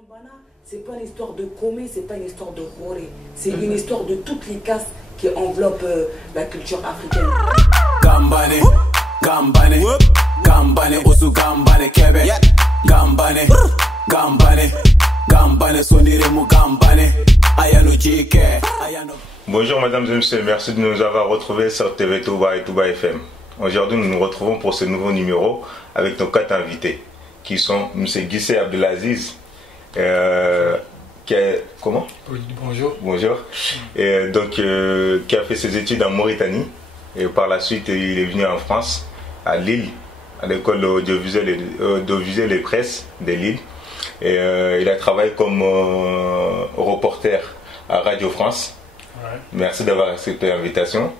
Gambana, c'est pas une histoire de Komé, c'est pas une histoire de Horé. C'est une histoire de toutes les castes qui enveloppent la culture africaine. Gambane, Gambane, Gambane, Osu Gambane, Québec. Gambane, Gambane, Gambane, Soniremu Gambane, Ayano Jike, Ayano. Bonjour mesdames et messieurs, merci de nous avoir retrouvés sur TV Touba et Touba FM. Aujourd'hui nous nous retrouvons pour ce nouveau numéro avec nos 4 invités qui sont M. Guissé Abdelaziz, qui est, comment? Oui, bonjour. Bonjour. Et donc, qui a fait ses études en Mauritanie et par la suite il est venu en France, à Lille, à l'école audiovisuelle et presse de Lille. Et il a travaillé comme reporter à Radio France. Ouais. Merci d'avoir accepté l'invitation.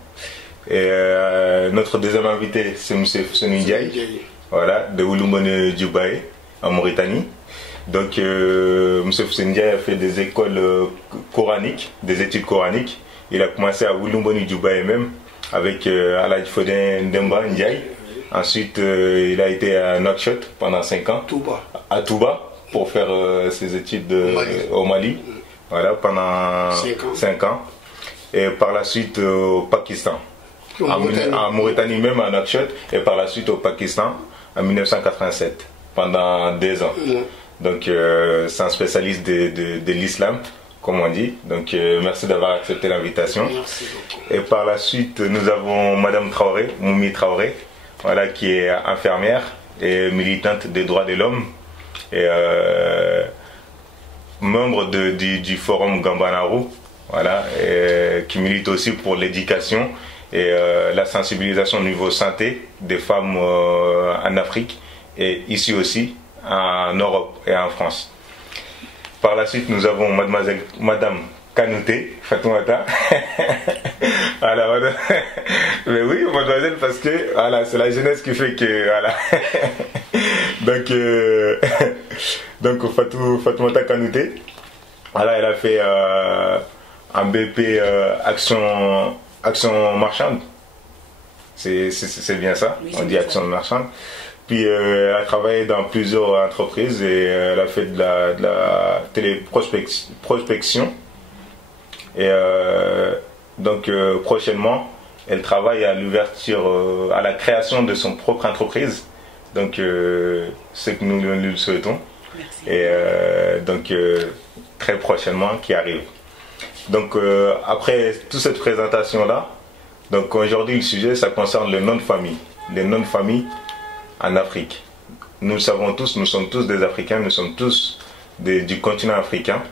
Et notre deuxième invité, c'est M. Fousseni Ndiaye, voilà, de Wouloumbone Djoubaye, en Mauritanie. Donc, M. Fousseni Ndiaye a fait des écoles coraniques, des études coraniques. Il a commencé à Wouloumbone Djoubaye même, avec Aladj Fodé Ndemba Ndiaye. Ensuite, il a été à Nouakchott pendant 5 ans, à Touba, pour faire ses études au Mali, voilà, pendant 5 ans. Et par la suite au Pakistan, en Mauritanie même, à Nouakchott, et par la suite au Pakistan en 1987, pendant 2 ans. Donc c'est un spécialiste de l'islam, comme on dit. Donc merci d'avoir accepté l'invitation. Et par la suite, nous avons Madame Traoré, Moumi Traoré, voilà, qui est infirmière et militante des droits de l'homme et membre du forum Gambanaru, voilà, et qui milite aussi pour l'éducation et la sensibilisation au niveau santé des femmes en Afrique et ici aussi en Europe et en France. Par la suite, nous avons Madame Kanouté, Fatoumata. Voilà, madame. Mais oui, mademoiselle, parce que voilà, c'est la jeunesse qui fait que voilà. Donc Fatoumata Kanouté, voilà, elle a fait un BP action marchande. C'est bien ça, oui, on dit action marchande. Puis elle a travaillé dans plusieurs entreprises et elle a fait de la téléprospection. Et donc prochainement, elle travaille à l'ouverture, à la création de son propre entreprise. Donc c'est que nous lui souhaitons. Merci. Et donc très prochainement qui arrive. Donc après toute cette présentation là, donc aujourd'hui le sujet ça concerne le nom de famille. Les noms de famille en Afrique. Nous le savons tous, nous sommes tous des Africains, nous sommes tous du continent africain.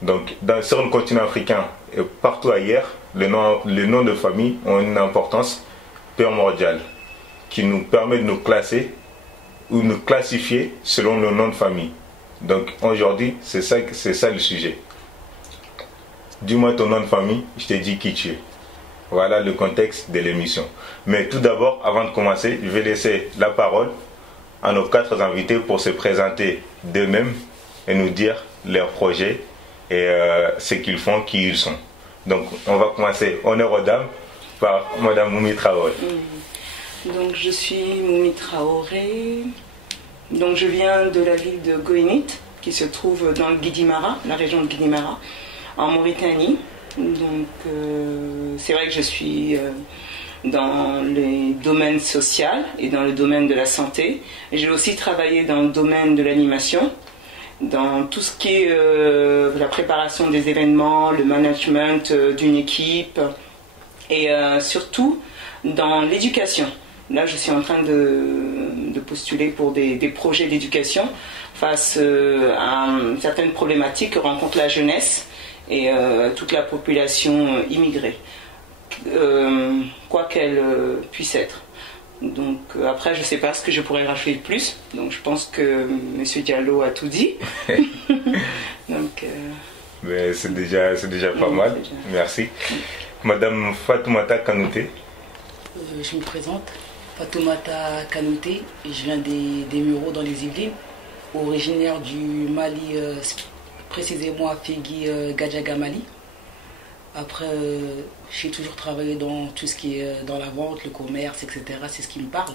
Donc sur le continent africain et partout ailleurs, les noms de famille ont une importance primordiale qui nous permet de nous classer ou nous classifier selon le nom de famille. Donc aujourd'hui, c'est ça le sujet. Dis-moi ton nom de famille, je te dis qui tu es. Voilà le contexte de l'émission. Mais tout d'abord, avant de commencer, je vais laisser la parole à nos 4 invités pour se présenter d'eux-mêmes et nous dire leurs projets et ce qu'ils font, qui ils sont. Donc on va commencer, honneur aux dames, par Madame Moumi Traoré. Donc je suis Moumi Traoré. Donc je viens de la ville de Goïnit, qui se trouve dans le Guidimara, la région de Guidimara, en Mauritanie. Donc c'est vrai que je suis dans les domaines sociaux et dans le domaine de la santé. J'ai aussi travaillé dans le domaine de l'animation, dans tout ce qui est la préparation des événements, le management d'une équipe et surtout dans l'éducation. Là, je suis en train de postuler pour des projets d'éducation face à certaines problématiques que rencontre la jeunesse et toute la population immigrée, quoi qu'elle puisse être. Donc après, je ne sais pas ce que je pourrais rajouter de plus. Donc je pense que M. Diallo a tout dit. Donc, mais c'est déjà pas mal. Déjà. Merci. Madame Fatoumata Kanouté. Je me présente. Fatoumata Kanouté. Je viens des Mureaux dans les Yvelines. Originaire du Mali, précisément à Fégui Gadjaga Mali. Après, j'ai toujours travaillé dans tout ce qui est dans la vente, le commerce, etc. C'est ce qui me parle.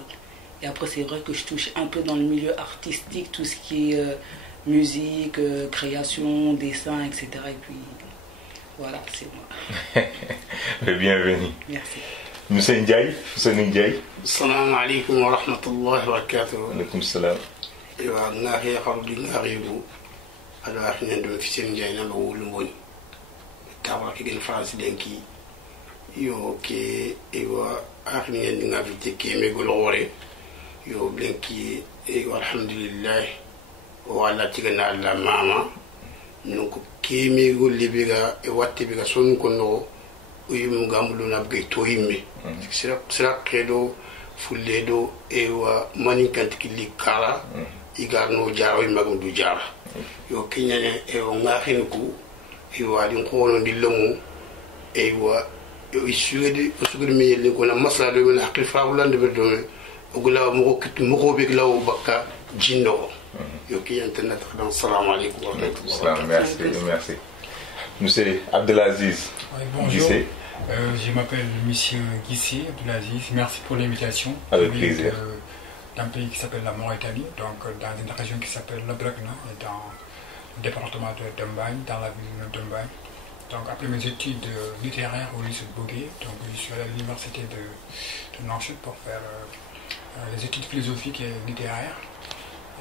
Et après, c'est vrai que je touche un peu dans le milieu artistique, tout ce qui est musique, création, dessin, etc. Et puis voilà, c'est moi. Bienvenue. Merci. Monsieur Ndiaye, Assalamu alaikum wa rahmatullahi wa barakatuh. Alaikum salam. Ewa ngari harudi ngari bu ala ahnen do fi sen Ndiaye na wulu mboni. Tawa ki gen France denki yo ke ewa ahnen nga vite ke me gol hore yo blenki e alhamdulillah wala tigana alla mama nunko ke me gol libiga e watte biga son ko no uyum gamulu na bgay to yimme sira kedo fulledo ewa mani kantiki likala igarno jaro magum du jara yo kinyane ewa ngahin ku ewa din ko no dilomu ewa yo isugedi usugedi mi yelle ko na masala do na hakil faulande be do ogula mo ko kit mo ko be law bakka jinno yo kiyante na tan assalamu alaykum wa rahmatullahi. Merci. Monsieur Abdelaziz. Oui, bonjour. Je m'appelle Monsieur Guissé Abdelaziz. Merci pour l'invitation. Avec plaisir. Dans un pays qui s'appelle la Mauritanie, donc dans une région qui s'appelle le Brakna, dans le département de Dembagne, dans la ville de Dembagne. Donc après mes études littéraires au lycée de Bogué, donc je suis allé à l'université de Nanchut pour faire les études philosophiques et littéraires.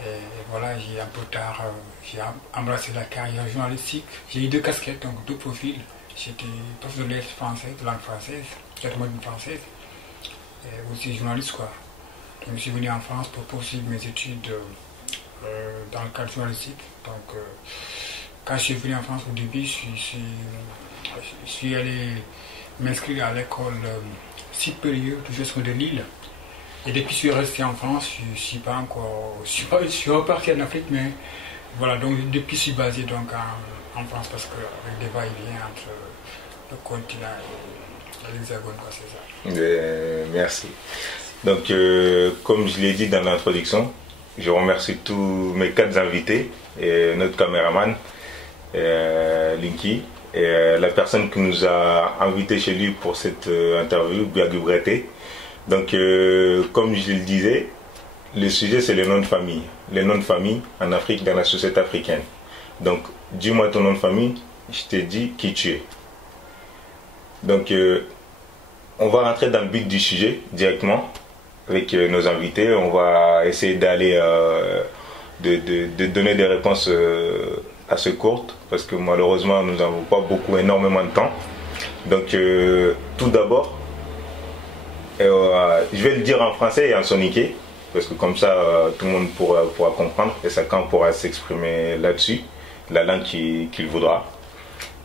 Et voilà, j'ai un peu tard, j'ai embrassé la carrière journalistique. J'ai eu 2 casquettes, donc 2 profils. J'étais professeur de lettres françaises, de langue française, lettres modernes françaises, et aussi journaliste quoi. Donc je suis venu en France pour poursuivre mes études dans le cadre journalistique. Donc quand je suis venu en France au début, je suis allé m'inscrire à l'école supérieure de gestion de Lille. Et depuis que je suis resté en France, je suis reparti en Afrique, mais voilà, donc depuis je suis basé donc en France parce qu'avec des va-et-vient entre le continent et l'Hexagone, quoi, c'est ça. Merci. Donc, comme je l'ai dit dans l'introduction, je remercie tous mes 4 invités, et notre caméraman, Linky, et la personne qui nous a invités chez lui pour cette interview, Biagui Breté. Donc, comme je le disais, le sujet c'est les noms de famille. Les noms de famille en Afrique, dans la société africaine. Donc, dis-moi ton nom de famille, je te dis qui tu es. Donc, on va rentrer dans le but du sujet directement avec nos invités. On va essayer d'aller, de donner des réponses assez courtes parce que malheureusement nous n'avons pas énormément de temps. Donc, tout d'abord, je vais le dire en français et en soniké parce que comme ça tout le monde pourra comprendre et chacun pourra s'exprimer là-dessus, la langue qu'il voudra.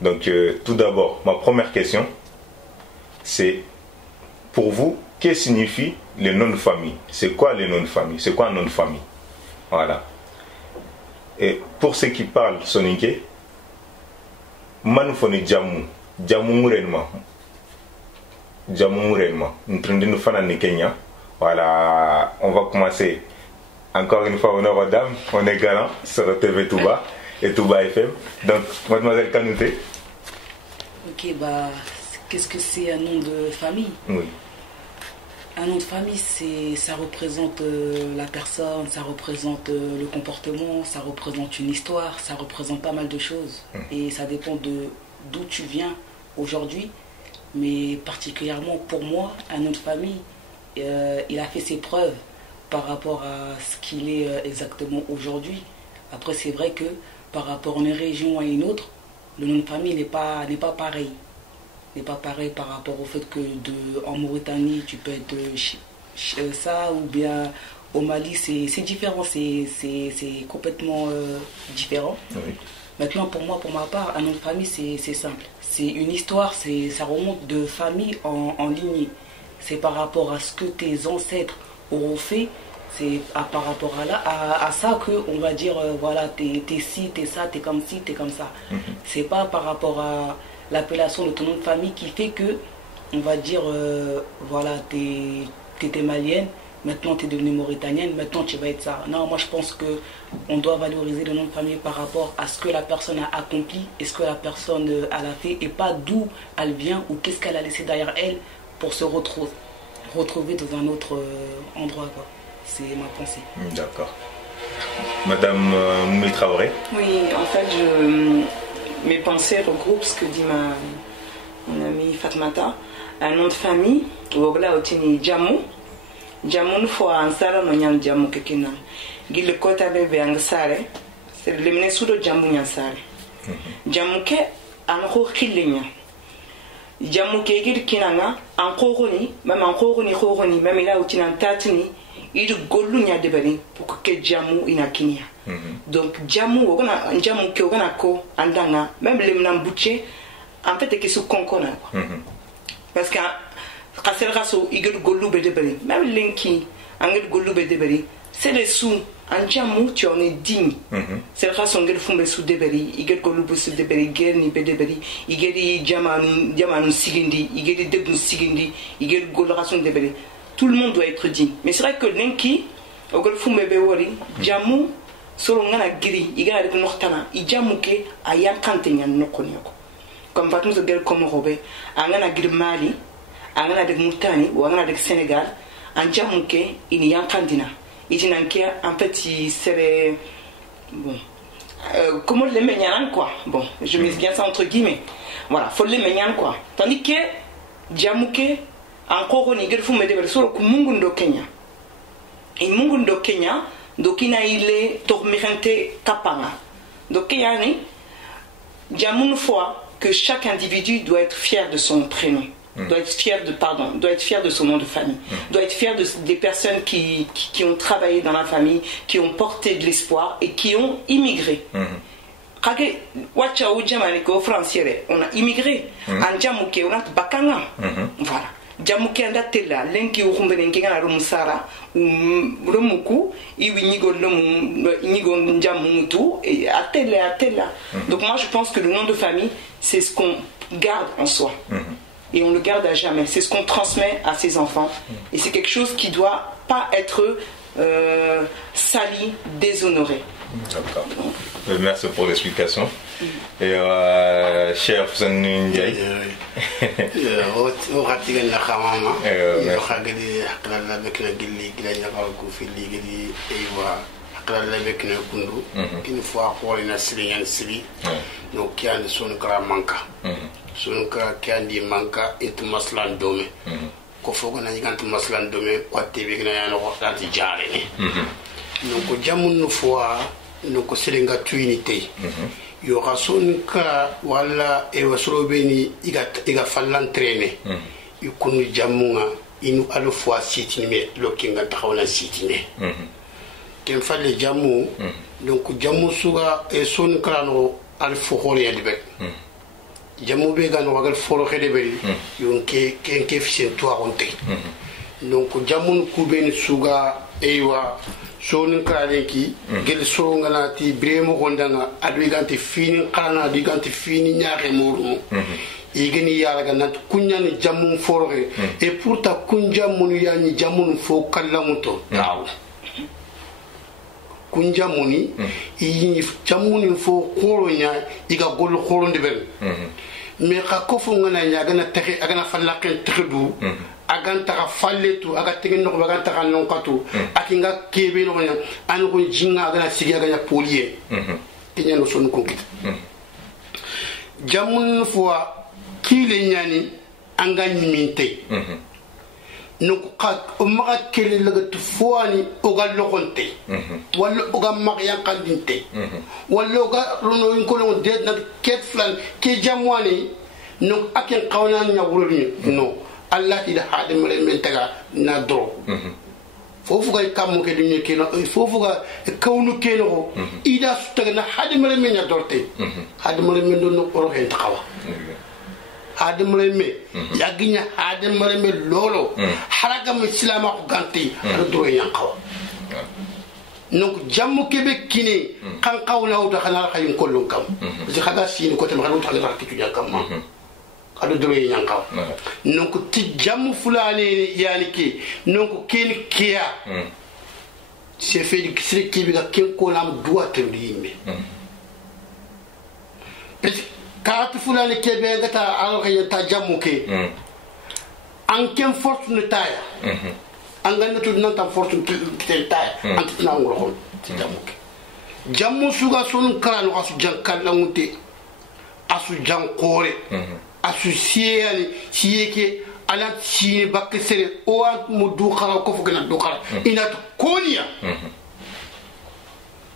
Donc tout d'abord, ma première question, c'est pour vous, qu'est-ce que signifie le nom de famille? C'est quoi le nom de famille? C'est quoi un nom de famille? Voilà. Et pour ceux qui parlent soniké, manufoni jamu mourenma. Kenya. Voilà, on va commencer. Encore une fois, honneur aux dames, on est galant sur TV Touba et Touba FM. Donc, mademoiselle Kanouté. Ok, bah, qu'est-ce que c'est un nom de famille? Oui. Un nom de famille, ça représente la personne, ça représente le comportement, ça représente une histoire, ça représente pas mal de choses. Et ça dépend d'où tu viens aujourd'hui. Mais particulièrement pour moi, un nom de famille, il a fait ses preuves par rapport à ce qu'il est exactement aujourd'hui. Après, c'est vrai que par rapport à une région à une autre, le nom de famille n'est pas pareil. N'est pas pareil par rapport au fait que en Mauritanie, tu peux être ça, ou bien au Mali, c'est différent, c'est complètement différent. Oui. Maintenant, pour moi, pour ma part, un nom de famille, c'est simple. C'est une histoire, ça remonte de famille en lignée. C'est par rapport à ce que tes ancêtres auront fait, c'est par rapport à ça qu'on va dire, voilà, t'es ci, t'es ça, t'es comme ci, t'es comme ça. C'est pas par rapport à l'appellation de ton nom de famille qui fait que, on va dire, voilà, t'étais malienne, maintenant tu es devenue mauritanienne, maintenant tu vas être ça. Non, moi je pense qu'on doit valoriser le nom de famille par rapport à ce que la personne a accompli et ce que la personne elle a fait et pas d'où elle vient ou qu'est-ce qu'elle a laissé derrière elle pour se retrouver dans un autre endroit, quoi. C'est ma pensée. D'accord. Madame Moumi Traoré. Oui, en fait, mes pensées regroupent ce que dit mon amie Fatmata. Un nom de famille, Wogla Otini Djamou. Djamou, une fois en salle, on y a un Djamou Kekina. Gil le Kota Bébé en Sare, c'est le ministre de Djamou Nyansare. Djamou Ke, en Ho Kilenya. Djamou Ke Gil Kinanga, en Koroni, même en Koroni, même il a Otina Tatini. Il gollu nya debali pour que Djamou inakinia. Donc Djamou ogana Djamou ke ogana ko andanga même les mnambuche en fait que sous konkona quoi. Parce que kasel raso igel gollu be debali même lenki angel gollu be debali c'est les sous en Djamou tu en es digne. C'est le raso ngel fumbe sous debali igel gollu be sous debali gel ni be debali igeli jamanu sigindi igeli debnu sigindi igel gollu raso debali. Tout le monde doit être digne. Mais c'est vrai que l'enki, au golf Mbewori, Djamou, Solongana Giri, il y a des Nortana, il Djamouke, à Yankantenya Nokonyoko. Comme Fatou Zogel comme Robé, à Ngana Giri Mali, à Ngana de Moutani, ou à Ngana de Sénégal, en Djamouke, il y a Yankantina. Il y a en fait, il serait. Bon. Comment les Ménians, quoi. Bon, je mets bien ça entre guillemets. Voilà, faut les Ménians, quoi. Tandis que Djamouke, encore ni gel fume de solo ku mungu ndo Kenya e mungu ndo Kenya dokina ile tormirente kapanga donc yani Djamou fois que chaque individu doit être fier de son prénom, doit être fier de son nom de famille, doit être fier des personnes qui ont travaillé dans la famille, qui ont porté de l'espoir et qui ont immigré. Kage wacha ujamani ko français on a immigré en Djamouke on a bakanga voilà. Djamouke anda tela lenki ukhumbe ngena rumusara rumuku iwi nigo Djamoutu et atela. Donc moi je pense que le nom de famille c'est ce qu'on garde en soi et on le garde à jamais, c'est ce qu'on transmet à ses enfants et c'est quelque chose qui doit pas être sali, déshonoré. D'accord. Merci pour l'explication. Et cher Foussane Ndiaye. Une fois pour une série, nous qui a son grand manca. Son qui a dit manca et tout maslan domé. Kofoga na yigante maslan domé, quoi TV na yana rotati jarene. Donc Djamou une fois, nous selinga tuinité. Il y aura son cas, voilà, et Wasolobeni, il a fallu l'entraîner. Il connaît Djamou, il nous a le fois sitine, mais le kinga taona sitine. Qu'il fallait Djamou, donc Djamou Souga et son crâne al fourré à l'ébèque. Djamou Began ou à fourré de belle, il y a un kéfisien toi honté. Donc Djamou Kouben Souga et wa. Son kraleki gel sorongana ti bremo gondanga adwiganti fini kana adwiganti fini nyaare morumo igeni yalaga nat kunyani jamun forore et pourtant kunjamunu yani jamun fo kallamuto taw kunjamuni yi jamuni fo koronya iga gol koronde bel mais ka kofu ngana nyaga na taxi agana fallaqen taxdu aganta ka falletu aga tegen no baganta kan non katu akinga kebe no nya an ko jinga agana sigi agana polier kenya no sonu konkit jamun fois kile nyani anga nyiminte no ka o maga kele laga tu foani oga lokonte walla oga magya kandinte walla oga rono in ko no de na ket flan ke jamwani no aken qawna nya wurni no Allah ida hadim men taga na dro fofu ga kam ke dunye ke no fofu ga kawnu ke no ida su taga na hadim men nya dorte hadim men do no ko hen tawa hadim men yaginya hadim men lolo haraga muslima ko ganti do yan qawa donc jammu kebe kine kan qawna o dakhana khayin kollum kam ci khada sin ko tam khadu taga ki tu kam adu do yan qaw donc ti jammu fulani yani ki donc ken kiya c'est fait du sri ki biga ken ko lam doit te yimbe ka tu fulani kebe ngata al khaya ta jammu ke en ken fortune taya an ganna to nan tam fortune te taya an na ngoro ci jammu ke Jammu suga sonu kala no asu jankalla ngunte asu jankore asu siyani siyeke ala sini bakke sere o at mu du xala ko fogena du xala inat koniya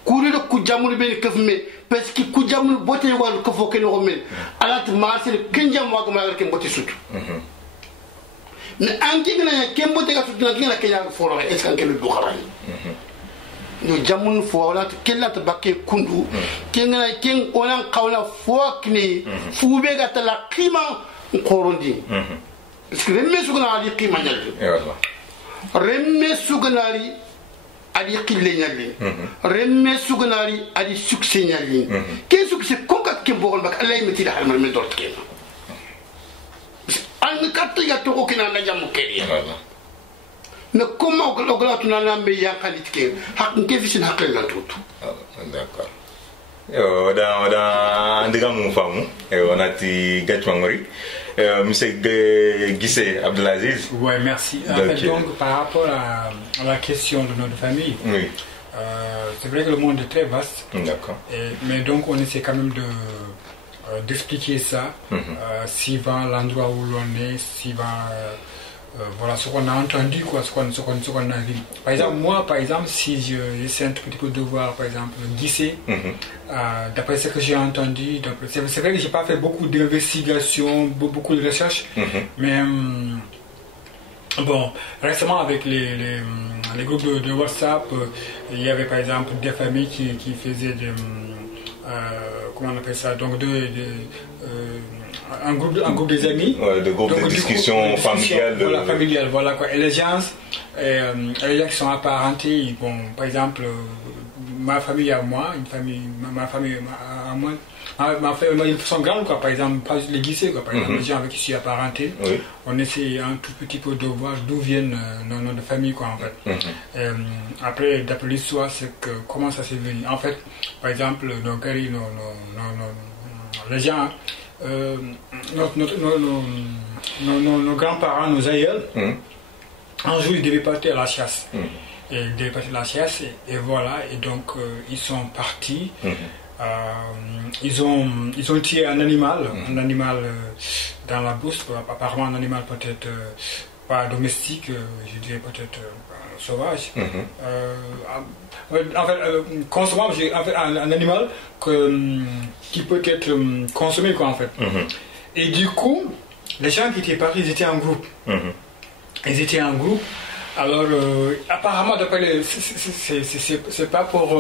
kuri do ku jamul be kef me parce que ku jamul bote wal ko fokene ko men ala t marcel kenjam wa ko ma ke bote sutu mais anki gna ke bote ga sutu na gna ke ya foro est ce que le du xala no jamun fo wala kella ta bakke kundu kenga ken onan qawla fo kni fu be ga tala qima qorondi parce que remme sugna ali qima nyalde remme sugnari ali qille nyalde remme sugnari ali succès nyalde ken succès konka ken bogol bak allah meti la halmal men dort ken an katta ya to ko kina na jamu kedi mais comment on a tout dans l'âme bien qualité d'accord on a mon femme on a ti Gatchmangori monsieur Guissé Abdelaziz. Ouais, merci. En fait, donc par rapport à la question de notre famille, oui. C'est vrai que le monde est très vaste. D'accord. Mais donc on essaie quand même d'expliquer ça, suivant l'endroit où l'on est, suivant voilà ce qu'on a entendu, quoi, ce qu'on a vu. Par exemple, moi, si j'essaie un tout petit peu de voir, par exemple, Guissé, d'après ce que j'ai entendu, c'est vrai que je n'ai pas fait beaucoup d'investigations, beaucoup de recherches, mais bon, récemment avec les groupes de WhatsApp, il y avait par exemple des familles qui faisaient comment on appelle ça, donc un groupe des amis, de groupe de discussion familiale, voilà, familiale, voilà quoi. Et les gens qui sont apparentés, bon, par exemple, ma famille à moi, ma famille à moi, ils sont grands quoi, par exemple, pas les Guissé quoi, par exemple, les gens avec qui je suis apparenté, on essaie un tout petit peu de voir d'où viennent nos familles quoi en fait. Après, d'après l'histoire, c'est que comment ça s'est venu. En fait, par exemple, les gens, nos grands-parents, nos aïeuls, un jour ils devaient partir à la chasse. Et ils devaient partir à la chasse et voilà, et donc ils sont partis. Ils ont tué un animal dans la bourse, apparemment un animal peut-être pas domestique, je dirais peut-être sauvage. En fait, consommable, en fait, un animal qui peut être consommé quoi en fait. Et du coup, les gens qui étaient partis, ils étaient en groupe. Ils étaient en groupe. Alors, apparemment, d'après c'est pas pour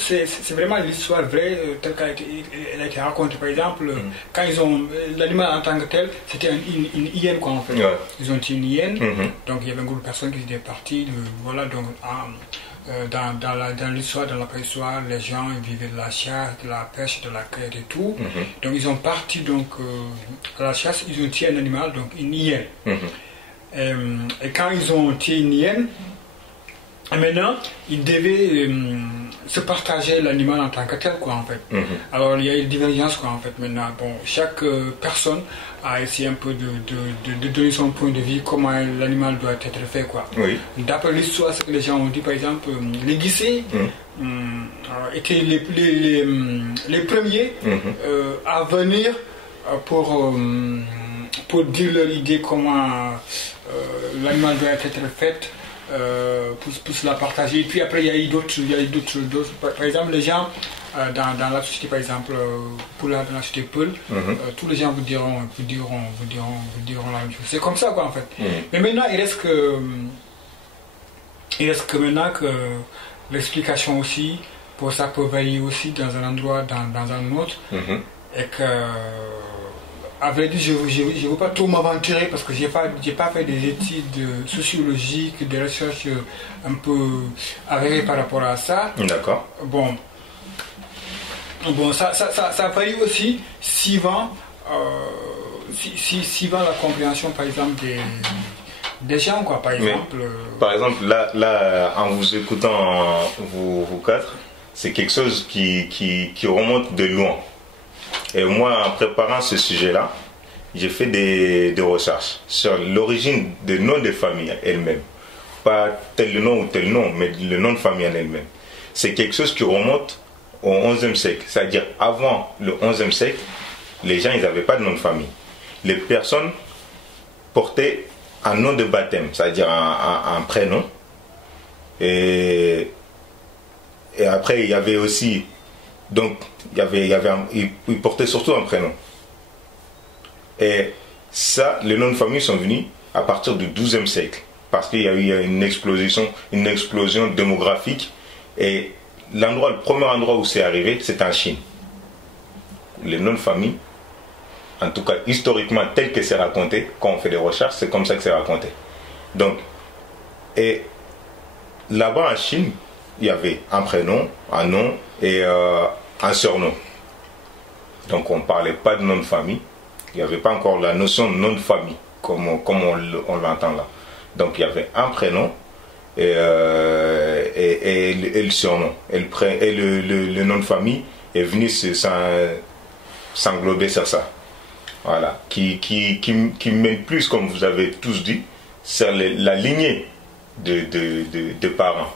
c'est vraiment l'histoire vraie telle qu'elle a été racontée. Par exemple, quand ils ont l'animal en tant que tel, c'était une hyène quoi en fait. Ils ont tué une hyène, donc il y avait un groupe de personnes qui étaient partis. Voilà, donc dans l'histoire, dans la préhistoire, les gens ils vivaient de la chasse, de la pêche, de la cueillette et tout. Donc ils ont parti donc à la chasse, ils ont tué un animal, donc une hyène. Et quand ils ont tué une hyène, maintenant, ils devaient se partager l'animal en tant que tel, quoi, en fait. Alors, il y a une divergence, quoi, en fait, maintenant. Bon, chaque personne a essayé un peu de donner son point de vue, comment l'animal doit être fait, quoi. D'après l'histoire, ce que les gens ont dit, par exemple, les Guissé étaient les premiers à venir pour dire leur idée comment l'animal doit être fait. Pour se la partager. Et puis après, il y a eu d'autres. Par exemple, les gens dans la société, par exemple, dans la société Peul, tous les gens vous diront la même chose. C'est comme ça, quoi, en fait. Mais maintenant, il reste que maintenant que l'explication aussi, pour ça peut varier aussi dans un endroit, dans un autre, et que à vrai dire, je ne veux pas trop m'aventurer parce que je n'ai pas fait des études sociologiques, des recherches un peu avérées par rapport à ça. D'accord. Bon, ça varie aussi suivant la compréhension, par exemple, des gens, quoi, par exemple. Par exemple, là, en vous écoutant, vous quatre, c'est quelque chose qui remonte de loin. Et moi, en préparant ce sujet-là, j'ai fait des recherches sur l'origine des noms des familles elles-mêmes. pas tel nom ou tel nom, mais le nom de famille en elle-même. C'est quelque chose qui remonte au XIe siècle. C'est-à-dire, avant le XIe siècle, les gens, ils n'avaient pas de nom de famille. Les personnes portaient un nom de baptême, c'est-à-dire un prénom. Et après, il y avait aussi... Donc, ils portaient surtout un prénom. Et ça, les noms de famille sont venus à partir du XIIe siècle. Parce qu'il y a eu une explosion démographique. Et le premier endroit où c'est arrivé, c'est en Chine. Les noms de famille, en tout cas historiquement, tel que c'est raconté, quand on fait des recherches, c'est comme ça que c'est raconté. Donc, et là-bas en Chine, il y avait un prénom, un nom et un surnom. Donc on ne parlait pas de nom de famille. Il n'y avait pas encore la notion de nom de famille, comme on l'entend là. Donc il y avait un prénom et le surnom. Et le nom de famille est venu s'englober sur ça. Voilà. Qui mène plus, comme vous avez tous dit, sur la lignée de parents.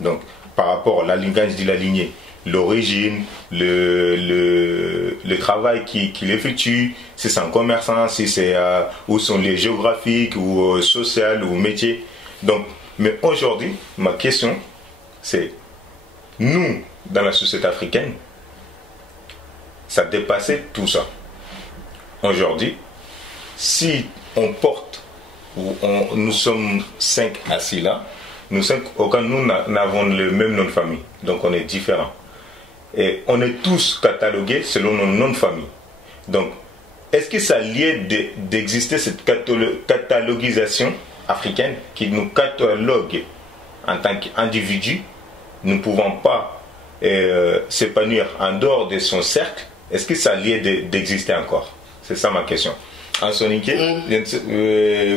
Donc, par rapport à la lignée, quand je dis la lignée, l'origine, le travail qu'il effectue, si c'est un commerçant, si c'est où sont les géographiques, ou social, ou métier. Donc, mais aujourd'hui, ma question, c'est, nous, dans la société africaine, ça dépassait tout ça. Aujourd'hui, si on porte, ou nous sommes 5 assis là, nous 5, aucun de nous n'avons le même nom de famille. Donc on est différents. Et on est tous catalogués selon nos noms de famille. Donc, est-ce que ça lié d'exister cette catalogisation africaine qui nous catalogue en tant qu'individu, nous ne pouvons pas s'épanouir en dehors de son cercle? Est-ce que ça lié d'exister encore? C'est ça ma question. En Soninké,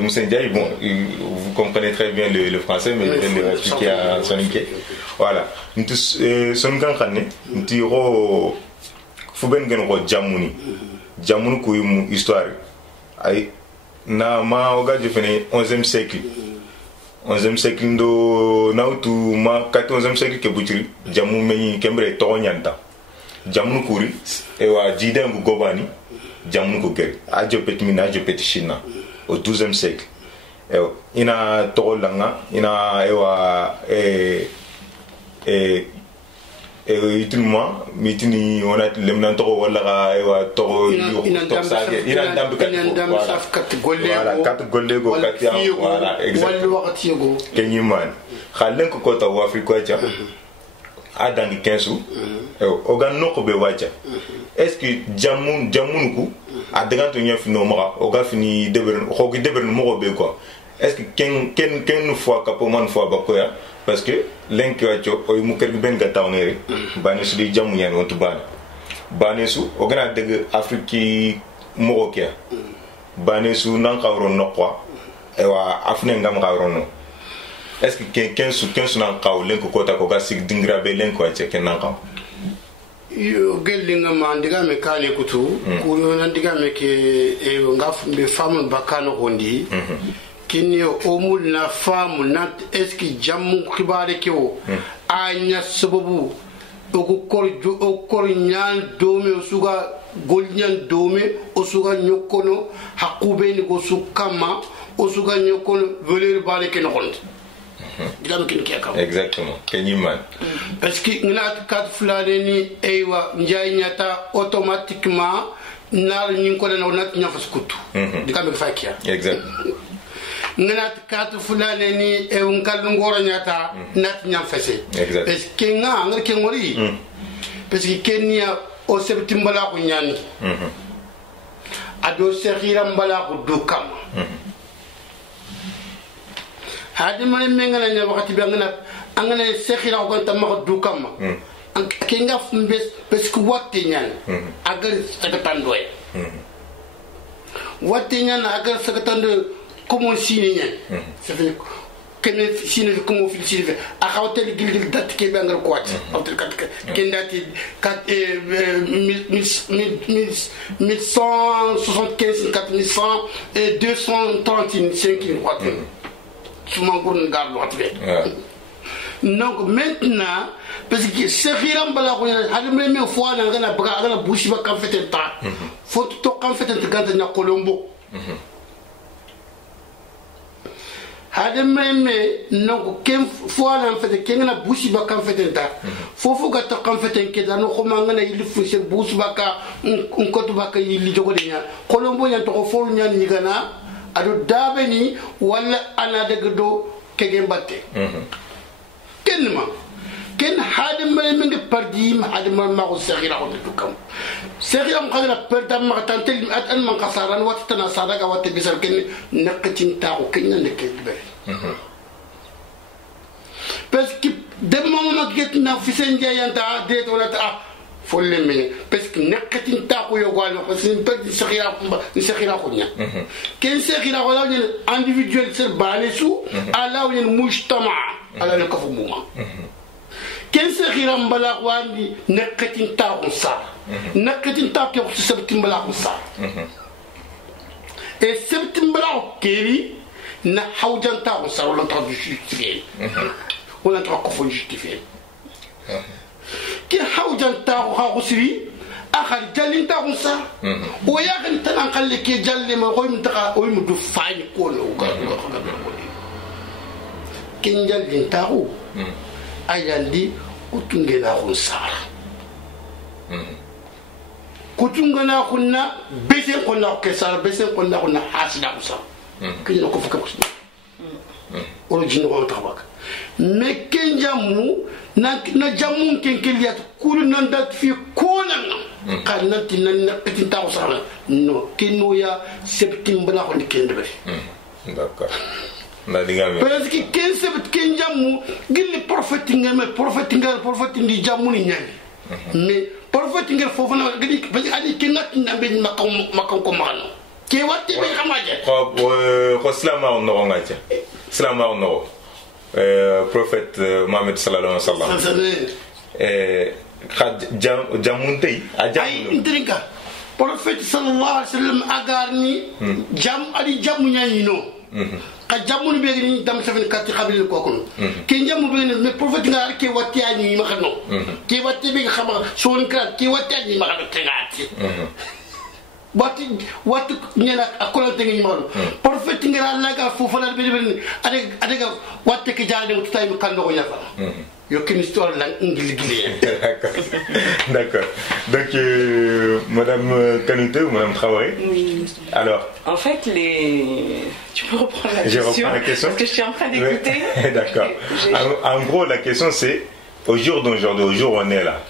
Moussa Ndiaye, bon, vous comprenez très bien le français, mais je vais le expliquer en Soninké. Voilà. Sonkan Kane, nous tirons Fouben Genro Djamouni. Djamouni qui est une histoire. Na ma oga je fene 11e siècle. 11e siècle ndo na utu ma 14e siècle ke butiri. Djamu meni kembre tonyanta. Djamouni kuri ewa jiden bu gobani. Djamouni kugeri. Ajo petmina ajo petishina au 12e siècle. Ina tolanga ina ewa itilma mitini on a lemnan toro wala ewa toro ina ndambe kat gollego kat ya voilà exactement kenyiman khalen ko kota wa afrika cha adangi kensu ogan noko be wacha est-ce que jamunku adaganto nyafi no mara oga fini deber xogi deber no mo be quoi est-ce que ken fois kapo man fois bakoya parce que lenki wacho oy mu kergi ben gata ngere bani su di jamu yan wontu bani su ogana deug afriki morokia bani su nan xawro nokwa ewa afne ngam xawro no est-ce que ken su nan xaw lenko kota ko gasik dingra be lenko wacho ken nan xaw yo gellinga ma ndiga me kane kutu ko non ndiga me ke ngaf be famu bakano hondi kini omul na famu na eski jamu khibare ko anya sababu okor nyan dome osuga golnyan dome osuga nyokono hakube ni ko sukama osuga nyokono voler bale ken hond dilam kin kaka exactement kenyiman parce que ngna kat fulane ni eywa njay nyata automatiquement nar nyin ko na nat nyafas kutu dikam fa kia exactement ngat kat fulane ni e unkal ngoro nyata nat nyam fesse parce que nga ngar ke ngori parce que kenya o septimbala ko nyani ado sekhira mbala ko dukam hadi mane mengana nya wakati bi angana sekhira ko tamma dukam an kenga fumbes parce que watte nyan agar sakatandoy watte nyan agar sakatandoy comment signer ça fait que signer comment signer a hautel gilgil date ke bangal ko wat hautel kat ken date 1175 4100 et 235 wat Soumangoun Garde. Donc maintenant, parce que c'est Hiram Balakouna, a même fois dans la bras, la bouche va qu'en fait un tas. Faut tout qu'en fait un gars de Colombo. Hade même non ken fois en fait ken na bouche va qu'en fait un tas. Faut que tu qu'en fait un kéda no comment il faut se bouche va qu'un côté va qu'il joue de nia. Colombo y a trop fort nia ni gana. Ado dabeni wala ana de gdo kegen batte. Kenma ken hadim mele menge pardim hadim ma ko segira ko tukam segira ko khadra perdam ma tantel at an man qasaran wat tana sadaga wat bisal ken nakatin ta ko ken ne ke be parce que de moment get na fisen jayanta de to la ta folle mene parce que nakatin ta ko yo gwal ko sin perdi segira ko nya ken segira ko la individuel ser balesu ala wen mujtama ala le kafu muma ken se khiram bala wandi nakatin ta ko sa nakatin ta ko sebtim bala ko sa et sebtim bala ko keri na hawjan ta ko sa wala ta justifier wala ta ko fo justifier ki hawjan ta ko siri akhal jalin ta ko sa o ya kan tan khalle ke jalle ma ko mutaka o mu du fani ko no ga kenjal dintaro ayandi kutungena khusara kutungena khunna bese khonna kesara bese khonna khunna hasida khusara kinno ko fuka khusna origine ko tabak me kenjamu na jamun kenkeliat kulu nandat fi konan kanati nan petinta khusara no kinno ya septembre la khonni kendebe d'accord. Parce que 15 jamu gilli prophète ndi jamu ni nyani mais prophète ngel fofu na gidi parce que ali kenat nambe makam ko mano ke watti be xamaje ko slama no ngatia slama no prophète Mohammed sallallahu alaihi wasallam khad jamuntei a jamu ay intrinka prophète sallallahu alaihi wasallam agarni jam ali jamu nyani no ka jamu be ni dam safin katti khabil ko ko ke jamu be ni mais prophète ngar ke watti ani ma xano ke watti be xama son krat ke watti ani ma xano tegati watti ñena akola te ngi ma prophète ngar la ga fu fala be be adega watti ke jaade mu tay mi kando ko yafa yo ken histoire la ngil gilé. D'accord. Donc madame Kanouté ou madame Traoré. Oui. Alors en fait tu peux reprendre la question. Je reprends la question parce que je suis en train d'écouter. D'accord. En gros la question c'est au jour d'aujourd'hui, au jour où on est là.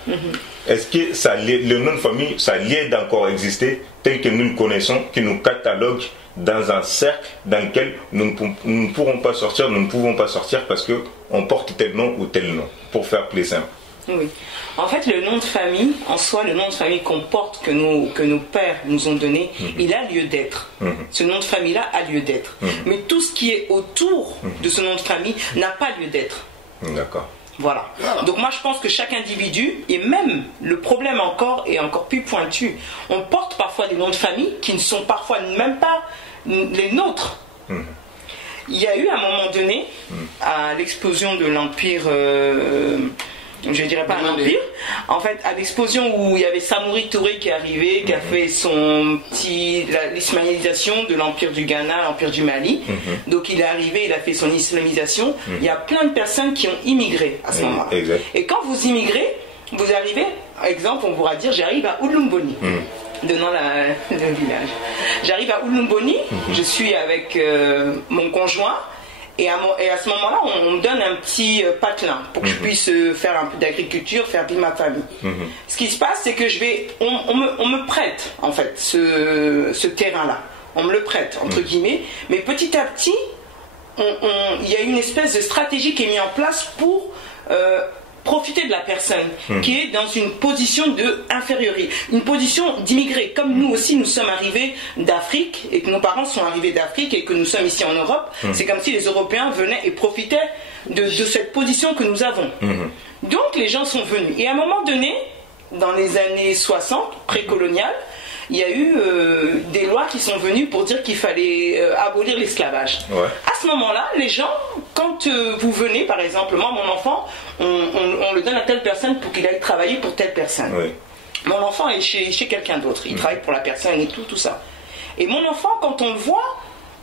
Est-ce que le nom de famille, ça l'aide encore à exister tel que nous le connaissons, qui nous catalogue dans un cercle dans lequel nous ne pourrons pas sortir, nous ne pouvons pas sortir parce qu'on porte tel nom ou tel nom, pour faire plus simple. Oui. En fait, le nom de famille, en soi, le nom de famille qu'on porte, que nos pères nous ont donné, il a lieu d'être. Ce nom de famille-là a lieu d'être. Mais tout ce qui est autour de ce nom de famille n'a pas lieu d'être. D'accord. Voilà. Donc moi je pense que chaque individu, et même le problème encore est encore plus pointu, on porte parfois des noms de famille qui ne sont parfois même pas les nôtres. Il y a eu à un moment donné, à l'explosion de l'Empire, je dirais pas un empire, en fait à l'explosion où il y avait Samori Touré qui est arrivé, qui a fait l'islamisation de l'Empire du Ghana, l'Empire du Mali. Donc il est arrivé, il a fait son islamisation. Il y a plein de personnes qui ont immigré à ce moment-là. Et quand vous immigrez, vous arrivez, par exemple, on pourra dire j'arrive à Oulumboni. Donnant le village. J'arrive à Oulumboni, je suis avec mon conjoint. Et à ce moment-là, on me donne un petit patelin pour que je puisse faire un peu d'agriculture, faire vivre ma famille. Ce qui se passe, c'est que on me prête en fait ce terrain-là. On me le prête entre guillemets. Mais petit à petit, il y a une espèce de stratégie qui est mise en place pour profiter de la personne qui est dans une position d'infériorité, une position d'immigré. Comme nous aussi, nous sommes arrivés d'Afrique et que nos parents sont arrivés d'Afrique et que nous sommes ici en Europe, c'est comme si les Européens venaient et profitaient de cette position que nous avons. Donc les gens sont venus. Et à un moment donné, dans les années 60, précoloniales, il y a eu des lois qui sont venues pour dire qu'il fallait abolir l'esclavage. Ouais. À ce moment-là, les gens, quand vous venez, par exemple, moi, mon enfant, on le donne à telle personne pour qu'il aille travailler pour telle personne. Ouais. Mon enfant est chez quelqu'un d'autre, il travaille pour la personne et tout ça. Et mon enfant, quand on le voit,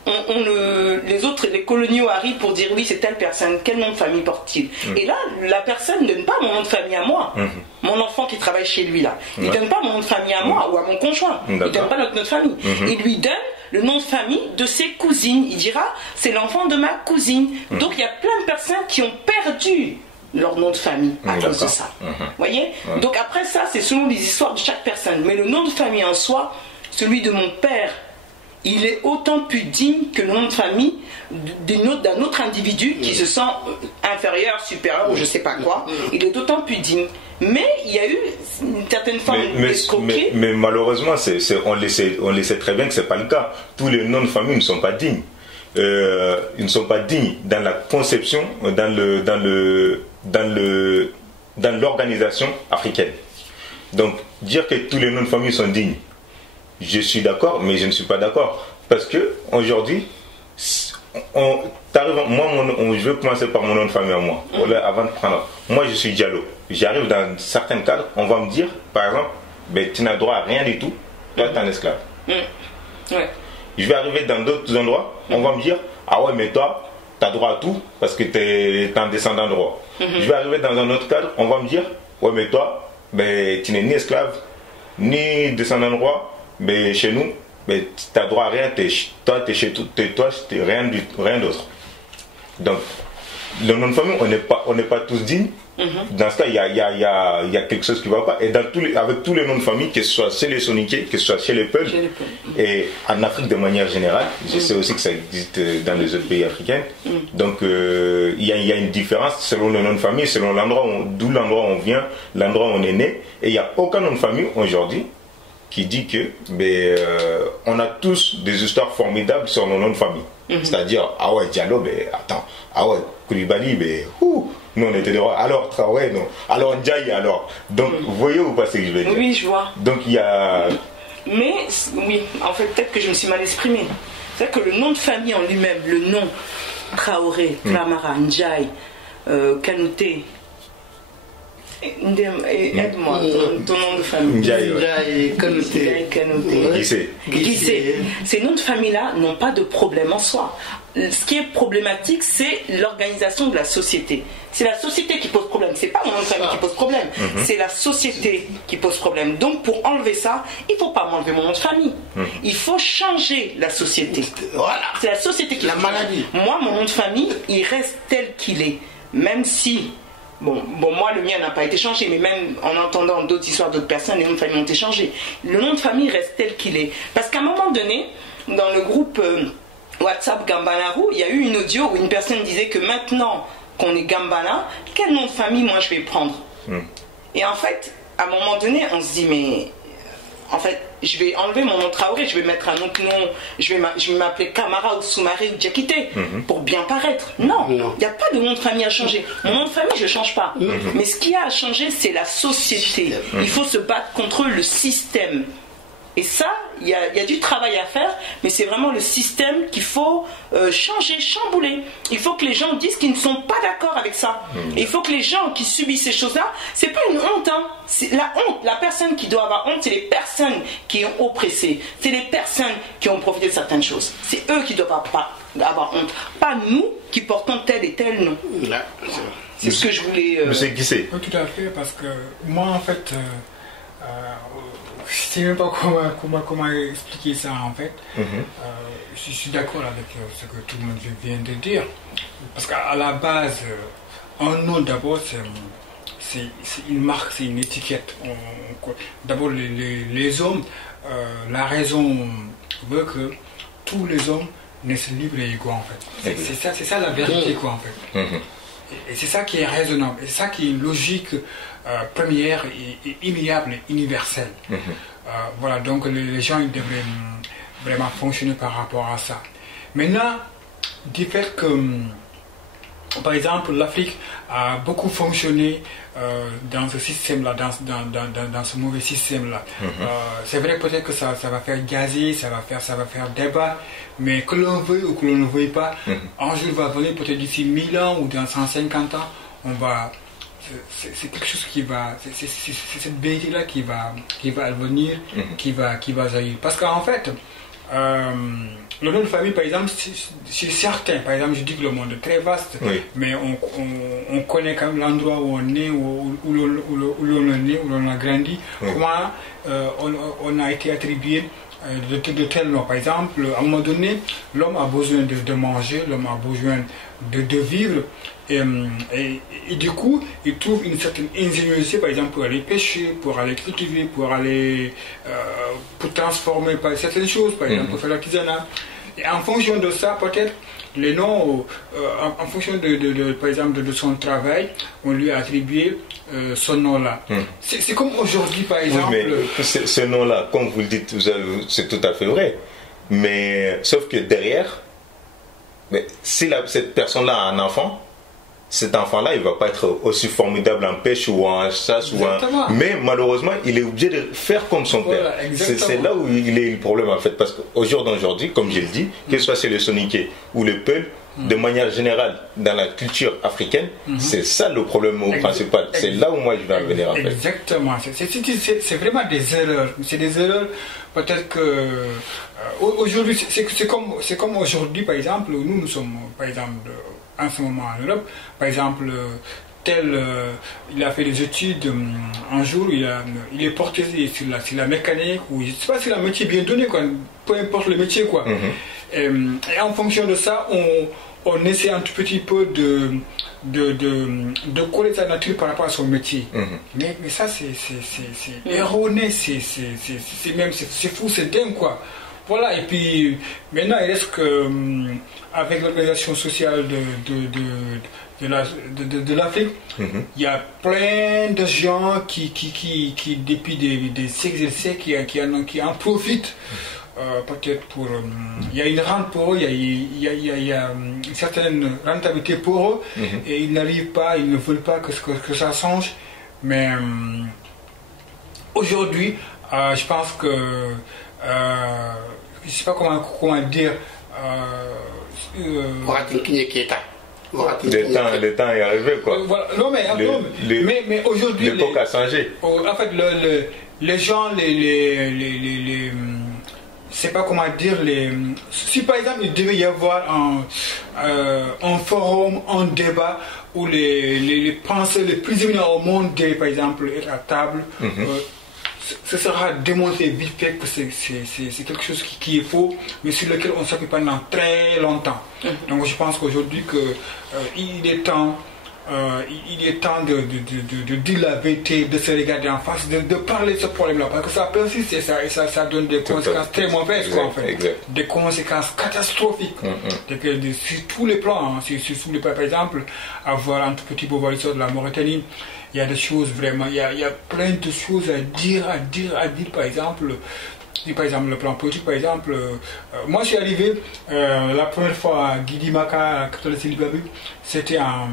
les coloniaux arrivent pour dire oui, c'est telle personne, quel nom de famille porte-t-il? Et là, la personne ne donne pas mon nom de famille à moi. Mon enfant qui travaille chez lui là, il ne donne pas mon nom de famille à moi ou à mon conjoint. Il ne donne pas notre nom de famille. Il lui donne le nom de famille de ses cousines. Il dira, c'est l'enfant de ma cousine. Donc il y a plein de personnes qui ont perdu leur nom de famille à cause de ça. Voyez? Donc après ça, c'est selon les histoires de chaque personne. Mais le nom de famille en soi, celui de mon père, il est autant plus digne que le nom de famille d'un autre individu qui se sent inférieur, supérieur ou je sais pas quoi. Il est d'autant plus digne. Mais il y a eu une certaine forme d'escroquerie. Mais malheureusement, on le sait très bien que ce n'est pas le cas. Tous les noms de famille ne sont pas dignes. Ils ne sont pas dignes dans la conception, dans l'organisation africaine. Donc, dire que tous les noms de famille sont dignes, je suis d'accord, mais je ne suis pas d'accord. Parce que aujourd'hui, je vais commencer par mon nom de famille à moi. Avant de prendre. Moi, je suis Diallo. J'arrive dans certains cadres, on va me dire, par exemple, ben, tu n'as droit à rien du tout, toi, tu es un esclave. Ouais. Je vais arriver dans d'autres endroits, on va me dire, ah ouais, mais toi, tu as droit à tout parce que tu es un descendant de roi. Je vais arriver dans un autre cadre, on va me dire, ouais, mais toi, ben, tu n'es ni esclave, ni descendant de roi. Mais chez nous, tu n'as droit à rien, toi, tu es chez toi, tu rien d'autre. Donc, le nom de famille, on n'est pas tous dignes. Dans ce cas, il y a quelque chose qui ne va pas. Et avec tous les noms de famille, que ce soit chez les Soninké, que ce soit chez les Peuls, et en Afrique de manière générale, je sais aussi que ça existe dans les autres pays africains. Donc, il y a une différence selon le nom de famille, selon d'où l'endroit où on vient, l'endroit où on est né. Et il n'y a aucun nom de famille aujourd'hui qui dit que on a tous des histoires formidables sur nos noms de famille. C'est-à-dire, ah ouais, Diallo, attends, ah ouais, Koulibaly, nous on était des rois, alors Traoré, non, alors Ndiaye, alors. Donc, vous voyez ou pas ce que je veux dire? Oui, je vois. Donc, il y a... Mais, oui, en fait, peut-être que je me suis mal exprimée. C'est-à-dire que le nom de famille en lui-même, le nom Traoré, Camara, Ndiaye, Kanouté, aide-moi, ton nom de famille. Ndiaye, Kanouté. Guissé. Ces noms de famille-là n'ont pas de problème en soi. Ce qui est problématique, c'est l'organisation de la société. C'est la société qui pose problème. C'est pas mon nom de famille qui pose problème. C'est la société qui pose problème. Donc, pour enlever ça, il ne faut pas m'enlever mon nom de famille. Il faut changer la société. Voilà. C'est la société qui... La maladie. Moi, mon nom de famille, il reste tel qu'il est. Même si... Bon, moi, le mien n'a pas été changé, mais même en entendant d'autres histoires d'autres personnes, les noms de famille ont été changés. Le nom de famille reste tel qu'il est. Parce qu'à un moment donné, dans le groupe WhatsApp Gambanaru, il y a eu une audio où une personne disait que maintenant qu'on est Gambana, quel nom de famille moi je vais prendre? Et en fait, à un moment donné, on se dit, mais en fait, je vais enlever mon nom Traoré, je vais mettre un autre nom, je vais m'appeler Camara ou Soumaré ou Diakité pour bien paraître. Non, il n'y a pas de nom de famille à changer. Mon nom de famille, je ne change pas. Mais ce qu'il y a à changer, c'est la société. Il faut se battre contre le système. Et ça, il y a du travail à faire, mais c'est vraiment le système qu'il faut changer, chambouler. Il faut que les gens disent qu'ils ne sont pas d'accord avec ça. Et il faut que les gens qui subissent ces choses-là, c'est pas une honte, hein. C'est la honte. La personne qui doit avoir honte, c'est les personnes qui ont oppressé. C'est les personnes qui ont profité de certaines choses. C'est eux qui doivent avoir honte. Pas nous qui portons tel et tel nom. C'est ce que je voulais... Monsieur Guissé. Tout à fait, parce que moi, en fait... je ne sais même pas comment expliquer ça en fait. Je suis d'accord avec ce que tout le monde vient de dire. Parce qu'à la base, un nom d'abord, c'est une marque, c'est une étiquette. D'abord, les hommes, la raison veut que tous les hommes naissent libres et égaux en fait. C'est ça la vérité quoi en fait. Et c'est ça qui est raisonnable, et c'est ça qui est une logique première et immuable et universelle. Voilà, donc les gens ils devraient vraiment fonctionner par rapport à ça. Maintenant, du fait que par exemple, l'Afrique a beaucoup fonctionné dans ce système-là, dans ce mauvais système-là. C'est vrai peut-être que ça va faire gazer, ça va faire débat, mais que l'on veuille ou que l'on ne veuille pas, un jour va venir, peut-être d'ici 1000 ans ou dans 150 ans, c'est quelque chose qui va, c'est cette vérité-là qui va advenir, qui va jaillir. Parce qu'en fait, le nom de famille, par exemple, chez certains, par exemple, je dis que le monde est très vaste, mais on connaît quand même l'endroit où on est, où l'on est né, où l'on a grandi, comment on a été attribué de tels noms. Par exemple, à un moment donné, l'homme a besoin de manger, l'homme a besoin de vivre, et du coup, il trouve une certaine ingéniosité, par exemple, pour aller pêcher, pour aller cultiver, pour aller pour transformer certaines choses, par exemple, pour faire l'artisanat. Et en fonction de ça, peut-être, les noms, en fonction par exemple, de son travail, on lui a attribué ce nom-là. C'est comme aujourd'hui, par exemple... Oui, mais ce nom-là, comme vous le dites, c'est tout à fait vrai. Mais sauf que derrière, si cette personne-là a un enfant, cet enfant-là, il ne va pas être aussi formidable en pêche ou en chasse. Mais malheureusement, il est obligé de faire comme son père. C'est là où il est le problème, en fait. Parce qu'au jour d'aujourd'hui, comme je le dis, que ce soit chez le Soninké ou le Peul, de manière générale, dans la culture africaine, c'est ça le problème principal. C'est là où moi je vais en venir, en fait. Exactement. C'est vraiment des erreurs. C'est des erreurs, peut-être que... aujourd'hui, c'est comme aujourd'hui, par exemple, nous sommes, par exemple... en ce moment en Europe, par exemple, il a fait des études, un jour il est porté sur la mécanique, ou je ne sais pas si c'est un métier bien donné, quoi, peu importe le métier, quoi. Et en fonction de ça, on essaie un tout petit peu de coller sa nature par rapport à son métier. Mais ça, c'est erroné, c'est fou, c'est dingue, quoi. Voilà, et puis maintenant il reste que avec l'organisation sociale de l'Afrique, il y a plein de gens qui depuis des siècles et siècles, qui en profitent. Peut-être pour... il y a une rente pour eux, il y a une certaine rentabilité pour eux, et ils n'arrivent pas, ils ne veulent pas que ça change. Mais aujourd'hui, je pense que... je ne sais pas comment dire... le temps est arrivé, quoi. Non, mais aujourd'hui... L'époque a changé. En fait, les gens, je ne sais pas comment dire, si par exemple il devait y avoir un forum, un débat où les penseurs les plus éminents au monde, par exemple, être à table, ce sera démontré vite fait que c'est quelque chose qui est faux, mais sur lequel on s'appuie pendant très longtemps. Donc je pense qu'aujourd'hui il est temps de dire la vérité, de se regarder en face, de parler de ce problème-là, parce que ça persiste et ça donne des conséquences très mauvaises, quoi, en fait. Des conséquences catastrophiques sur tous les plans, sur tous les plans. Par exemple, avoir un tout petit Bobalisson de la Mauritanie, il y a des choses vraiment, il y a plein de choses à dire, par exemple, le plan politique, par exemple. Moi, je suis arrivé la première fois à Guidimaka, à Katolé-Silibabu, c'était en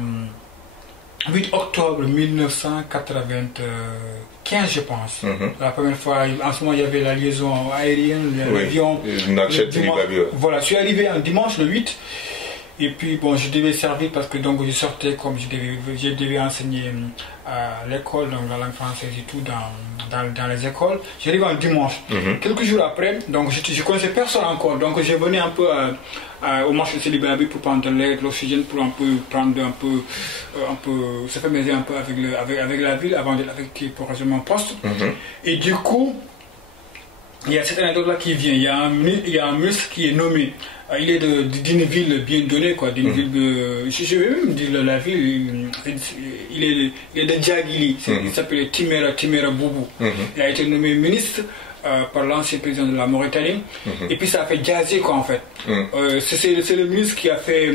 8 octobre 1995, je pense. La première fois, en ce moment, il y avait la liaison aérienne, l'avion. Voilà, je suis arrivé un dimanche, le 8. Et puis, bon, je devais servir parce que donc je sortais comme je devais enseigner à l'école, donc la langue française et tout, dans les écoles. J'arrive un dimanche. Quelques jours après, donc je connaissais personne encore. Donc, je venais un peu au marché de Silibabi pour prendre de l'air, de l'oxygène, pour prendre un peu, se familiariser un peu avec la ville avant d'être pour résumer mon poste. Et du coup, il y a cette anecdote-là qui vient. Il y a un ministre qui est nommé. Il est d'une ville bien donnée, quoi, d'une ville de... Je vais même dire la ville, il est de Djagili, il s'appelle Timera Boubou. Il a été nommé ministre par l'ancien président de la Mauritanie. Et puis ça a fait jaser quoi en fait. C'est le ministre qui a fait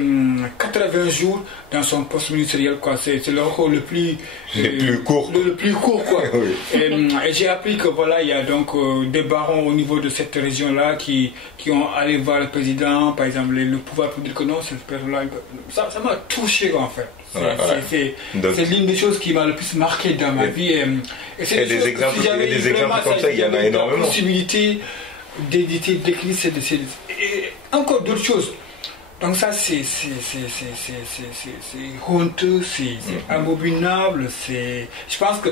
80 jours dans son poste ministériel quoi. C'est le record le plus court. Le plus court quoi. Oui. Et j'ai appris que voilà, il y a donc des barons au niveau de cette région-là qui ont allé voir le président, par exemple, le pouvoir pour dire que non, cette personne-là, ça m'a touché en fait. C'est l'une des choses qui m'a le plus marqué dans ma vie. Et c'est des exemples comme ça, il y en a énormément. La possibilité d'éditer, d'écrire, et encore d'autres choses. Donc ça, c'est honteux, c'est abominable. Je pense que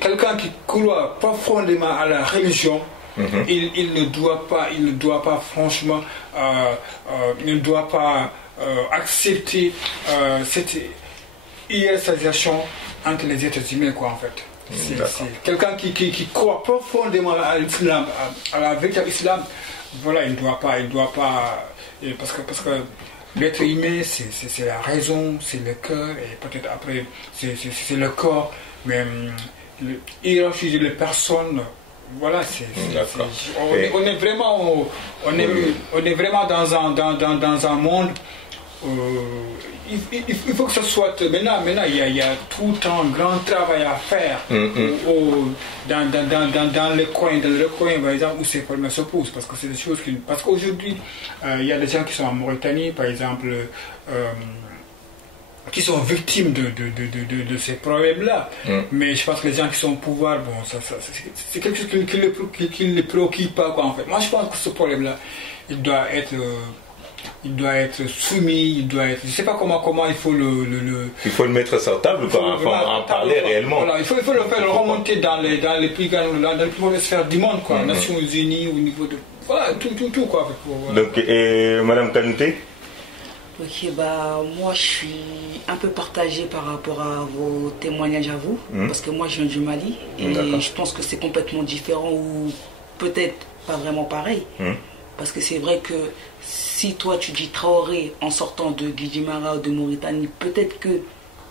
quelqu'un qui croit profondément à la religion, il ne doit pas franchement, il ne doit pas accepter cette hiérarchisation entre les êtres humains quoi en fait. C'est quelqu'un qui croit profondément à l'islam, à la véritable islam. Voilà, il ne doit pas parce que l'être humain c'est la raison, c'est le cœur et peut-être après c'est le corps, mais hiérarchiser les personnes. Voilà, on est vraiment dans un monde. Il faut que ce soit maintenant il y a tout le temps un grand travail à faire dans les coins par exemple où ces problèmes se posent parce que c'est des choses parce qu'aujourd'hui il y a des gens qui sont en Mauritanie par exemple qui sont victimes de ces problèmes-là. Mais je pense que les gens qui sont au pouvoir, bon, c'est quelque chose qui ne les préoccupe pas, quoi, en fait. Moi, je pense que ce problème-là, il doit être soumis, il doit être... Je ne sais pas comment il faut Il faut le mettre sur table, quoi, en parler réellement. Voilà, il faut le faire remonter dans les plus mauvaises sphères du monde, quoi. Nations Unies, au niveau de... Voilà, tout quoi. Voilà. Donc, et Madame Kanouté? Ok, moi je suis un peu partagée par rapport à vos témoignages à vous, parce que moi je viens du Mali et je pense que c'est complètement différent ou peut-être pas vraiment pareil. Parce que c'est vrai que si toi tu dis Traoré en sortant de Guidimara ou de Mauritanie, peut-être que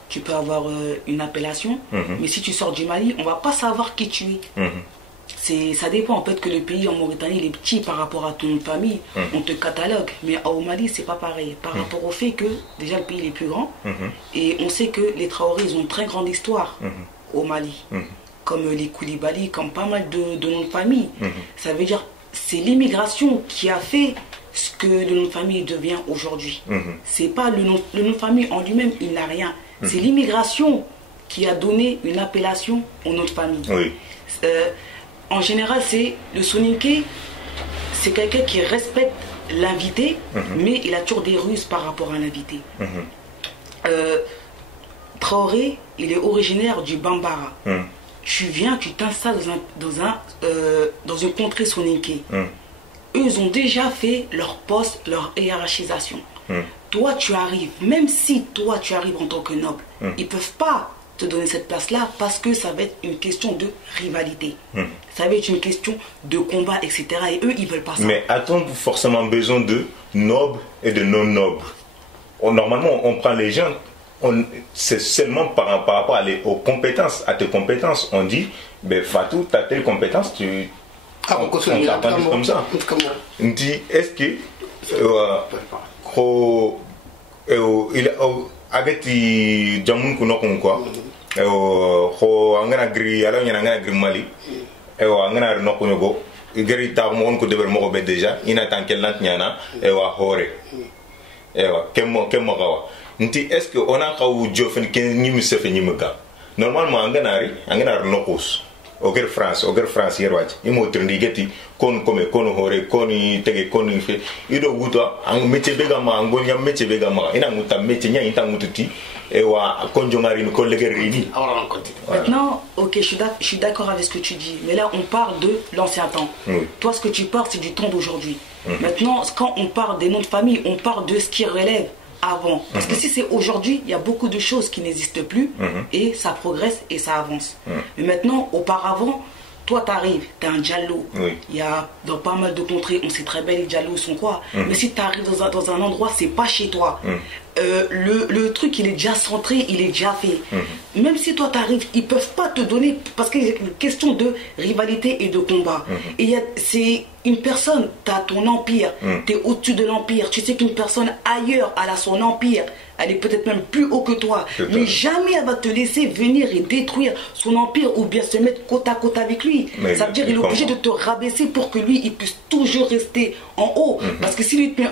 tu peux avoir une appellation, mais si tu sors du Mali, on va pas savoir qui tu es. Ça dépend en fait que le pays en Mauritanie il est petit par rapport à ton famille, on te catalogue, mais au Mali c'est pas pareil par rapport au fait que déjà le pays est plus grand et on sait que les Traoré ils ont une très grande histoire au Mali, comme les Koulibaly, comme pas mal de noms de famille. Ça veut dire c'est l'immigration qui a fait ce que le nom de famille devient aujourd'hui. C'est pas le nom de famille en lui-même, il n'a rien. C'est l'immigration qui a donné une appellation au nom de famille. En général, c'est le soninké, c'est quelqu'un qui respecte l'invité, mais il a toujours des ruses par rapport à l'invité. Traoré, il est originaire du Bambara. Tu viens, tu t'installes dans une contrée soninké. Eux, ils ont déjà fait leur poste, leur hiérarchisation. Toi, tu arrives, même si toi, tu arrives en tant que noble, ils ne peuvent pas te donner cette place-là parce que ça va être une question de rivalité. Ça va être une question de combat, etc. Et eux, ils ne veulent pas ça. Mais a-t-on forcément besoin de nobles et de non-nobles? Normalement, on prend les gens, c'est seulement par rapport aux compétences, à tes compétences. On dit, ben Fatou, tu as telle compétence, on t'attend comme ça. On dit, est-ce que agati jamun kuno kun quoi angana gri ala nyana ngana gri Mali angana no kuno go gri ta mo ko deber mo be déjà ina tankel lant nyana hore kemmo gawa nti est-ce que on a kaw jofen ken nyimi sefe nyimi ga normalement angana no kus oger France yerwaji imo trindi geti kon hore koni tege koni fe ido guto ang métier bega ma ngonya métier bega ma ina muta métier nya ita mututi konjongari no collègue réuni. Maintenant, ok, je suis d'accord avec ce que tu dis, mais là on parle de l'ancien temps. Toi, ce que tu parles, c'est du temps d'aujourd'hui. Maintenant, quand on parle des noms de famille, on parle de ce qui relève avant. Parce que si c'est aujourd'hui, il y a beaucoup de choses qui n'existent plus et ça progresse et ça avance. Mais maintenant, auparavant, toi t'arrives, t'es un Diallo. Oui. Il y a dans pas mal de contrées, on sait très bien les Diallos sont quoi. Mais si t'arrives dans un endroit, c'est pas chez toi. Le truc il est déjà centré, il est déjà fait. Même si toi t'arrives, ils peuvent pas te donner, parce qu'il y a une question de rivalité et de combat. Et c'est une personne, t'as ton empire, t'es au-dessus de l'empire. Tu sais qu'une personne ailleurs, elle a son empire, elle est peut-être même plus haut que toi, mais jamais elle va te laisser venir et détruire son empire ou bien se mettre côte à côte avec lui. Mais ça veut dire qu'il est obligé de te rabaisser pour que lui il puisse toujours rester en haut. Parce que si lui te met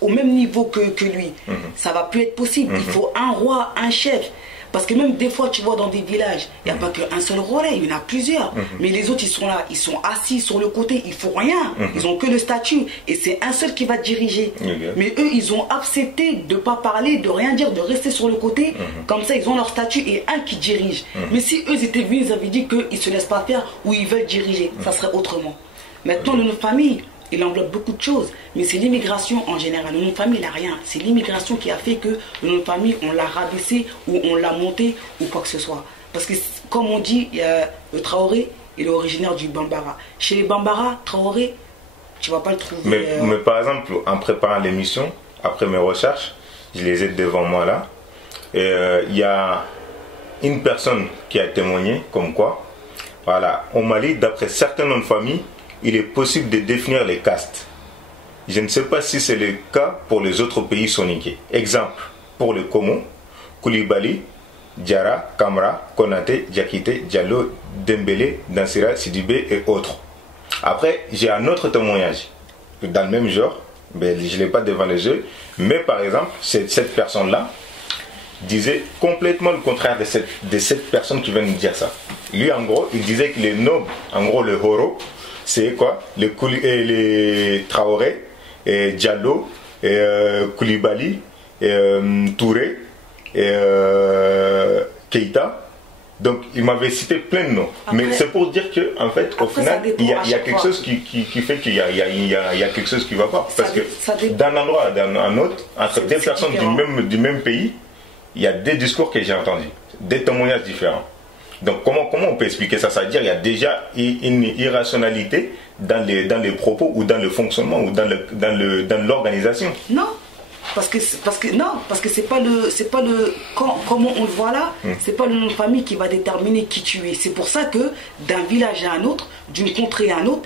au même niveau que lui, ça va plus être possible. Il faut un roi, un chef. Parce que même des fois, tu vois, dans des villages, il n'y a pas qu'un seul relais, il y en a plusieurs. Mais les autres, ils sont là, ils sont assis sur le côté, ils font rien. Ils ont que le statut. Et c'est un seul qui va diriger. Mais eux, ils ont accepté de ne pas parler, de rien dire, de rester sur le côté. Comme ça, ils ont leur statut et un qui dirige. Mais si eux étaient venus, ils avaient dit qu'ils ne se laissent pas faire ou ils veulent diriger, ça serait autrement. Maintenant, le nom de famille, il englobe beaucoup de choses, mais c'est l'immigration en général. Le nom de famille, il n'a rien. C'est l'immigration qui a fait que le nom de famille, on l'a rabaissé ou on l'a monté ou quoi que ce soit. Parce que, comme on dit, le Traoré, il est originaire du Bambara. Chez les Bambara, Traoré, tu ne vas pas le trouver. Mais par exemple, en préparant l'émission, après mes recherches, je les ai devant moi là, et il y a une personne qui a témoigné comme quoi, voilà, au Mali, d'après certains noms de famille, il est possible de définir les castes. Je ne sais pas si c'est le cas pour les autres pays soniqués. Exemple, pour le Komo, Koulibaly, Diarra, Kamara, Konaté, Diakité, Diallo, Dembélé, Dansira, Sidibé et autres. Après, j'ai un autre témoignage dans le même genre, mais je ne l'ai pas devant les yeux, mais par exemple, cette personne-là disait complètement le contraire de cette personne qui vient nous dire ça. Lui, en gros, il disait que les nobles, en gros, le Horo, c'est quoi? Les Traoré, et Diallo, et Koulibaly, et Touré, et Keïta. Donc il m'avait cité plein de noms. Après, mais c'est pour dire que en fait, au final, il y a quelque chose qui fait qu'il y a quelque chose qui ne va pas. Parce que d'un endroit à un autre, entre deux personnes du même pays, il y a des discours que j'ai entendus, des témoignages différents. Donc comment on peut expliquer ça? Ça veut dire qu'il y a déjà une irrationalité dans les propos ou dans le fonctionnement ou dans l'organisation. Non, parce que c'est pas le comment on le voit là, c'est pas le nom de famille qui va déterminer qui tu es. C'est pour ça que d'un village à un autre, d'une contrée à un autre,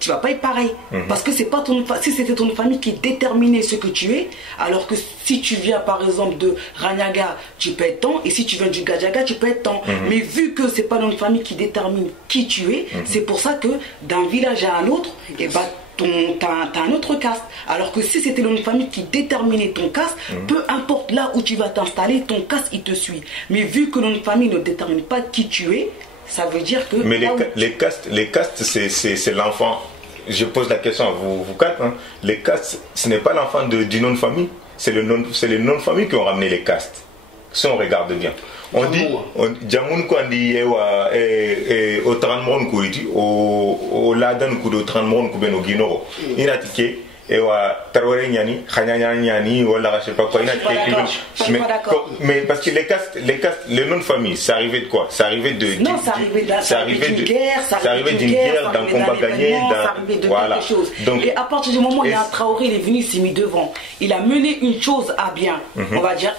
tu vas pas être pareil. Parce que c'est pas si c'était ton famille qui déterminait ce que tu es, alors que si tu viens par exemple de Ranyaga, tu peux être tant, et si tu viens du Gadjaga, tu peux être tant. Mais vu que c'est pas notre famille qui détermine qui tu es, c'est pour ça que d'un village à un autre, et bah t'as un autre caste. Alors que si c'était notre famille qui déterminait ton caste, peu importe là où tu vas t'installer, ton caste il te suit. Mais vu que notre famille ne détermine pas qui tu es, ça veut dire que... Mais les castes c'est l'enfant. Je pose la question à vous quatre. Hein. Les castes, ce n'est pas l'enfant du nom de famille. C'est les noms de famille qui ont ramené les castes. Si on regarde bien. On dit... Jamoun ko andi au 30 monde ko iti au ladan ko do 30 monde ko beno ginoro. Inatike ewa Traoré nyani, Khanyanya nyani wala je sais pas quoi. Mais parce que les castes, les noms de famille, ça arrivait de quoi? Ça arrivait de d'une guerre, d'un combat gagné, voilà. Donc, et à partir du moment où il y a un Traoré, il est venu, il s'est mis devant. Il a mené une chose à bien.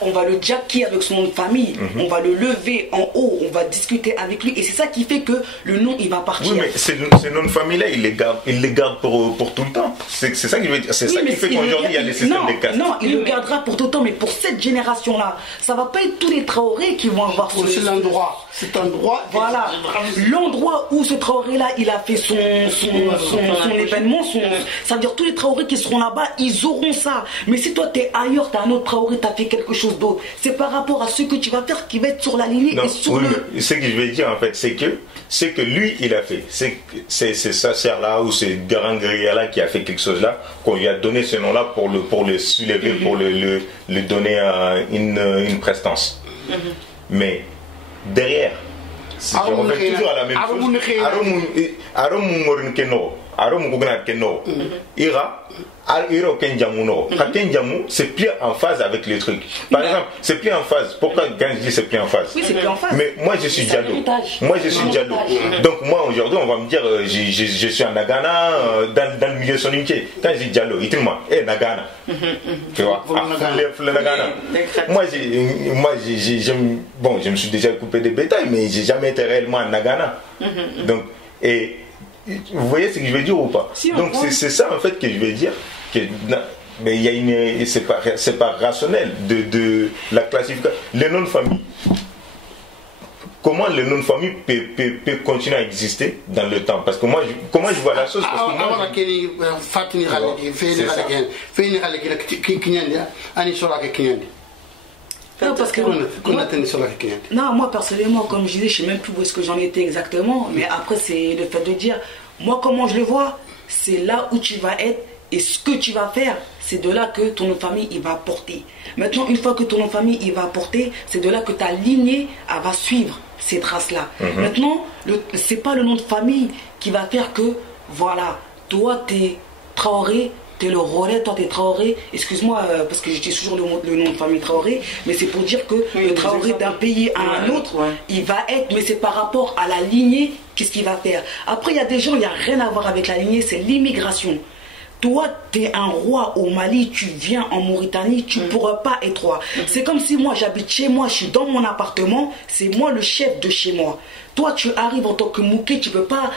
On va le jacker avec son nom de famille. On va le lever en haut. On va discuter avec lui. Et c'est ça qui fait que le nom, il va partir. Oui, mais ces noms de famille-là, il les garde pour tout le temps. C'est ça qui veut dire. C'est ça qui fait qu'aujourd'hui, il y a des systèmes de castes. Non, il le gardera pour tout le temps. Mais pour cette génération-là, ça va pas être tous les Traorés qui vont avoir c'est l'endroit. Cet endroit. Voilà. L'endroit où ce Traoré-là, il a fait son événement. Ça veut dire tous les Traorés qui seront là-bas, ils auront ça. Mais si toi, tu es ailleurs, tu as un autre Traoré, tu as fait quelque chose d'autre. C'est par rapport à ce que tu vas faire qui va être sur la lignée. Non, et sur ce que je vais dire, en fait, c'est que lui, il a fait. C'est sa sœur-là ou c'est Garangria-là qui a fait quelque chose là, qu'on lui a donné ce nom-là pour le soulever, pour le donner une prestance. Mais derrière, si je reviens toujours à la même chose, aro mu gugna kenno ira iro kenjamu no kenjamu c'est plus en phase avec les trucs. Par exemple, c'est plus en phase. Pourquoi quand je dis c'est plus en phase? Oui, c'est plus en phase. Mais moi je suis diallo. Moi je suis diallo. Donc moi aujourd'hui on va me dire je suis en Nagana dans le milieu soninké. Quand je dis diallo, il dit moi Nagana. Tu vois? Le Nagana. Moi bon, je me suis déjà coupé des bétails mais j'ai jamais été réellement en Nagana. Donc et vous voyez ce que je veux dire ou pas? Si, donc c'est ça en fait que je veux dire que mais il y a une c'est pas rationnel de la classification. Les noms de famille, comment le nom de famille peut continuer à exister dans le temps? Parce que moi comment je vois la chose, parce que moi non, parce que non, moi personnellement, comme je disais, je ne sais même plus où est-ce que j'en étais exactement, mais après c'est le fait de dire, moi comment je le vois, c'est là où tu vas être et ce que tu vas faire, c'est de là que ton nom de famille il va porter. Maintenant, une fois que ton nom de famille il va porter, c'est de là que ta lignée elle va suivre ces traces-là. Maintenant, c'est pas le nom de famille qui va faire que, voilà, toi t'es Traoré, t'es le relais, toi t'es Traoré, excuse-moi parce que j'utilise toujours le nom de famille Traoré, mais c'est pour dire que le Traoré d'un pays à un autre, il va être, mais c'est par rapport à la lignée, qu'est-ce qu'il va faire. Après il y a des gens, il n'y a rien à voir avec la lignée, c'est l'immigration. Toi, tu es un roi au Mali, tu viens en Mauritanie, tu ne pourras pas être roi. C'est comme si moi, j'habite chez moi, je suis dans mon appartement, c'est moi le chef de chez moi. Toi, tu arrives en tant que Mouké, tu ne peux pas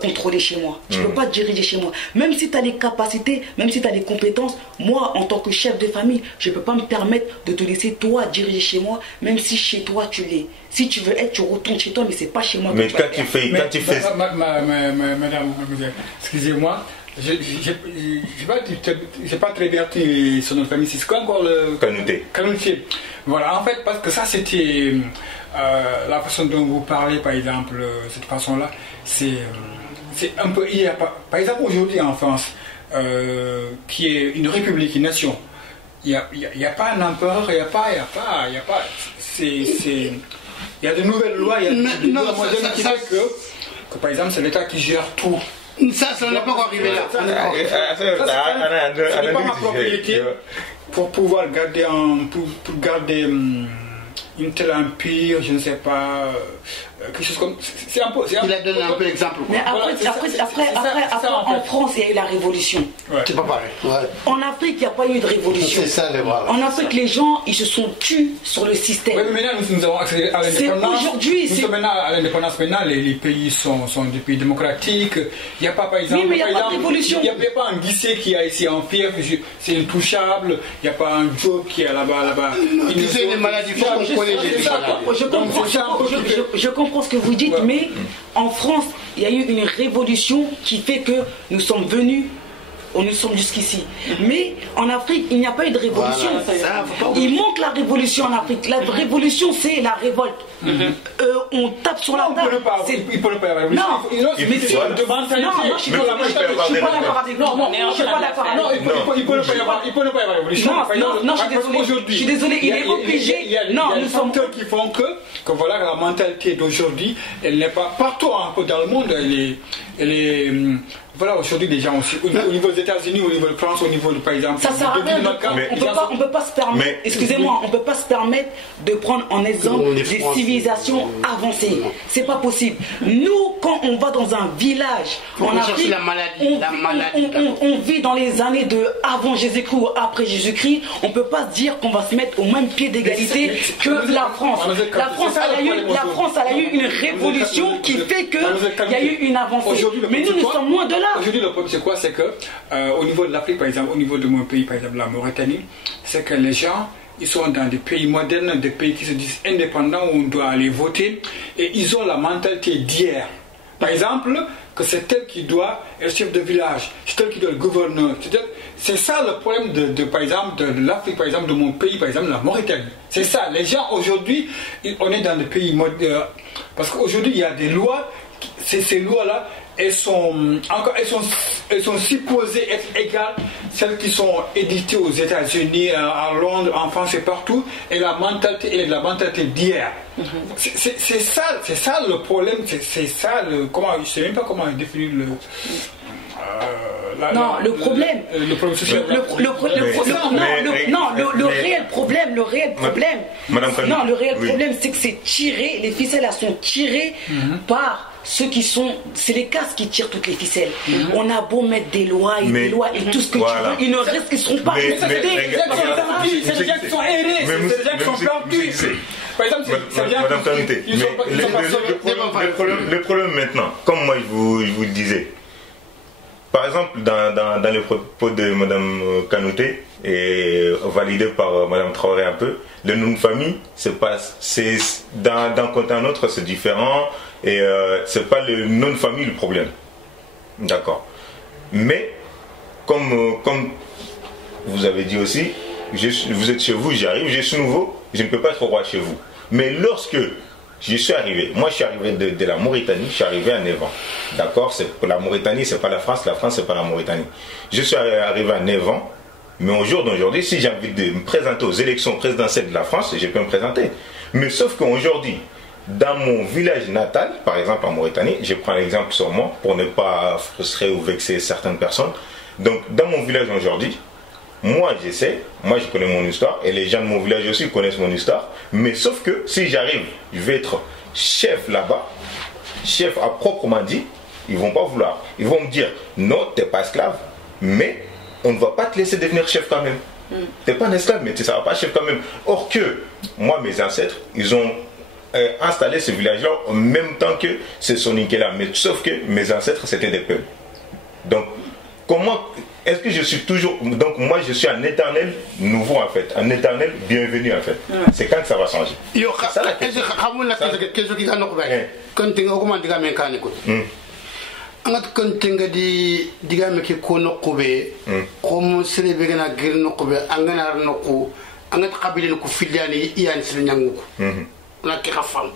contrôler chez moi, tu ne peux pas diriger chez moi. Même si tu as les capacités, même si tu as les compétences, moi, en tant que chef de famille, je ne peux pas me permettre de te laisser toi diriger chez moi, même si chez toi tu l'es. Si tu veux être, tu retournes chez toi, mais ce n'est pas chez moi. Mais quand tu fais... Madame, excusez-moi. Je n'ai pas très bien dit son nom de famille, c'est quoi encore le... Kanouté. Voilà, en fait, parce que ça c'était la façon dont vous parlez, par exemple, cette façon-là, c'est un peu... Par exemple, aujourd'hui en France, qui est une république, une nation, il n'y a pas un empereur, il y a de nouvelles lois, il y a de nouvelles modèles qui fait que, par exemple, c'est l'État qui gère tout. Ça n'est pas encore arrivé là. Ce n'est pas ma propriété pour pouvoir garder une telle empire, je ne sais pas, quelque chose comme... Il a donné un peu l'exemple. Mais après, en France, il y a eu la révolution. C'est pas pareil. En Afrique, il n'y a pas eu de révolution. C'est ça, les voilà. En Afrique, les gens, ils se sont tus sur le système. Oui, mais maintenant, nous avons accédé à l'indépendance. Aujourd'hui, nous sommes maintenant à l'indépendance. Maintenant, les pays sont des pays démocratiques. Il n'y a pas, par exemple... Oui, mais il n'y a pas de révolution. Il n'y a pas un Guissé qui a ici en fief, c'est intouchable. Il n'y a pas un Joe qui est là-bas. Tu sais, les maladies, il faut qu'on connaisse les maladies. Je comprends ce que vous dites, mais en France, il y a eu une révolution qui fait que nous sommes venus, nous sommes jusqu'ici. Mais en Afrique, il n'y a pas eu de révolution. Il manque la révolution en Afrique. La révolution, c'est la révolte. On tape sur la table. Il peut ne pas y avoir révolution. Non, mais si on demande... Non, je suis pas d'accord avec vous. Non, je suis pas d'accord avec vous. Il peut ne pas y avoir révolution. Non, je suis désolé. Il est obligé. Non, nous sommes... facteurs qui font que voilà, la mentalité d'aujourd'hui, elle n'est pas partout un peu dans le monde, elle est voilà, aujourd'hui les gens aussi, au niveau des États-Unis, au niveau de France, au niveau de, par exemple, ça sert à rien. On peut pas se permettre, excusez-moi, on peut pas se permettre de prendre en exemple des civilisations avancées. C'est pas possible. Nous, quand on va dans un village en Afrique, on vit dans les années de avant Jésus-Christ ou après Jésus-Christ, on peut pas se dire qu'on va se mettre au même pied d'égalité que la France. La France, elle a eu une révolution qui fait qu'il y a eu une avancée. Mais nous sommes loin de là. Aujourd'hui, le problème, c'est quoi? C'est que, au niveau de l'Afrique, par exemple, au niveau de mon pays, par exemple, la Mauritanie, c'est que les gens, ils sont dans des pays modernes, des pays qui se disent indépendants, où on doit aller voter, et ils ont la mentalité d'hier. Par exemple, que c'est elle qui doit être chef de village, c'est elle qui doit être gouverneur. C'est ça le problème par exemple, de l'Afrique, par exemple, de mon pays, par exemple, la Mauritanie. C'est ça. Les gens, aujourd'hui, on est dans des pays modernes, parce qu'aujourd'hui, il y a des lois, ces lois-là, elles sont supposées être égales, celles qui sont éditées aux États-Unis, à Londres, en France et partout, et la mentalité d'hier. C'est ça le problème, c'est ça le... je ne sais même pas comment définir Non, le problème. Le problème social. Le réel problème. Madame Kane, Non, le réel oui. problème, c'est que c'est tiré, les ficelles elles sont tirées par ceux qui sont. C'est les castes qui tirent toutes les ficelles. On a beau mettre des lois et des lois et tout ce que Voilà. tu veux, ils ne restent qu'ils seront pas Mais- respectés. mais- C'est des gens qui sont aidés, c'est des gens qui sont perdus. Par exemple, c'est bien. Madame Kanouté, Ils sont pas le problème maintenant, comme moi je vous le disais, par exemple dans les propos de Madame Kanouté et validé par Madame Traoré un peu, le nom de famille, c'est d'un côté à un autre c'est différent et c'est pas le nom de famille le problème, d'accord. Mais comme vous avez dit aussi, vous êtes chez vous, j'arrive, je suis nouveau, je ne peux pas être roi chez vous. Mais lorsque je suis arrivé, moi je suis arrivé de la Mauritanie, je suis arrivé à 9 ans. D'accord, la Mauritanie c'est pas la France c'est pas la Mauritanie. Je suis arrivé à 9 ans, mais au jour d'aujourd'hui, si j'ai envie de me présenter aux élections présidentielles de la France, je peux me présenter. Mais sauf qu'aujourd'hui, dans mon village natal, par exemple en Mauritanie, je prends l'exemple sur moi pour ne pas frustrer ou vexer certaines personnes. Donc dans mon village aujourd'hui, moi je connais mon histoire et les gens de mon village aussi connaissent mon histoire, mais sauf que si j'arrive, je vais être chef là-bas, chef à proprement dit, ils vont pas vouloir. Ils vont me dire, non, t'es pas esclave, mais on ne va pas te laisser devenir chef quand même. T'es pas un esclave, mais tu ne seras pas chef quand même. Or que, moi, mes ancêtres, ils ont installé ce village-là en même temps que ce Soninkela, mais sauf que mes ancêtres, c'était des peuples. Donc, comment... Est-ce que je suis toujours... Donc moi je suis un éternel nouveau en fait, un éternel bienvenu en fait. C'est quand que ça va changer. C'est ça la question. Angat kontenga di digame ke kono kobe komo selebe gana gir no kobe angana no ko angat qabila ko filiani iyan sel nyanguko na ki khafam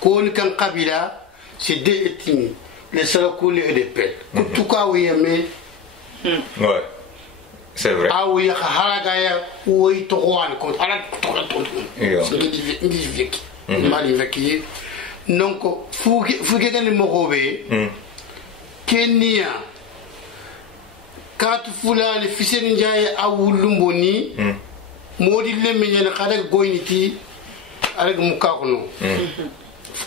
ko ni kan qabila c'est deux ethnies les Salakuli et les Peuls ko tuka wiyame Ouais. C'est vrai. Ah oui, haragaya oui to wan ko ala to ngi veki mali veki donc fuge gani mo kobe Kenya kat fulani fiseni njaye awulumboni modi lemenya na kada goyniti arag mukakono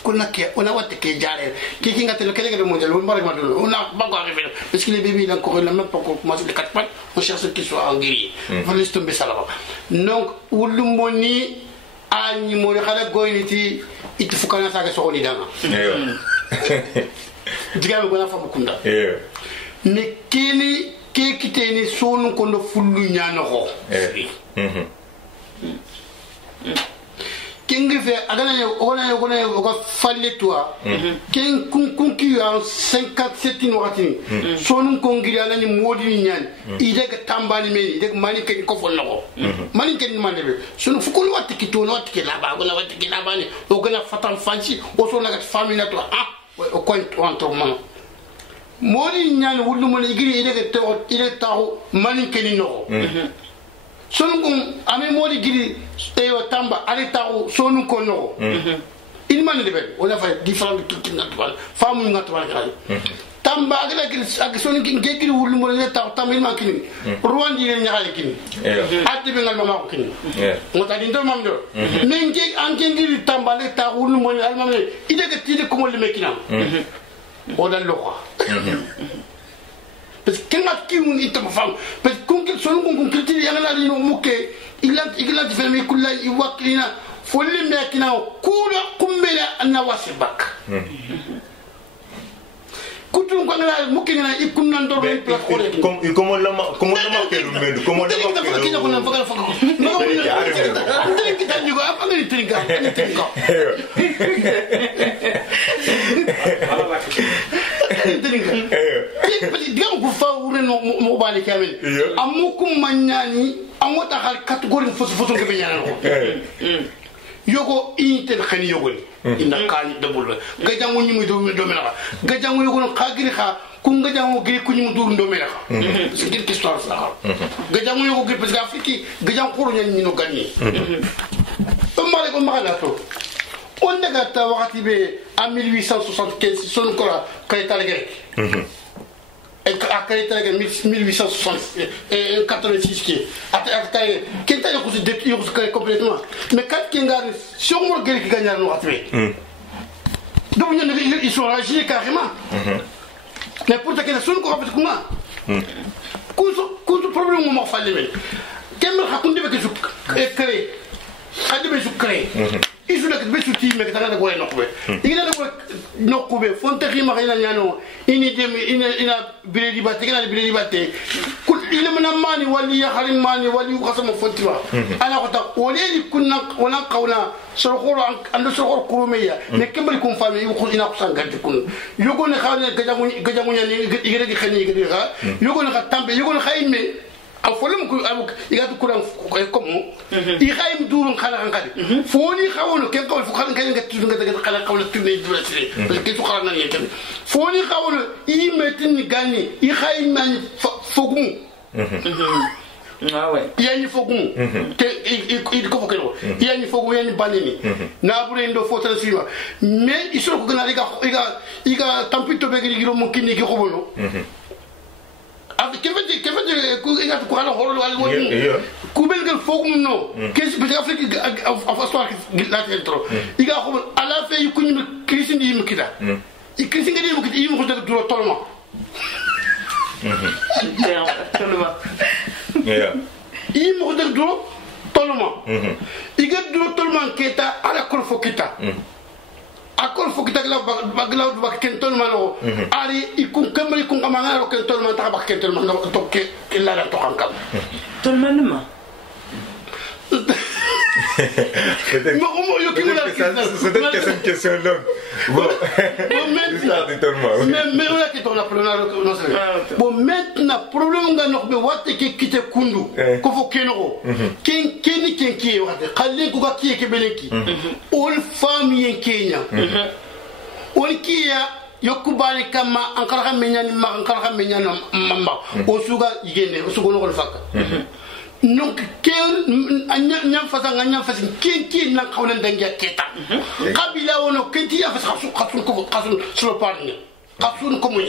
kuna ke ona watte ke jare ki kinga tele kele mondial on parle mal on a pas encore arrivé parce que les bébés ils encore la même pas commencé les 4 pattes on cherche ceux qui sont en guéri faut laisser tomber ça là-bas donc wulumboni ani mo kada goyniti it fukana sa ga so ni dama digabe gona famu kunda mais kini ke kiteni sonu kondo fullu nyano ko kingi fe agana yo ko falle toi ken kun ki en 57 wakati sonu ko ngiri ala ni modi ni nyan ide ka tambani meni ide mani ken ko fo nako mani ken mande be sonu fukul watti ki to no watti ki laba gona watti ki laba ni o gona fatan fanci o so naga famille na to o ko entre man modi nyan wullu mo igiri ide ka to ide taw mani ken no sonun ame modi giri eyo tamba ari taw sonun ko no il man de ben on a fait différent culture naturelle famu naturelle kala tamba agala giri ak sonun giri wullu mo le taw tamba il man kini rwandi le nyaale kini atti be ngal mama ko kini ngota di ndo mam do men ge an giri tamba le taw wullu mo al mam le ide ke tide ko mo le mekina o dal lo ko parce que quand tu es une femme parce que son con culture y a la no muke il a fait mais kula il voit qu'il a folle mais qu'il a kula kumbela ana wasibak kutu ko ngala muke na ikun nan do ben place ko de comment le marquer le monde comment le marquer ko na fakal fakko no ni kita ni ko am ni trinka digam ko fa wure no bali kamel amukum manyani amota hal category fosu ke be nyana ko yogo intel khani yogo inda kani dabul gajangu nyimi do mela gajangu yogo no khagiri kha kun gajangu giri kunyi do mela c'est quelque histoire ça gajangu yogo giri parce que afrique gajangu ko nyani no gani male ko mala to on daga ta wakati be en 1875 son ko kayta grec a créé 1886 qui a créé complètement mais quand si on regarde qui gagne donc ils sont réagis carrément mais pour ta question qu'on fait comment quel problème on m'a fallu quel raconte que je créé ils sont là que tu dis mais que tu as de quoi il y a no kube fonte rima ina nyano ini dem ina biledi batte ina biledi batte kul ila mana mani wali ya harim mani wali qasama fontiwa ana ko ta wali kunna wala qawla sorkhoro ando sorkhoro kurumeya ne kembali kum fami ko ina ko sangati kun yogo ne khane gajamu nyani igere gi khani igere ha yogo ne khatambe yogo ne khayme afolum ko igatu kuran comme i khayim durun khala khankadi foni khawno ken ko fu khala kan ngati ngati khala khawla tunne durasire parce que to khala nan yeken foni khawno i metin gani i khayim man fogum ah ouais yani fogum te i ko fokelo yani fogum yani banini na bure ndo fotala siwa mais i so ko gana iga tampito be giro mo kinni ki khobono كيف كيف كورونا هولو على كوبل فوق منه كيس بتافريقيا افاسوار لا تنترو يغا خو على في يكون كريسين دي مكدا كريسين دي مكدا يم خو دو تولما تولما يم خو دو تولما يغا دو تولما كيتا على كل فوكيتا akor fo kita baglaw du bak kentol malo ari ikun kamri kun kamanga ro kentol man ta bak kentol man to ke la to kankam tol manma C'est une question longue. Bon, mais on a qui tourne la première. Bon, maintenant, problème nga nok be watte ke kite kundu ko fo kenoro ken ki watte khalle ko ga ki ke beleki ol famille Kenya ol kiya yokubali kama ankara menyani ma ankara menyana mamba o suga yigene o sugo no fakka donc anya fasa ken na kawlen dangia keta kabila wono kenti ya fasa khasun sur le parni khasun ko moy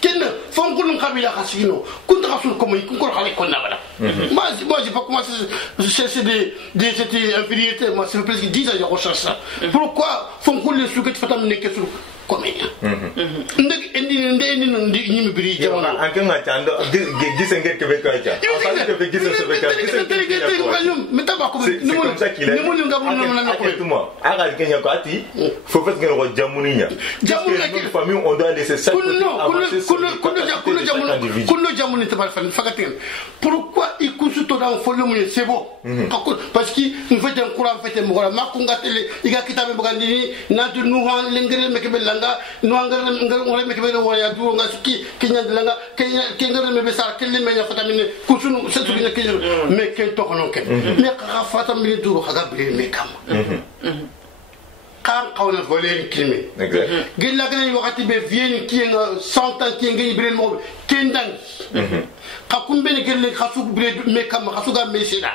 ken fonkul kabila khasino kun khasun ko moy kun ko khale ko nabala moi j'ai pas commencé chercher des infériorités moi c'est presque 10 ans je recherche ça pourquoi fonkul le suket fatam ne kesul comédien ndek indi ñimi biri jamono anke nga tando gisse ngeen ke beka ja parce que gisse se beka mais tabako ni mo nga mo na ko tout moi ara kenya ko ati faut faire ngeen ko jamuninya notre famille on doit laisser ça kuno jamuni tabal fan fakaten pourquoi ikusu to dans follo mu c'est bon parce que nous fait un courant fait mo ma ko ngatele iga kitabe bugandini na tu nu han lengere meke langa no ngare me kebele waya du nga ski kenya langa kenya ngare me besar kelle me nya fatamine kusunu setu kenya kenya me ken to kono ken me ka fatamine du haga bre me kam kan kawna voler crime exact gilla gane wakati be vieni ki nga 100 ans ki nga bre mo kendang ka kumbene gelle khasu bre me kam khasu ga me sida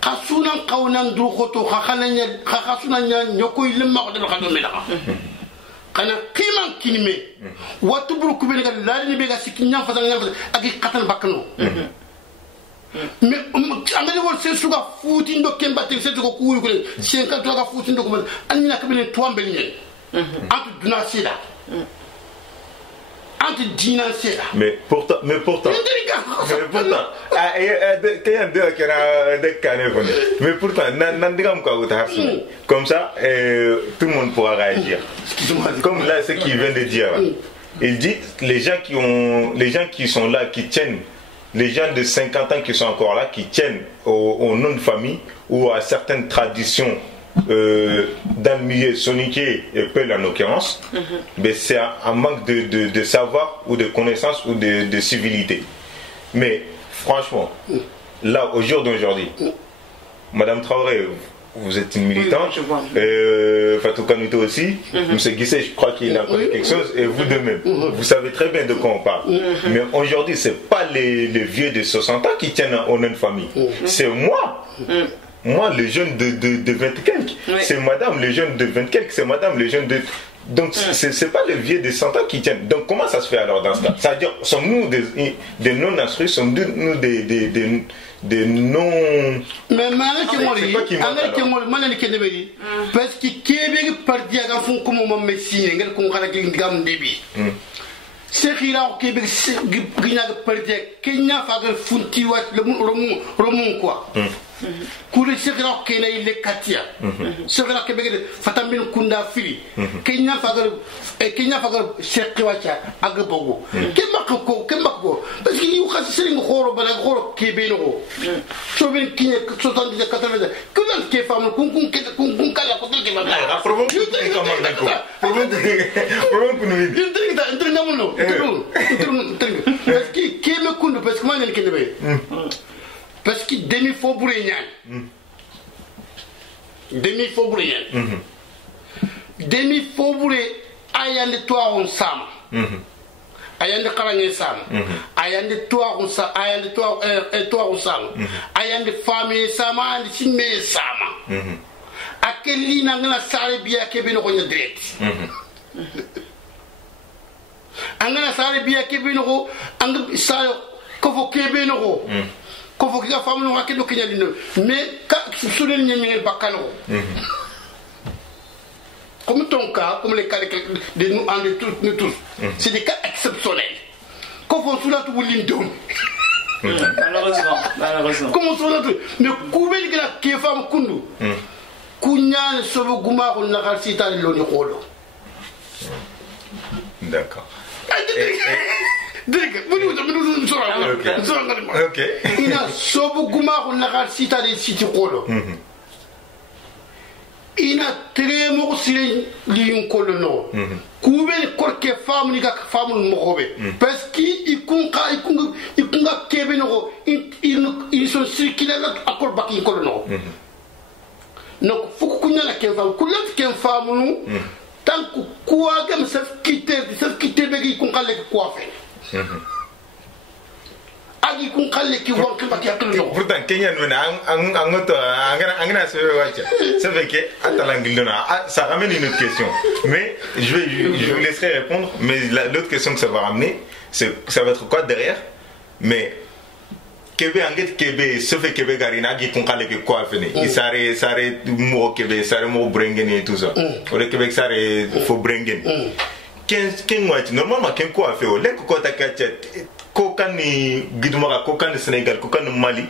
khasuna kawnan du khoto khakhana khasuna nya nyokoy limma ko do khado me la kana kiman kinime watu buru kubeni ga lali be ga sikinya fa agi qatal bakno mais angani wol se suga futi ndo kemba te se ko kuyu ko 50 ga futi ndo ko anina kabene tuambe nyen antu duna sida antu dina sida mais pourtant mais pourtant nan digam ko ta comme ça tout le monde pourra réagir comme là ce qu'il vient de dire là. Il dit les gens qui sont là qui tiennent les gens de 50 ans qui sont encore là qui tiennent au nom de famille ou à certaines traditions dans le milieu soniqué et Peul en l'occurrence, mais c'est un manque de savoir ou de connaissance ou de civilité. Mais franchement, là, au jour d'aujourd'hui, Madame Traoré, vous êtes une militante, Fatou Kanouté aussi, M. Guissé, je crois qu'il a appris quelque chose, et vous de même. Vous savez très bien de quoi on parle. Mais aujourd'hui, ce n'est pas les vieux de 60 ans qui tiennent au nom de famille. C'est moi. Moi, le jeune de 20 quelques. C'est madame, le jeune de 20 quelques. C'est madame, le jeune de Donc c'est pas les vieux des 100 ans qui tiennent. Donc comment ça se fait alors dans ce cas? C'est-à-dire, sommes-nous des non-instruits, sommes-nous des non... Mais parce que Québec parti à fond comme on me signe, qu'on a une gamme débit. C'est qu'il a au Québec, Guinée parti, Kenya fait funti wat le remon quoi. Kuri sekira Kenya il est katia. Sekira Québec fatamil kunda fili. Kenya fait sekwacha agabogo. Kemako. Parce qu'il y a aussi une horo bala horo Québécois. Souvent qui est 70 80. Que dans qui femme kun kala ko ke ba. Problème parce que me kundu parce que moi ne kende parce que demi faux bourignan demi faux bouré ayande toi on sam ayande karangé sam ayande toi on sam ayande toi on sam ayande famille sama andi simme sama akeli nangala sare biya kebe no ko direct angana sare biya kebe no ko ang sa ko fo kebe no ko ko fo ka famu no akelo kenya dino mais ka sulel nyengel bakano comme ton cas comme les cas de nous en tous c'est des cas exceptionnels ko fo sula to lindom malheureusement comment on a mais koubel gna ke fam kundu kunyane sobo guma ko nakal sitali lo ni kholo. D'accord. Ok. Il a sobo guma ko nakal sitali siti kholo. Il a très mo sile li kholo no. Koubel korke fam ni ka fam mo khobe. Parce que ikunga kebe no ils sont circulés akol baki kholo no. Donc faut que nous ayons qu'un femme tant que quoi comme ça quitter begi qu'on calme quoi faire agi qu'on calme qui vont pourtant Kenya nous angana c'est vrai que ça ramène une autre question mais je vous laisserai répondre mais l'autre question que ça va ramener ça va être quoi derrière mais Kebe anget Kebe sauf Kebe garina qui concale que quoi fini il sare mo Kebe sare mo brengen et tout ça au Québec sare faut brengen 15 mois normalement ken quoi fait au lek ko ta kachet ko kan ni giduma ko kan Sénégal ko kan Mali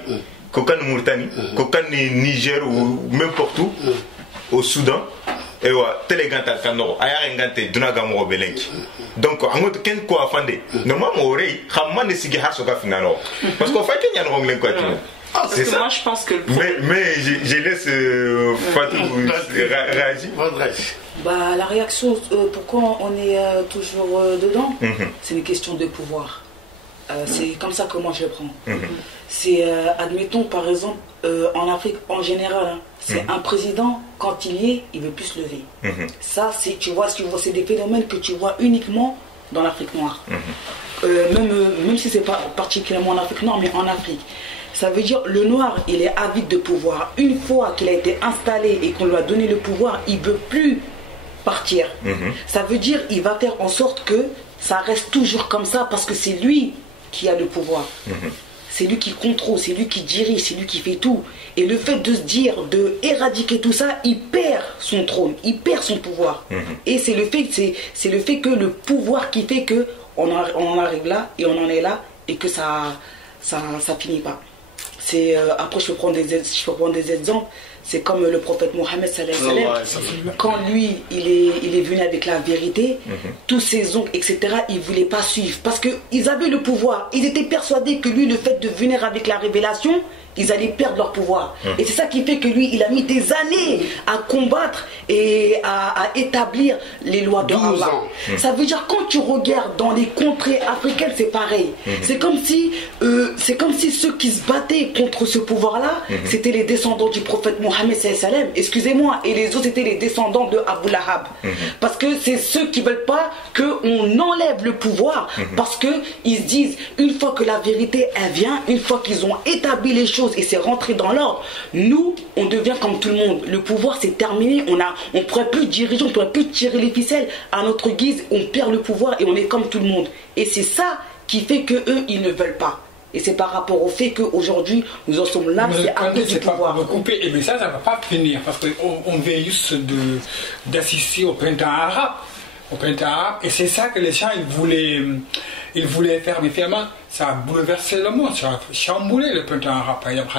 ko kan Mauritanie ko kan Niger ou n'importe où au Soudan et wa teleganta kanoro aya ngante dunaga mo belenki donc angot ken ko afande normalement orei xamane sigi harso ka finalo parce que fa Kenya no nglen ko parce que moi je pense que mais je laisse Fatou réagir. Bah la réaction pourquoi on est toujours dedans c'est une question de pouvoir. C'est comme ça que moi je le prends. C'est admettons par exemple en Afrique en général c'est un président quand il y est il veut plus se lever. Ça c'est tu vois c'est des phénomènes que tu vois uniquement dans l'Afrique noire. Même si c'est pas particulièrement en Afrique noire mais en Afrique. Ça veut dire le noir il est avide de pouvoir. Une fois qu'il a été installé et qu'on lui a donné le pouvoir il veut plus partir. Ça veut dire il va faire en sorte que ça reste toujours comme ça parce que c'est lui qui a le pouvoir. C'est lui qui contrôle, c'est lui qui dirige, c'est lui qui fait tout. Et le fait de se dire, de éradiquer tout ça, il perd son trône, il perd son pouvoir. Et c'est le fait que le pouvoir qui fait que on en arrive là et on en est là et que ça finit pas. Après je peux prendre des exemples. C'est comme le prophète Mohammed sallallahu alayhi wa sallam. Quand lui, il est venu avec la vérité, tous ses oncles, etc., ils ne voulaient pas suivre. Parce qu'ils avaient le pouvoir. Ils étaient persuadés que lui, le fait de venir avec la révélation, ils allaient perdre leur pouvoir. Et c'est ça qui fait que lui, il a mis des années à combattre et à établir les lois de Allah. Ça veut dire quand tu regardes dans les contrées africaines, c'est pareil. C'est comme si ceux qui se battaient contre ce pouvoir-là, c'était les descendants du prophète Mohammed sallallahu alayhi wa sallam, excusez-moi, et les autres c'était les descendants de Abu Lahab. Parce que c'est ceux qui veulent pas qu'on enlève le pouvoir, parce qu'ils se disent, une fois que la vérité elle vient, une fois qu'ils ont établi les choses choses et c'est rentré dans l'ordre, nous, on devient comme tout le monde. Le pouvoir, c'est terminé. On ne pourrait plus diriger, on ne pourrait plus tirer les ficelles à notre guise. On perd le pouvoir et on est comme tout le monde. Et c'est ça qui fait qu'eux, ils ne veulent pas. Et c'est par rapport au fait qu'aujourd'hui, nous en sommes là, c'est à cause du pouvoir. Et bien ça ne va pas finir, parce qu'on vient juste d'assister au printemps arabe. Et c'est ça que les gens, ils voulaient faire. Mais finalement, ça a bouleversé le monde, ça a chamboulé le printemps arabe. Par exemple,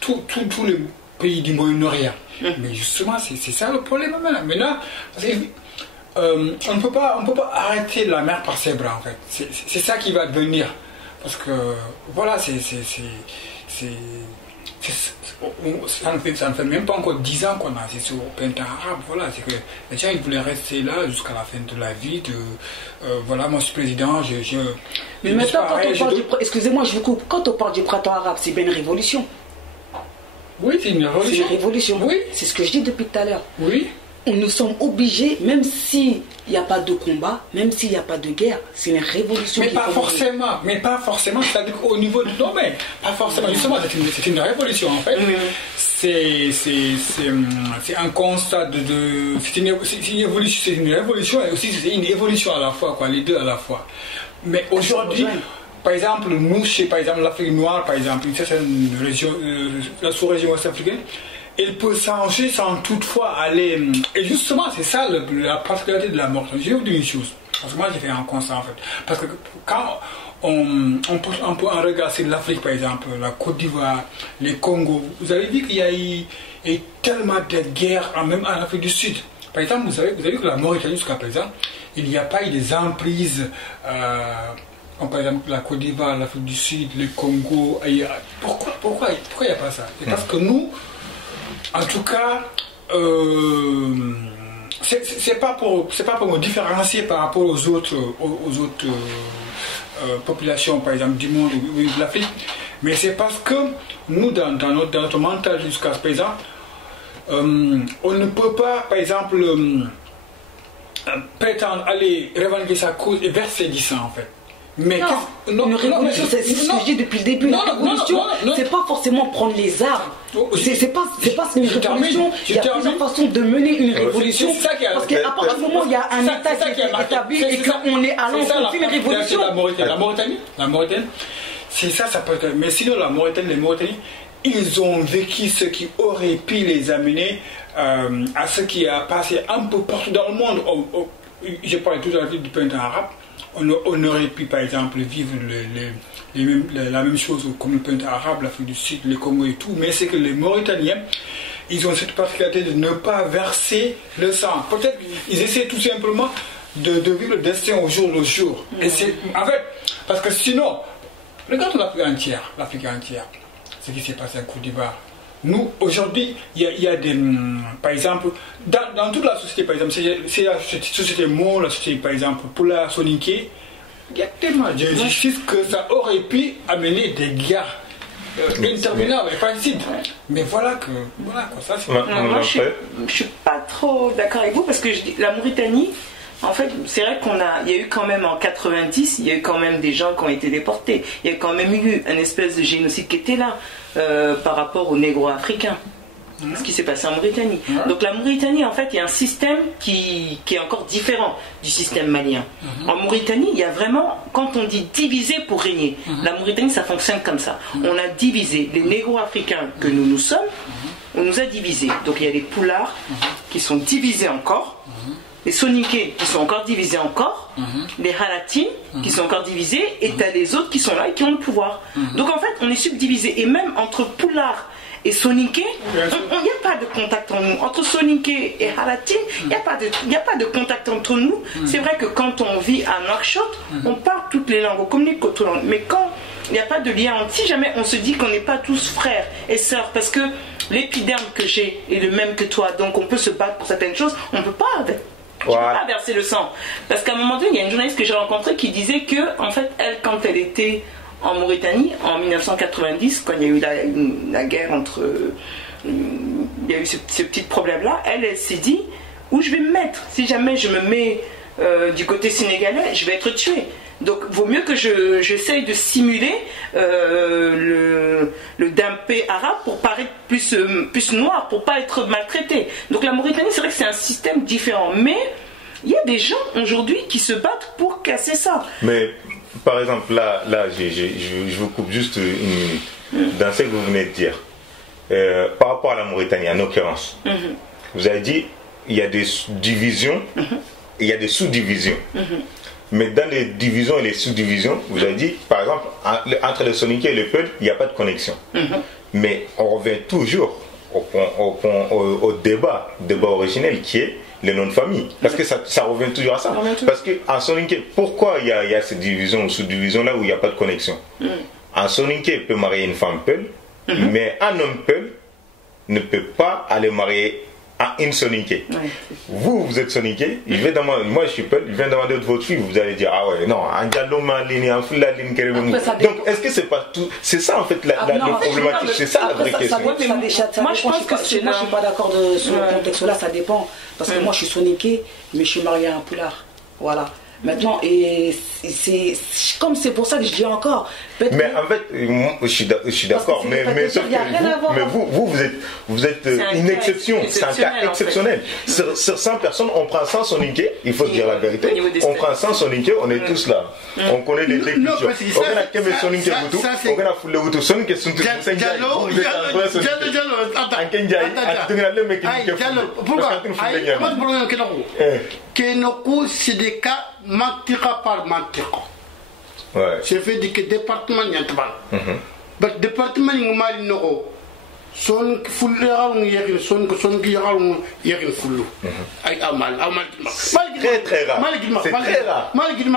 tous les pays du Moyen-Orient. Mais justement, c'est ça le problème maintenant. Parce que, on ne peut pas arrêter la mer par ses bras, en fait. C'est ça qui va devenir. Parce que, voilà, ça ne fait même pas encore 10 ans qu'on a assisté au printemps arabe. Voilà, c'est que les gens, ils voulaient rester là jusqu'à la fin de la vie. Voilà, moi je suis président, Mais maintenant, excusez-moi, je vous coupe. Quand on parle du printemps arabe, c'est bien une révolution. Oui, c'est une révolution. C'est une révolution. Oui. C'est ce que je dis depuis tout à l'heure. Oui. Nous sommes obligés, même s'il n'y a pas de combat, même s'il n'y a pas de guerre, c'est une révolution. Mais pas forcément, c'est-à-dire qu'au niveau du domaine, pas forcément, justement, c'est une révolution en fait. C'est un constat c'est une révolution et aussi c'est une évolution à la fois, quoi, les deux à la fois. Mais aujourd'hui, par exemple, nous, chez par exemple l'Afrique noire, par exemple, une certaine région, la sous-région ouest-africaine, elle peut changer sans toutefois aller. Et justement, c'est ça la particularité de la Mauritanie. Je vais vous dire une chose. Parce que moi, j'ai fait un constat en fait. Parce que quand on peut en regarder sur l'Afrique, par exemple, la Côte d'Ivoire, les Congo, vous avez vu qu'il y a eu tellement de guerres, même en Afrique du Sud. Par exemple, vous avez vu que la Mauritanie, jusqu'à présent, il n'y a pas eu des emprises. Par exemple, la Côte d'Ivoire, l'Afrique du Sud, le Congo. Pourquoi il n'y a pas ça? C'est parce que nous. En tout cas, c'est pas pour me différencier par rapport aux autres populations, par exemple, du monde ou de l'Afrique, mais c'est parce que nous, dans notre mental jusqu'à présent, on ne peut pas, par exemple, prétendre aller revendiquer sa cause et verser du sang, en fait. Mais une révolution, c'est ce que je dis depuis le début. La révolution, c'est pas forcément prendre les armes. C'est pas une révolution. Il y a plusieurs façons de mener une révolution. Parce qu'à partir du moment où il y a un État qui est établi et qu'on est à l'encontre d'une révolution. La Mauritanie, c'est ça peut être. Mais sinon, les Mauritaniens, ils ont vécu ce qui aurait pu les amener à ce qui a passé un peu partout dans le monde. Je parlais tout à l'heure du printemps arabe. On aurait pu, par exemple, vivre la même chose comme le printemps arabe, l'Afrique du Sud, le Congo et tout, mais c'est que les Mauritaniens, ils ont cette particularité de ne pas verser le sang. Peut-être qu'ils essaient tout simplement de vivre le destin au jour le jour. Et c'est, en fait, parce que sinon, regarde l'Afrique entière, ce qui s'est passé en Côte d'Ivoire. Nous, aujourd'hui, il y a des... Par exemple, dans toute la société, par exemple, c'est la société Mon, la société, par exemple, pour la Soninké, il y a tellement d'injustices que ça aurait pu amener des guerres interminables et fratricides. Mais voilà quoi, ça c'est... Moi, je suis pas trop d'accord avec vous, parce que la Mauritanie... En fait, c'est vrai il y a eu quand même en 90, il y a eu quand même des gens qui ont été déportés. Il y a quand même eu une espèce de génocide qui était là par rapport aux négro-africains. Ce qui s'est passé en Mauritanie. Donc la Mauritanie, en fait, il y a un système qui est encore différent du système malien. En Mauritanie, il y a vraiment, quand on dit diviser pour régner, la Mauritanie, ça fonctionne comme ça. On a divisé les négro-africains que nous sommes, on nous a divisés. Donc il y a les Poulards qui sont divisés encore. Les Soninké qui sont encore divisés encore, les Haratines qui sont encore divisés, et t'as les autres qui sont là et qui ont le pouvoir. Donc en fait, on est subdivisé. Et même entre Poulard et Soninké, il n'y a pas de contact entre nous. Entre Soninké et Haratine, il n'y a pas de contact entre nous. C'est vrai que quand on vit à Nouakchott, on parle toutes les langues, on communique toutes les langues. Mais quand il n'y a pas de lien, si jamais on se dit qu'on n'est pas tous frères et sœurs, parce que l'épiderme que j'ai est le même que toi, donc on peut se battre pour certaines choses, on ne peut pas... Je ne peux pas verser le sang. Parce qu'à un moment donné, il y a une journaliste que j'ai rencontrée qui disait que, en fait, elle, quand elle était en Mauritanie, en 1990, quand il y a eu la guerre entre... il y a eu ce petit problème-là, elle s'est dit, où je vais me mettre? Si jamais je me mets du côté sénégalais, je vais être tuée. Donc, vaut mieux que j'essaye de simuler le Dampé arabe pour paraître plus noir, pour pas être maltraité. Donc, la Mauritanie, c'est vrai que c'est un système différent. Mais il y a des gens aujourd'hui qui se battent pour casser ça. Mais, par exemple, là je vous coupe juste une minute. Dans ce que vous venez de dire, par rapport à la Mauritanie, en l'occurrence, vous avez dit il y a des divisions, et il y a des sous-divisions. Mais dans les divisions et les sous-divisions, vous avez dit, par exemple, entre les Soninké et les Peuls, il n'y a pas de connexion. Mais on revient toujours au débat originel qui est le nom de famille. Parce que ça revient toujours à ça. Parce qu'en Soninké, pourquoi il y a cette division ou sous-division là où il n'y a pas de connexion? Un Soninké peut marier une femme Peul, mais un homme Peul ne peut pas aller marier à une Soninké. Vous êtes Soninké, moi je suis Peul, il vient demander de votre fille, vous allez dire ah ouais, non, un Dialoma, un Fula, donc est-ce que c'est pas tout? C'est ça en fait la problématique, c'est ça la vraie question. Moi je pense que je suis pas d'accord sur le contexte là, ça dépend. Parce que moi je suis Soninké, mais je suis marié à un Poulard. Voilà. Maintenant, et c'est pour ça que je dis encore. Mais en fait, je suis d'accord, mais vous êtes une exception, c'est un cas exceptionnel. Sur 100 personnes, on prend 100 Soninké, il faut dire la vérité, on prend 100 Soninké, on est tous là. On connaît les deux cultures. On a Kemé Soninké Boutou, on a Foulé Boutou, Soninké Suntou, Diallo, Kenoku, c'est des cas mantika par mantika. C'est fait que département Yantaban. Mais département Mali Noro, son Fulera, son Yarin Foulou. Avec Amal. Très très rare. C'est très rare. Malgré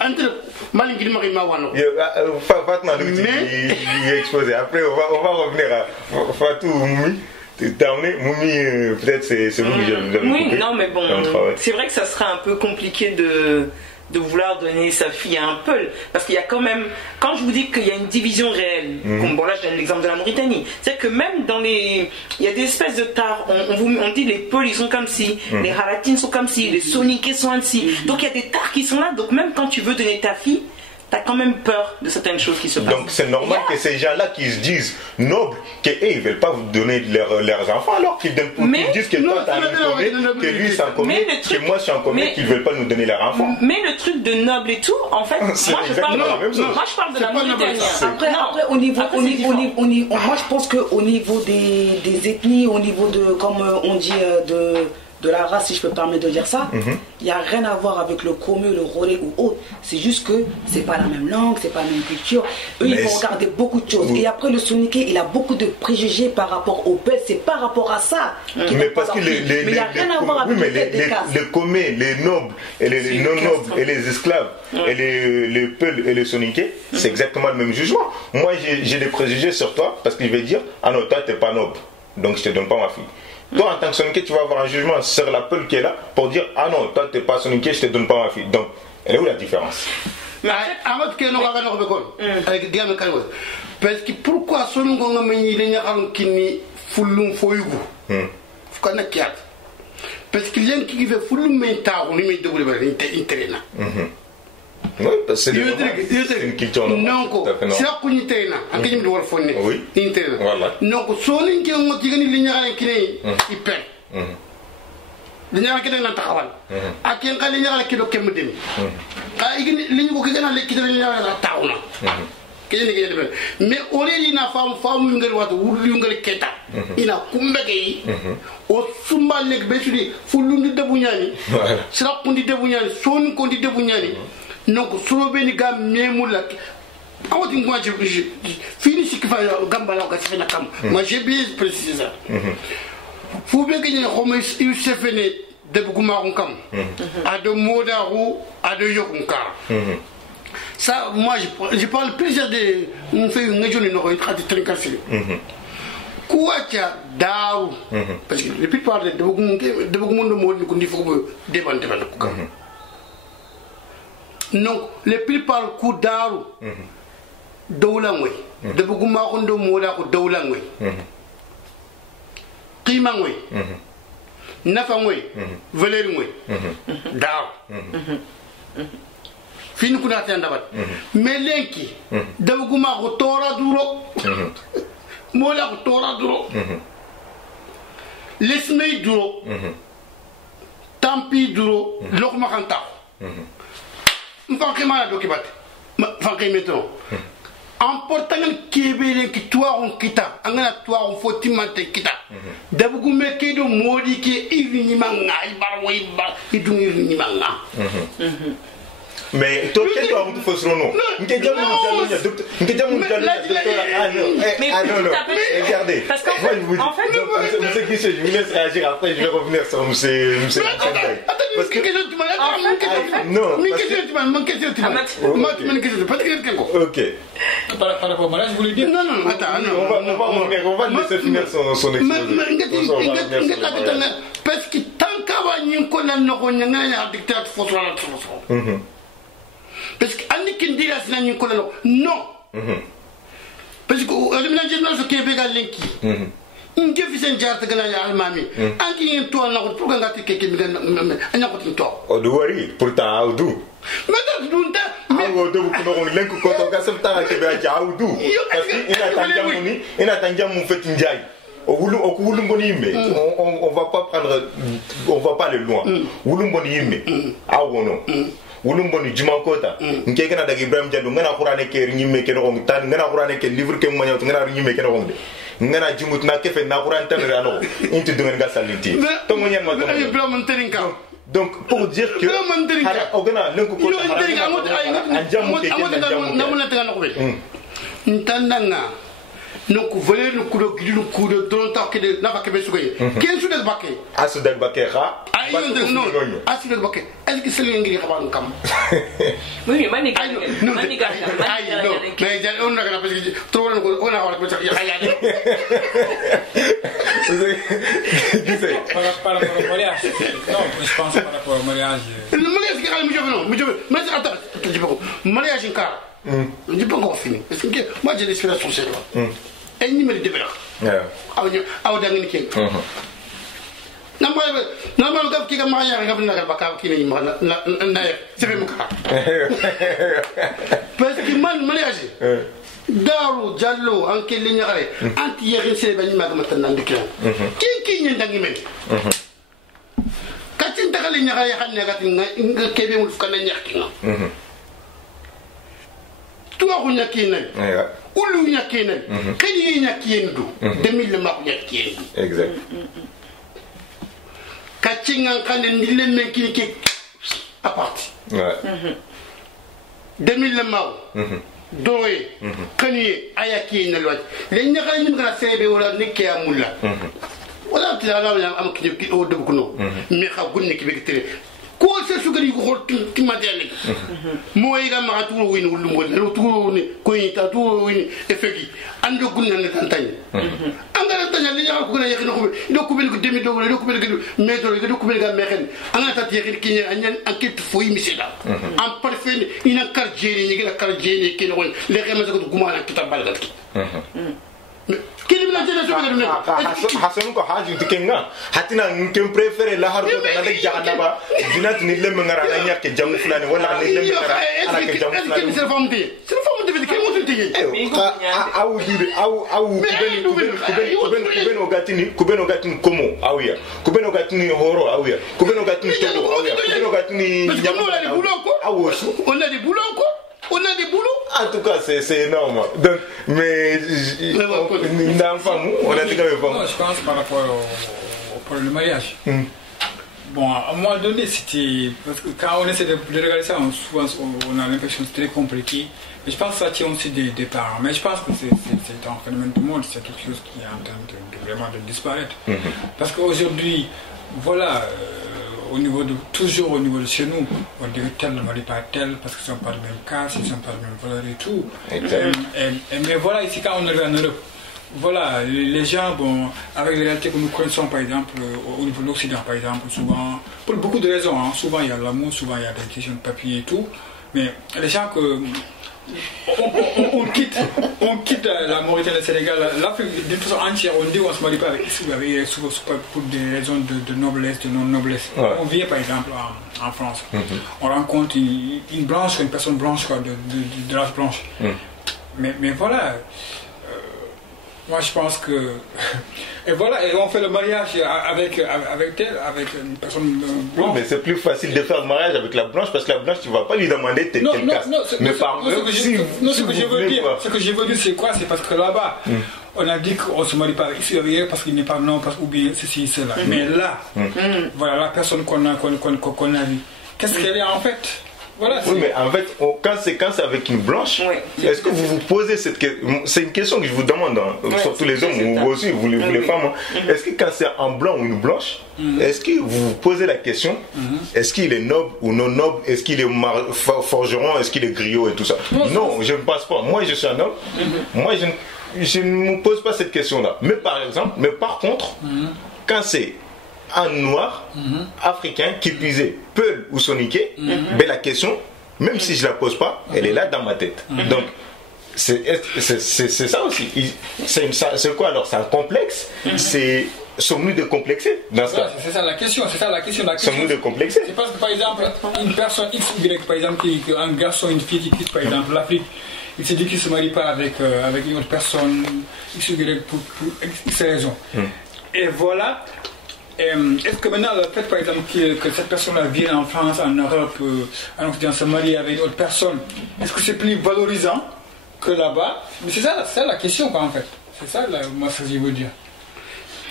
entre Malgré Marimawano. Fatma, il est exposé. Après, on va revenir à Fatou Moumi. Moumi, peut-être c'est vous qui avez Oui, coupé. Non, mais bon, c'est vrai que ça sera un peu compliqué de vouloir donner sa fille à un Peul. Parce qu'il y a quand même, quand je vous dis qu'il y a une division réelle, comme bon là je donne l'exemple de la Mauritanie, c'est que même dans les, il y a des espèces de tares, on dit les Peuls ils sont comme ci, les Haratines sont comme ci, les Soninké sont ainsi. Donc il y a des tares qui sont là, donc même quand tu veux donner ta fille, t'as quand même peur de certaines choses qui se passent. Donc c'est normal que ces gens-là qui se disent nobles, qu'ils ne veulent pas vous donner leurs enfants, alors qu'ils disent que toi t'as un commun, que lui c'est un commun, que moi je suis un commun, qu'ils ne veulent pas nous donner leurs enfants. Mais le truc de noble et tout, en fait, moi je parle de la Mauritanie. Après au niveau, moi je pense qu'au niveau des ethnies, au niveau de, comme on dit, de la race, si je peux me permettre de dire ça, il n'y a rien à voir avec le Komé, le Roré ou autre. C'est juste que c'est pas la même langue, c'est pas la même culture. Eux, ils vont regarder beaucoup de choses. Et après, le Soninké, il a beaucoup de préjugés par rapport au Peul. C'est par rapport à ça. Mais parce que mais il n'y a rien à voir avec les Komé, les nobles et les non-nobles et les esclaves et les Peuls et les Soninké, c'est exactement le même jugement. Moi, j'ai des préjugés sur toi parce que je vais dire, ah non, toi, tu n'es pas noble, donc je ne te donne pas ma fille. Toi, en tant que Soninké, tu vas avoir un jugement sur la Peul qui est là pour dire ah non, toi t'es pas Soninké, je te donne pas ma fille. Donc, elle est où la différence? Parce que pourquoi Soningonga Meni Lenyaran Kini Fulum Foyugu Fukana Kiat? Parce que l'un qui veut Fulum Menta, on lui met de l'intérêt. Oui, c'est une culture non, c'est la communauté. En qui me doit faire oui. Voilà. Donc, Sonin qui ont dit que l'ignorant qui est hyper. L'ignorant qui est dans ta cavale. À qui est l'ignorant qui est au Kemudin. À l'ignorant qui est dans l'ignorant à la tauna. Mais au lieu d'une femme, une gueule ou une gueule keta, il a kumbagay, au Sumba Lake Besudi, Fulun de Bunyani, Sra Kundi de Bunyani, Son Kundi de Bunyani. Donc, Surobeni Gam Memoulak. Moi, je finis ce qu'il va Gambala Gassenakam. Moi, j'ai bien précisé ça. Vous voulez que il se fait de Boukumarunkam, à de Modarou, à de Yokunkar. Ça, moi, je parle plusieurs de. On fait une région de Trincassi. Kouatia Daou. Parce que depuis parler de Boukumondo Modi, qu'on dit qu'il faut débattre. Donc, les plus par le coup d'arou, Doulangwe, de Boukumarondo Moda ou Doulangwe, Kimangwe. nafa ngoy valeur ngoy daaw fin kuna tan dabat mais lenki dawguma ko tora duro mola ko tora duro lesmay duro tampi duro lokma khanta mfanke mala dokibat mfanke meto important kebele ki toi on kita angana toi on foti mante kita dabugu meke do modi ke ivini manga ibar ibar idungi ivini manga mais toi qu'est-ce que tu fais sur nous n'était jamais regardez parce qu'en fait monsieur Guichet je vous laisse réagir après je vais revenir sur monsieur parce que ok par rapport au mariage, vous voulez dire? Non, attends, on va laisser finir son exposé. Parce que tant qu'on a dictat, parce que Annick dit la non. Parce que le ménage de Québec a linki. Une déficience de la Allemagne. Anki est toi, on a pour gagner quelqu'un. On a pour toi. Oh, de worry, pourtant, Aoudou. Mais on va pas prendre, on va pas aller loin. Wulumboni Jumankota, Nkekana da Ibrahim Jadu, Ngana Kurane ke Rimé Kenong, Ngana Kurane ke livre ke Moya, Ngana Rimé Kenong, Ngana Jimut na Kefe Nakuran Tanrano, into Dunga Saliti. Donc pour dire que Ogana donc voler le coup de dans ta que n'a pas que besoin quel sous le baquet asu del bakera non asu del baquet est-ce que c'est le ngiri xaban kam oui mais maniga non mais on a parce que trop on a parce que par rapport au mariage non je pense par rapport au mariage le mariage qui mais attends mariage en cas je peux encore finir parce que moi j'ai l'inspiration chez moi et ni me le développe aw da ngeen ken normal gaf ki ga ma ya gaf na ga baka ki ni ma na c'est même cas parce que man mariage daru jallo an ke li ñare anti yerin se ba ni ma ma tan ndik ki ñen dangi men katin ta li ñare ya xamne ga kebe mu fukana ñakki nga toi on y a qui n'est ou lui y a qui n'est qu'il y a qui est nous 2000 le marque qui est exact catching en train de le mec qui à partir 2000 le marque doé kanye aya qui est loi les ñaka ñu nga sebe wala nekke amula wala ti ala am ki o debu no mi xa gunni ki be tere ko se sugari ko ti materne moy ga ma tuuro wini wulum woni lo tuuro ni ko yita tuuro wini effeki ando gunna ne tantani angara tanya li ya ko gëna yexino ko do ko bel ko demi do do ko bel ko métro do ko bel ga mexen anga ta yexin ki ñan enquête fo yi misila en parfait ina karjeni ni ga karjeni ki no le xema ko gumana kitabal gat ki Hassan ko haji tikenga hatina ngem préféré la hardo na de jahanaba dinat ni lem ngara na ñak jamu fulani wala ni lem ngara ala ke jamu fulani c'est forme de ke mo tunti kubeno gatini komo awia kubeno gatini horo awia kubeno gatini togo awia kubeno gatini nyamu awosu on a des boulots on a des boulots. En tout cas, c'est énorme. Donc, mais on a dit je pense par rapport au problème du mariage. Bon, à un moment donné, c'était. Parce que quand on essaie de regarder ça, souvent on a l'impression que c'est très compliqué. Mais je pense que ça tient aussi des parents. Mais je pense que c'est un phénomène du monde, c'est quelque chose qui est en train de vraiment de disparaître. Parce qu'aujourd'hui, voilà. Toujours au niveau de chez nous, on dirait tel ne valait pas tel parce qu'ils ne sont pas le même cas, ils ne sont pas le même valeur et tout. Mais voilà, ici quand on est en Europe, voilà, les gens, bon, avec les réalités que nous connaissons par exemple au niveau de l'Occident par exemple, souvent, pour beaucoup de raisons, souvent il y a l'amour, souvent il y a des questions de papier et tout, Mais les gens que... On quitte la Mauritanie et le Sénégal, l'Afrique d'une façon entière, on dit qu'on ne se marie pas avec souvent pour des raisons de noblesse, de non-noblesse. Ouais. On vient par exemple en France, on rencontre une blanche, une personne blanche, quoi, de race blanche. Mais voilà, moi je pense que... Et voilà, et on fait le mariage avec une personne blanche. Oui, mais c'est plus facile de faire le mariage avec la blanche parce que la blanche, tu ne vas pas lui demander quelle caste. Mais par contre, ce que je veux dire, c'est quoi? C'est parce que là-bas, on a dit qu'on ne se marie pas ici parce qu'il n'est pas blanc, ou bien ceci, cela. Mais là, voilà la personne qu'on a vue. Qu'est-ce qu'elle est en fait? Voilà, oui, mais en fait, quand c'est avec une blanche, est-ce que vous vous posez cette question? C'est une question que je vous demande, surtout les hommes, ou aussi, vous les femmes. Est-ce que quand c'est un blanc ou une blanche, est-ce que vous vous posez la question, est-ce qu'il est noble ou non noble? Est-ce qu'il est forgeron? Est-ce qu'il est griot et tout ça? Non, je ne pense pas. Moi, je suis un homme. Moi, je ne me pose pas cette question-là. Mais par contre, quand c'est un noir africain qui puisait Peul ou Soniké, mais la question, même si je la pose pas, elle est là dans ma tête. Donc c'est ça aussi. C'est quoi alors? C'est un complexe? Sommes-nous décomplexés dans ce cas? C'est ça la question. Sommes-nous décomplexés? C'est parce que par exemple, une personne X ou Y, par exemple, un garçon, une fille qui quitte par exemple l'Afrique, il se dit qu'il ne se marie pas avec une autre personne X ou Y pour X raisons. Et voilà. Est-ce que maintenant le fait par exemple que cette personne-là vienne en France, en Europe, en Occident, se marier avec une autre personne, est-ce que c'est plus valorisant que là-bas? Mais c'est ça la question quoi en fait. C'est ça moi ce que je veux dire.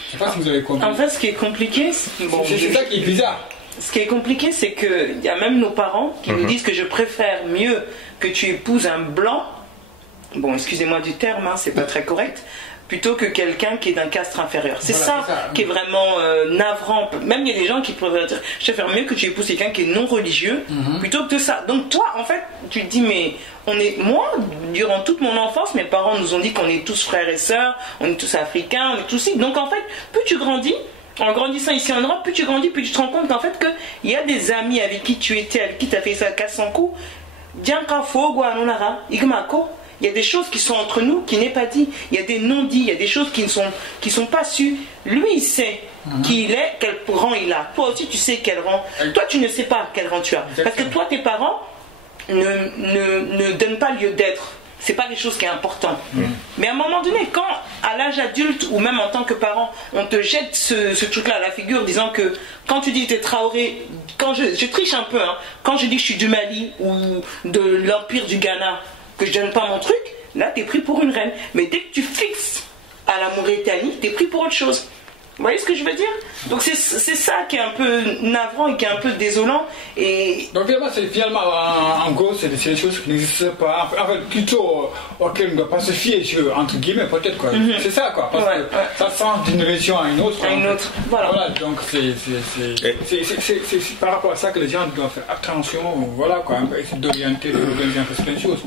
Je ne sais pas si vous avez compris. En fait ce qui est compliqué, c'est ça qui est bizarre. Ce qui est compliqué c'est qu'il y a même nos parents qui nous disent que je préfère mieux que tu épouses un blanc, bon excusez-moi du terme, c'est pas très correct, plutôt que quelqu'un qui est d'un caste inférieur. C'est ça qui est vraiment navrant. Même il y a des gens qui préfèrent dire je préfère mieux que tu épouses quelqu'un qui est non religieux plutôt que ça. Donc toi en fait tu te dis mais moi durant toute mon enfance mes parents nous ont dit qu'on est tous frères et sœurs, on est tous africains, on est tous ici. Donc en fait plus tu grandis, en grandissant ici en Europe, plus tu grandis, plus tu te rends compte qu'en fait qu'il y a des amis avec qui tu étais, avec qui tu as fait ça 400 coups. Il y a des choses qui sont entre nous qui n'est pas dit. Il y a des non-dits, il y a des choses qui ne sont pas sues. Lui, il sait qui il est, quel rang il a. Toi aussi, tu sais quel rang. Toi, tu ne sais pas quel rang tu as. Parce que toi, tes parents ne donnent pas lieu d'être. C'est pas quelque chose qui est important. Mais à un moment donné, quand à l'âge adulte ou même en tant que parent, on te jette ce truc-là à la figure, disant que quand tu dis t'es Traoré, quand je triche un peu, quand je dis que je suis du Mali ou de l'Empire du Ghana, que je donne pas mon truc, là t'es pris pour une reine. Mais dès que tu fixes à la Mauritanie, t'es pris pour autre chose. Vous voyez ce que je veux dire? Donc c'est ça qui est un peu navrant et qui est un peu désolant. Et... Donc finalement, en gros, c'est des choses qui n'existent pas. En fait, plutôt auxquelles on ne doit pas se fier, entre guillemets, peut-être quoi. C'est ça quoi. Parce que ça change d'une région à une autre. Voilà, donc c'est par rapport à ça que les gens doivent faire attention, voilà quoi, essayer d'orienter certaines choses.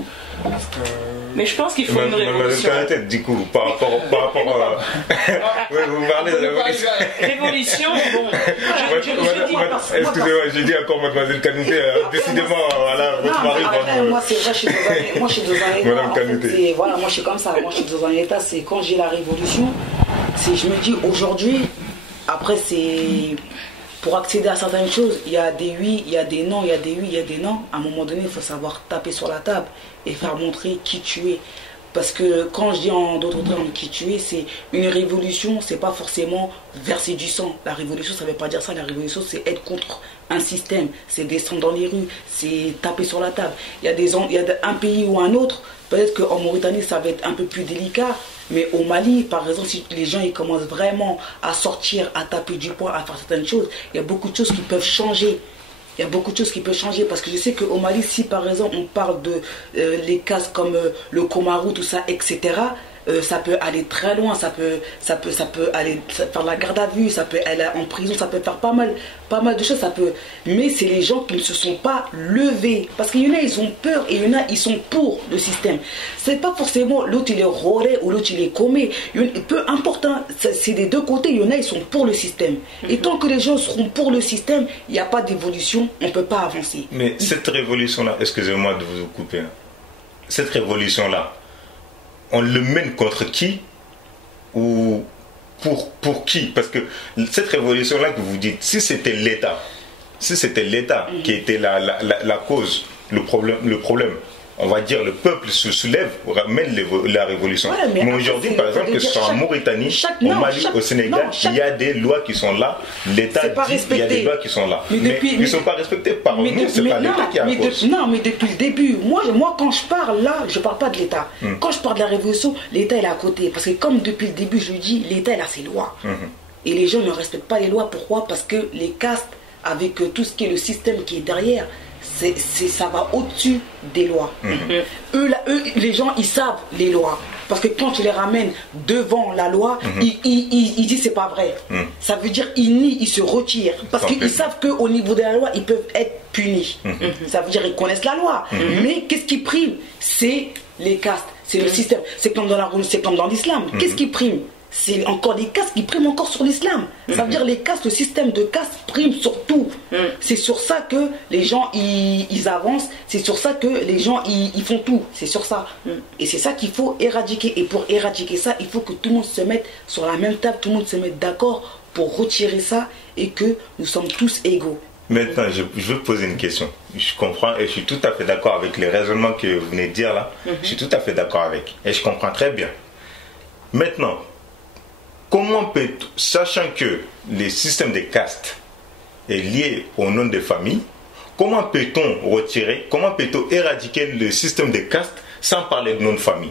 Mais je pense qu'il faut une révolution. Du coup, par rapport oui, vous parlez de révolution. Bon, excusez-moi, j'ai dit encore mademoiselle Kanouté, décidément, voilà, votre mari va moi c'est vrai, je suis dans un état. Madame Kanouté. Voilà, moi je suis comme ça, moi je suis dans un état, c'est quand j'ai la révolution, je me dis aujourd'hui, après c'est... Pour accéder à certaines choses, il y a des oui, il y a des non, il y a des oui, il y a des non. À un moment donné, il faut savoir taper sur la table et faire montrer qui tu es. Parce que quand je dis en d'autres termes qui tu es, c'est une révolution, c'est pas forcément verser du sang. La révolution, ça veut pas dire ça. La révolution, c'est être contre un système, c'est descendre dans les rues, c'est taper sur la table. Il y a un pays ou un autre, peut-être qu'en Mauritanie, ça va être un peu plus délicat. Mais au Mali, par exemple, si les gens ils commencent vraiment à sortir, à taper du poing, à faire certaines choses, il y a beaucoup de choses qui peuvent changer. Il y a beaucoup de choses qui peuvent changer parce que je sais qu'au Mali, si par exemple on parle de les castes comme le Komarou, tout ça, etc., ça peut aller très loin, ça peut aller faire la garde à vue, ça peut aller en prison, ça peut faire pas mal de choses, mais c'est les gens qui ne se sont pas levés, parce qu'il y en a ils ont peur et il y en a ils sont pour le système. C'est pas forcément l'autre il est rôlé ou l'autre il est commis, peu importe, hein, c'est des deux côtés, il y en a ils sont pour le système. Et tant que les gens seront pour le système, il n'y a pas d'évolution, on ne peut pas avancer. Mais cette révolution-là, excusez-moi de vous couper, hein. Cette révolution-là, on le mène contre qui ou pour qui? Parce que cette révolution-là que vous dites, si c'était l'État qui était la cause, le problème, on va dire le peuple se soulève, mène la révolution. Ouais, mais aujourd'hui, par exemple, que ce soit en Mauritanie, au Mali, au Sénégal, il y a des lois qui sont là, l'État dit qu'il y a des lois qui sont là. Mais ils ne sont pas respectés par nous, c'est pas l'État qui a la cause. Non, mais depuis le début, moi quand je parle là, je ne parle pas de l'État. Quand je parle de la révolution, l'État est à côté. Parce que comme depuis le début, je dis, l'État il a ses lois. Et les gens ne respectent pas les lois. Pourquoi? Parce que les castes, avec tout ce qui est le système qui est derrière, ça va au-dessus des lois. Eux, les gens, ils savent les lois. Parce que quand tu les ramènes devant la loi, ils disent c'est pas vrai. Ça veut dire ils nient, ils se retirent. Parce qu'ils savent qu'au niveau de la loi, ils peuvent être punis. Ça veut dire qu'ils connaissent la loi. Mais qu'est-ce qui prime? C'est les castes, c'est le système. C'est comme dans l'islam. Qu'est-ce qui prime? C'est encore des castes qui priment encore sur l'islam. Ça veut dire les castes, le système de castes prime sur tout. C'est sur ça que les gens ils avancent, c'est sur ça que les gens ils font tout. C'est sur ça. Et c'est ça qu'il faut éradiquer. Et pour éradiquer ça, il faut que tout le monde se mette sur la même table, tout le monde se mette d'accord pour retirer ça et que nous sommes tous égaux. Maintenant, je veux poser une question. Je comprends et je suis tout à fait d'accord avec les raisonnements que vous venez de dire là. Je suis tout à fait d'accord avec. Et je comprends très bien. Maintenant, comment peut-on, sachant que le système de caste est lié au nom des familles, comment peut-on retirer, comment peut-on éradiquer le système de caste sans parler de nom de famille?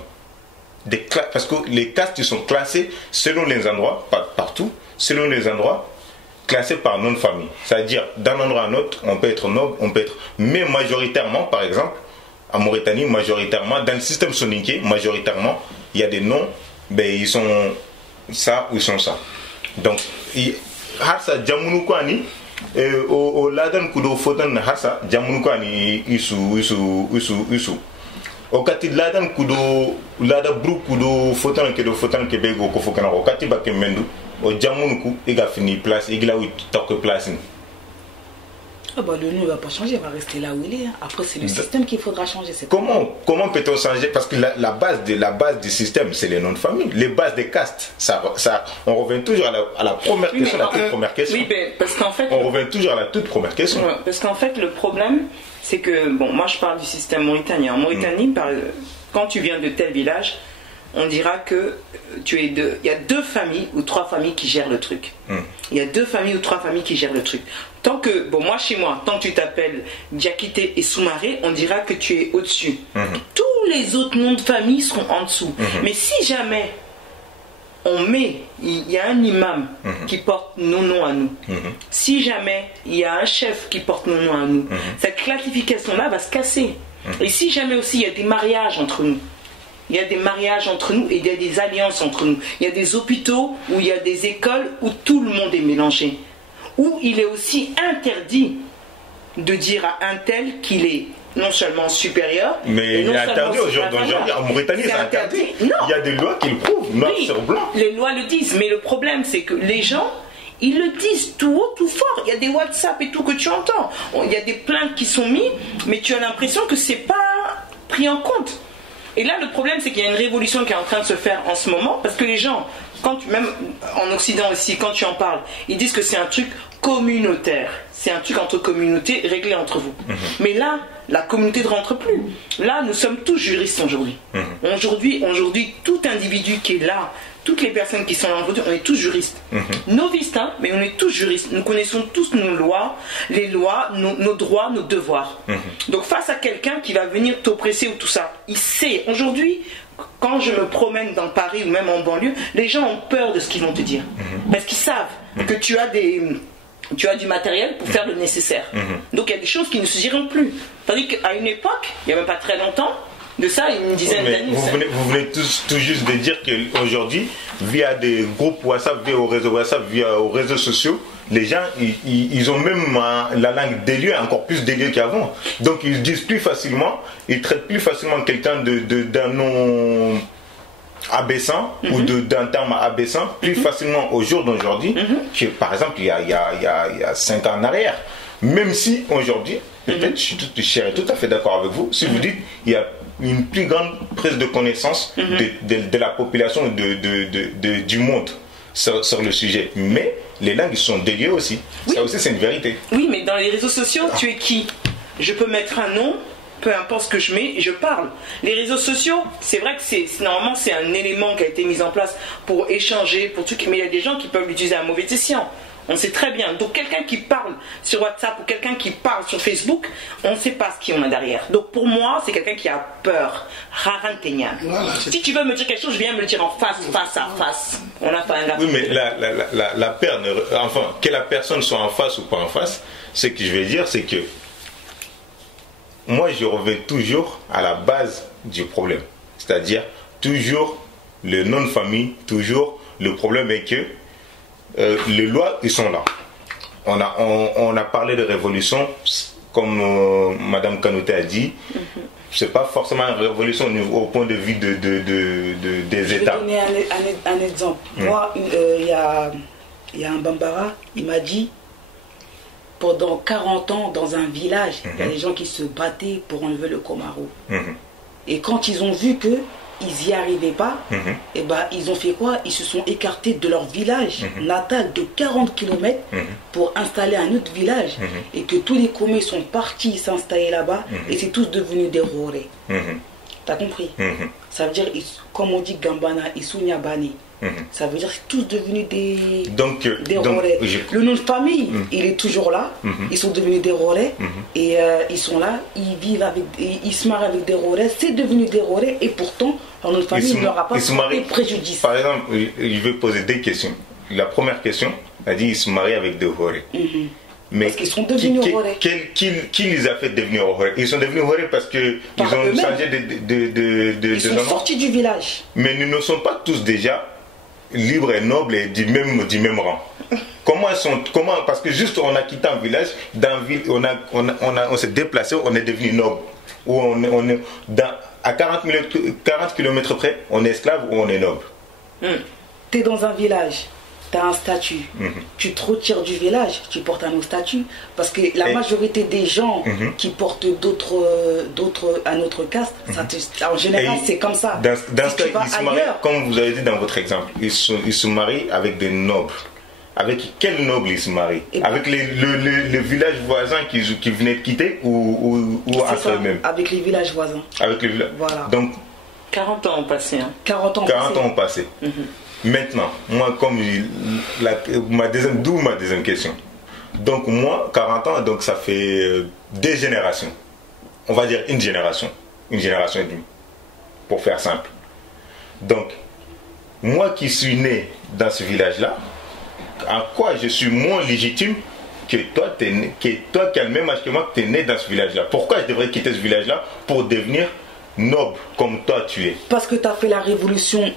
Parce que les castes sont classés selon les endroits, pas partout, selon les endroits, classés par nom de famille. C'est-à-dire, d'un endroit à un autre, on peut être noble, on peut être... Mais majoritairement, par exemple, en Mauritanie, majoritairement, dans le système soninké, majoritairement, il y a des noms, ils sont... ça ou sont ça. Donc harsa jamunu kwani o ladan kudo fotan harsa jamunu kwani isu o kati ladan kudo lada bru kudo fotan ke bego ko fokana o kati bakke mendu o jamunu ku iga fini place igla wi tok place. Le nom ne va pas changer, il va rester là où il est. Après, c'est le système qu'il faudra changer. Comment peut-on changer? Parce que la base du système, c'est les noms de famille. Les bases des castes, on revient toujours à la première question, la toute première question. Oui, parce qu'en fait... On revient toujours à la toute première question. Parce qu'en fait, le problème, c'est que... Bon, moi, je parle du système mauritanien. En Mauritanie, quand tu viens de tel village, on dira que il y a 2 familles ou 3 familles qui gèrent le truc. Il y a 2 familles ou 3 familles qui gèrent le truc. Tant que, moi chez moi, tant que tu t'appelles Diakité et Soumaré, on dira que tu es au-dessus. Tous les autres noms de famille seront en dessous. Mais si jamais il y a un imam qui porte nos noms à nous, si jamais il y a un chef qui porte nos noms à nous, cette classification-là va se casser. Et si jamais aussi il y a des mariages entre nous, il y a des mariages entre nous et il y a des alliances entre nous. Il y a des hôpitaux où il y a des écoles où tout le monde est mélangé. Où il est aussi interdit de dire à un tel qu'il est non seulement supérieur, mais il est interdit aujourd'hui en Mauritanie, c'est interdit. Non. Il y a des lois qui le prouvent, noir sur blanc. Les lois le disent, mais le problème c'est que les gens, ils le disent tout haut, tout fort. Il y a des WhatsApp et tout que tu entends. Il y a des plaintes qui sont mises, mais tu as l'impression que c'est pas pris en compte. Et là, le problème, c'est qu'il y a une révolution qui est en train de se faire en ce moment, parce que les gens, même en Occident aussi, quand tu en parles, ils disent que c'est un truc communautaire. C'est un truc entre communautés réglé entre vous. Mais là, la communauté ne rentre plus. Là, nous sommes tous juristes aujourd'hui. Aujourd'hui, tout individu qui est là, toutes les personnes qui sont là aujourd'hui, on est tous juristes. Novices, hein, mais on est tous juristes. Nous connaissons tous nos lois, nos droits, nos devoirs. Donc face à quelqu'un qui va venir t'oppresser ou tout ça, il sait. Aujourd'hui, quand je me promène dans Paris ou même en banlieue, les gens ont peur de ce qu'ils vont te dire. Parce qu'ils savent que tu as du matériel pour faire le nécessaire. Donc il y a des choses qui ne se diront plus. Tandis qu'à une époque, il n'y a même pas très longtemps, de ça une dizaine d'années. Vous venez tout juste de dire qu'aujourd'hui, via des groupes WhatsApp, via aux réseaux sociaux, les gens, ils ont même la langue déliée, encore plus déliée qu'avant. Donc ils disent plus facilement, ils traitent plus facilement quelqu'un d'un nom abaissant ou d'un terme abaissant plus facilement au jour d'aujourd'hui que par exemple il y a 5 ans en arrière. Même si aujourd'hui, peut-être je serais tout à fait d'accord avec vous, si vous dites il y a une plus grande prise de connaissance de la population du monde sur le sujet. Mais les langues sont déliées aussi. Oui. Ça aussi c'est une vérité. Oui, mais dans les réseaux sociaux, tu es qui? Je peux mettre un nom, peu importe ce que je mets, je parle. Les réseaux sociaux, c'est vrai que normalement c'est un élément qui a été mis en place pour échanger, pour tout, mais il y a des gens qui peuvent l'utiliser à mauvais escient. On sait très bien. Donc quelqu'un qui parle sur WhatsApp ou quelqu'un qui parle sur Facebook, on ne sait pas ce qu'il y a derrière. Donc pour moi, c'est quelqu'un qui a peur. Voilà, si tu veux me dire quelque chose, je viens me le dire en face à face. On a fait un... Oui, mais la peur, enfin, que la personne soit en face ou pas en face, ce que je vais dire, c'est que moi, je reviens toujours à la base du problème. C'est-à-dire, toujours le nom de famille, toujours le problème est que les lois, ils sont là. On a parlé de révolution, comme Madame Kanouté a dit. C'est pas forcément une révolution au point de vue des États. Je vais donner un exemple. Moi, il y a un Bambara, il m'a dit, pendant 40 ans, dans un village, il y a des gens qui se battaient pour enlever le Komaro. Et quand ils ont vu que ils n'y arrivaient pas, et ben, ils ont fait quoi? Ils se sont écartés de leur village natal de 40 km pour installer un autre village, et que tous les Komés sont partis s'installer là-bas, et c'est tous devenus des Roré. T'as compris? Ça veut dire, comme on dit Gambana, Isunyabani. Ça veut dire tous devenus des Roré. Le nom de famille, il est toujours là. Ils sont devenus des Roré. Et ils sont là, ils vivent avec, ils se marient avec des Roré. C'est devenu des Roré. Et pourtant, leur nom de famille ne leur a pas porté préjudice. Par exemple, je vais poser des questions. La première question, elle dit ils se marient avec des Roré. Mais parce qu'ils sont devenus Roré. Qui les a fait devenir Roré? Ils sont devenus Roré parce qu'ils ont changé Ils sont sortis du village. Mais nous ne sommes pas tous déjà libres et nobles et du même rang. Comment parce que juste on a quitté un village, on s'est déplacé, on est devenu noble. Ou on est à 40 km près, on est esclave ou on est noble. Tu es dans un village, tu as un statut. Tu te retires du village, tu portes un autre statut. Parce que la majorité des gens qui portent un autre caste, en général, c'est comme ça. Dans ce cas, ils se marient, comme vous avez dit dans votre exemple, ils se marient avec des nobles. Avec quel noble ils se marient? Avec le village voisin qui venaient de quitter ou entre eux-mêmes? Avec les villages voisins. Avec les villages. Voilà. Donc, 40 ans ont passé. 40 ans ont passé. Maintenant, moi, d'où ma deuxième question. Donc, moi, 40 ans, donc ça fait des générations. On va dire une génération et demie, pour faire simple. Donc, moi qui suis né dans ce village-là, en quoi je suis moins légitime que toi qui as le même âge que moi, que tu es né dans ce village-là? Pourquoi je devrais quitter ce village-là pour devenir noble comme toi tu es? Parce que tu as fait la révolution.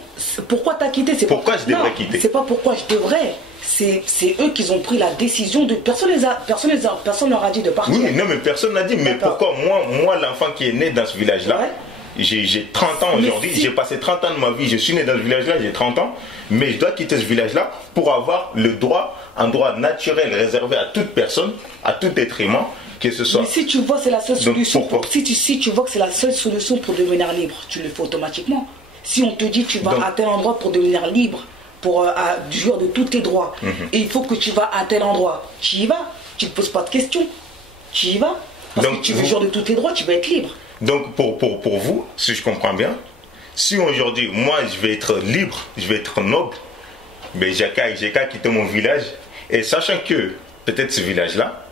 Pourquoi tu as quitté? Pourquoi je devrais quitter? C'est pas pourquoi je devrais. C'est eux qui ont pris la décision de... Personne leur a dit de partir. Oui, non, mais personne n'a dit. Mais pourquoi moi l'enfant qui est né dans ce village-là, j'ai 30 ans aujourd'hui, j'ai passé 30 ans de ma vie, je suis né dans ce village-là, j'ai 30 ans, mais je dois quitter ce village-là pour avoir le droit, un droit naturel réservé à toute personne, à tout être humain, que ce soit. Mais si tu vois que c'est la seule solution, si tu vois que c'est la seule solution pour devenir libre, tu le fais automatiquement. Si on te dit tu vas à tel endroit pour devenir libre, pour jouir de tous tes droits, et il faut que tu vas à tel endroit, tu y vas, tu ne te poses pas de questions, tu y vas, parce que tu veux jouir de tous tes droits, tu vas être libre. Donc pour vous, si je comprends bien, si aujourd'hui moi je vais être libre, je vais être noble, mais j'ai qu'à quitter mon village, et sachant que peut-être ce village-là,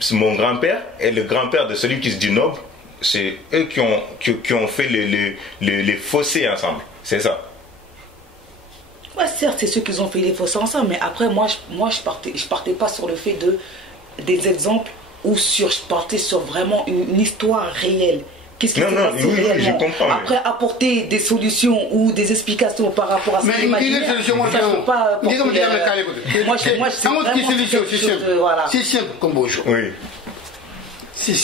c'est mon grand-père et le grand-père de celui qui se dit noble, c'est eux qui ont fait les fossés ensemble, c'est ça? Ouais, certes, c'est ceux qui ont fait les fossés ensemble, mais après moi je partais pas sur le fait des exemples, ou je partais sur vraiment une histoire réelle qu'est-ce qui s'est passé réellement. Je comprends. Après, apporter des solutions ou des explications par rapport à ce qui est imaginaire. Moi, c'est simple comme bonjour. Oui. C'est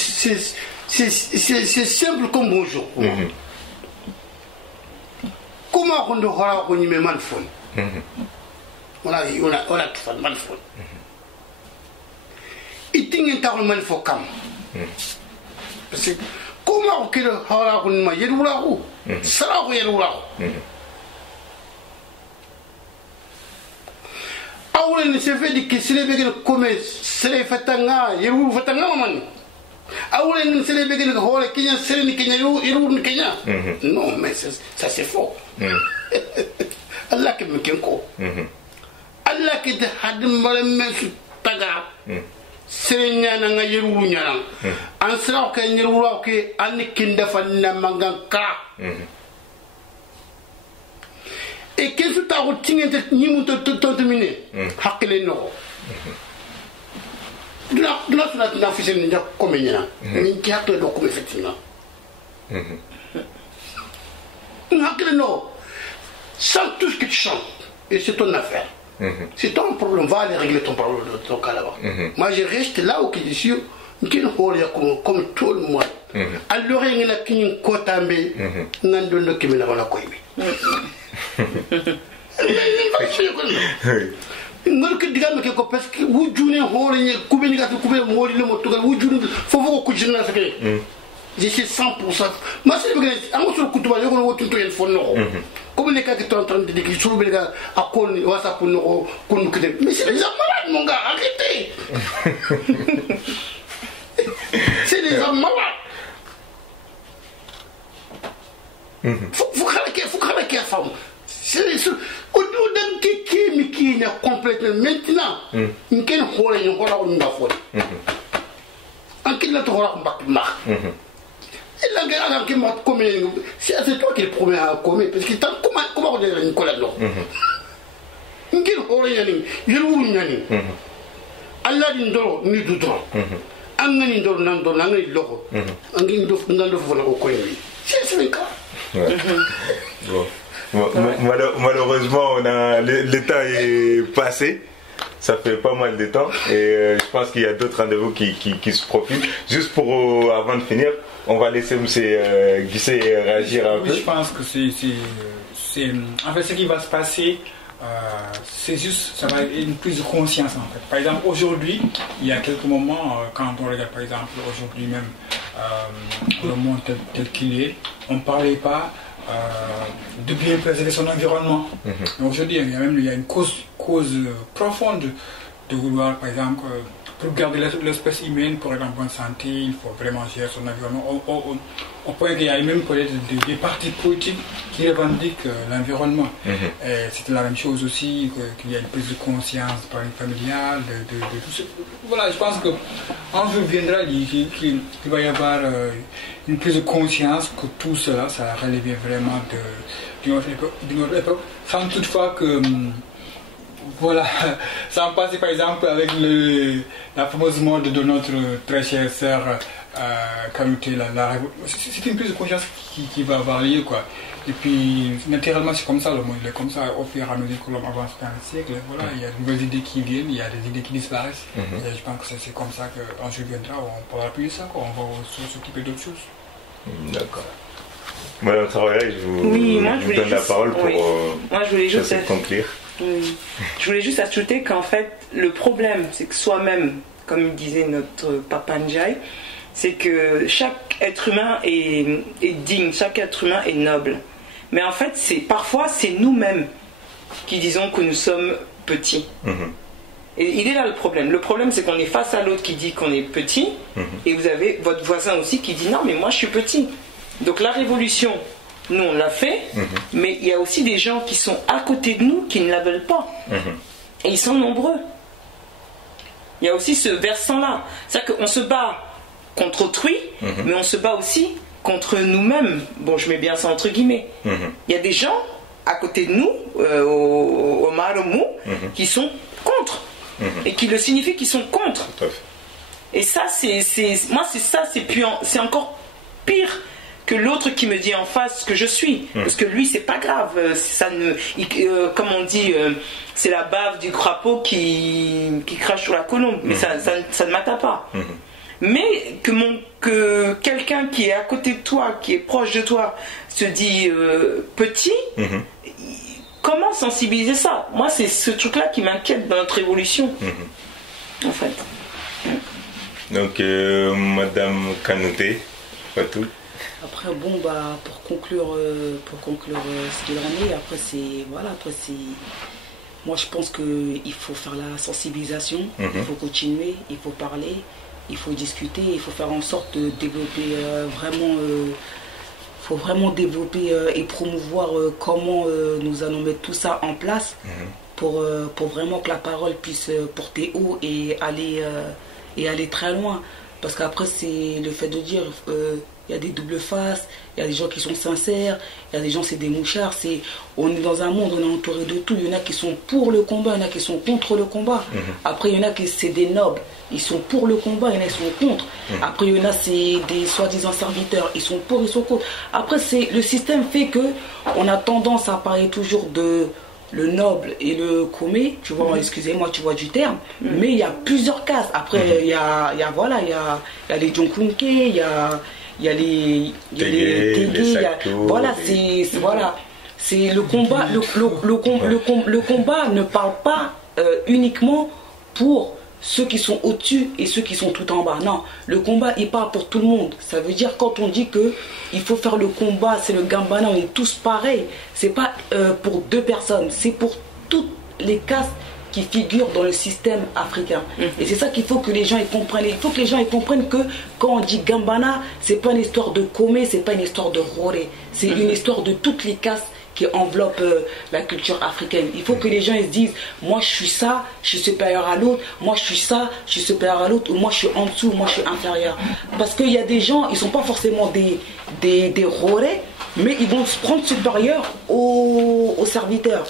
simple comme bonjour. Comment on doit on y met mal fond. On a tout fait mal fond. Il tient un temps mal fond comme. Parce que comment on peut avoir on m'a yélu la roue. Ça la roue yélu la roue. Aoule ne se fait que c'est les bégues comme c'est les fatanga yélu fatanga man. Aoule ne se les bégues que hole Kenya c'est ni Kenya yélu Kenya. Non mais ça c'est faux. Allah qui me kenko. Allah qui te hadim balem taga. Serenya na nga yeru nyana. Ansra ka yeru la ke anikinda fanna manganka. Et qu'est-ce que tu as retenu de ni terminé? Hakle no. Dula na fise ni da komenya. Ni ki hakle do comme effectivement. Hakle no. Sans tout ce que tu chantes. Et c'est ton affaire. C'est ton problème. Va aller régler ton problème de ton cas là-bas. Moi, je reste là où je suis. Comme tout le monde. Alors, il y a une côte à me. N'andonne qui me l'a la coïbe. Ngol ke digam ke ko parce que wu june hoore ko be ni gatu ko be mori le mo tugal wu june fofo ko jinna sa ke je suis 100%. Moi, c'est le cas. À moi, sur le coup de balle, on va tout le monde. Comme les cas qui sont en train de dire qu'ils sont les gars à quoi WhatsApp pour nous. Mais c'est des hommes malades, mon gars. Arrêtez. C'est des hommes malades. Faut craquer la femme. C'est les seuls. Au-delà d'un qui est complètement maintenant, il y a un rôle et un rôle à une fois. En qui l'a trouvé un bac. C'est toi qui le promets à commettre. Parce que comment on dirait Nicolas non? Il y a un rôle, il y a un Allah dit d'or, ni du droit. Angani d'or, n'andor, n'angani d'or. Angani d'or, n'andor, c'est le cas. Malheureusement, le temps est passé. Ça fait pas mal de temps et je pense qu'il y a d'autres rendez-vous qui se profitent. Juste pour, avant de finir, on va laisser M. Guissé réagir un peu. Je pense que c'est en fait ce qui va se passer, c'est juste, ça va être une prise de conscience en fait. Par exemple, aujourd'hui, il y a quelques moments, quand on regarde par exemple aujourd'hui même le monde tel qu'il est, on ne parlait pas de bien préserver son environnement. Donc je dis, il y a une cause profonde de vouloir, par exemple, pour garder l'espèce humaine, pour être en bonne santé, il faut vraiment gérer son environnement. Au point qu'il y a même peut-être des partis politiques qui revendiquent l'environnement. C'est la même chose aussi, qu'il y a une prise de conscience par une familiale, de tout ça. Voilà, je pense qu'un jour viendra qu'il va y avoir une prise de conscience que tout cela, ça relève vraiment de notre époque, sans toutefois que... Voilà, sans passer par exemple avec la fameuse mode de notre très chère sœur Kanouté. C'est une prise de conscience qui va varier quoi. Et puis naturellement c'est comme ça, le monde est comme ça au fur et à mesure que l'homme avance dans le siècle. Voilà, il y a de nouvelles idées qui viennent, il y a des idées qui disparaissent. Et je pense que c'est comme ça qu'un jour viendra, on pourra plus de ça, quoi. On va s'occuper d'autres choses. D'accord. Madame Traoré, je vous donne la parole pour moi, je voulais juste conclure. Oui. Je voulais juste ajouter qu'en fait, le problème, c'est que soi-même, comme disait notre Papa Ndiaye, c'est que chaque être humain est digne, chaque être humain est noble. Mais en fait, parfois, c'est nous-mêmes qui disons que nous sommes petits. Et il est là le problème. Le problème, c'est qu'on est face à l'autre qui dit qu'on est petit, et vous avez votre voisin aussi qui dit non, mais moi, je suis petit. Donc la révolution... Nous, on l'a fait, mais il y a aussi des gens qui sont à côté de nous qui ne la veulent pas. Et ils sont nombreux. Il y a aussi ce versant-là. C'est-à-dire qu'on se bat contre autrui, mais on se bat aussi contre nous-mêmes. Bon, je mets bien ça entre guillemets. Il y a des gens à côté de nous, au Maromou, qui sont contre. Et qui le signifient qu'ils sont contre. Et ça, c'est encore pire que l'autre qui me dit en face ce que je suis. Parce que lui, c'est pas grave. Ça ne, comme on dit, c'est la bave du crapaud qui crache sur la colombe. Mais ça ne m'atteint pas. Mais que quelqu'un qui est à côté de toi, qui est proche de toi, se dit petit, comment sensibiliser ça? Moi, c'est ce truc-là qui m'inquiète dans notre évolution, en fait. Donc, Madame Kanouté, Fatou. Après, bon, bah, pour conclure ce qu'il en est, après, c'est. Moi, je pense qu'il faut faire la sensibilisation, il faut continuer, il faut parler. Il faut discuter, il faut faire en sorte de développer faut vraiment développer et promouvoir comment nous allons mettre tout ça en place pour vraiment que la parole puisse porter haut et aller très loin. Parce qu'après, c'est le fait de dire il y a des doubles faces, il y a des gens qui sont sincères, il y a des gens, c'est des mouchards. On est dans un monde, on est entouré de tout. Il y en a qui sont pour le combat, il y en a qui sont contre le combat. Après, il y en a qui c'est des nobles, ils sont pour le combat, il y en a qui sont contre. Après, il y en a, c'est des soi-disant serviteurs, ils sont pour, ils sont contre. Après, le système fait que on a tendance à parler toujours de le noble et le comé, tu vois, excusez-moi, tu vois du terme, mais il y a plusieurs cases. Après, il y a les Djonkunke, il y a les Tégué, voilà, c'est le combat. Le combat ne parle pas uniquement pour ceux qui sont au-dessus et ceux qui sont tout en bas. Non, le combat, il parle pour tout le monde. Ça veut dire quand on dit que il faut faire le combat, c'est le Gambana, on est tous pareils. C'est pas pour deux personnes, c'est pour toutes les castes qui figurent dans le système africain. Et c'est ça qu'il faut que les gens comprennent. Il faut que les gens comprennent que quand on dit Gambana, c'est pas une histoire de Komé, c'est pas une histoire de Roré. C'est une histoire de toutes les castes qui enveloppe la culture africaine. Il faut que les gens ils se disent, moi je suis ça, je suis supérieur à l'autre, moi je suis ça, je suis supérieur à l'autre, ou moi je suis en dessous, moi je suis inférieur. Parce qu'il y a des gens, ils sont pas forcément des rorés, mais ils vont se prendre supérieurs aux serviteurs.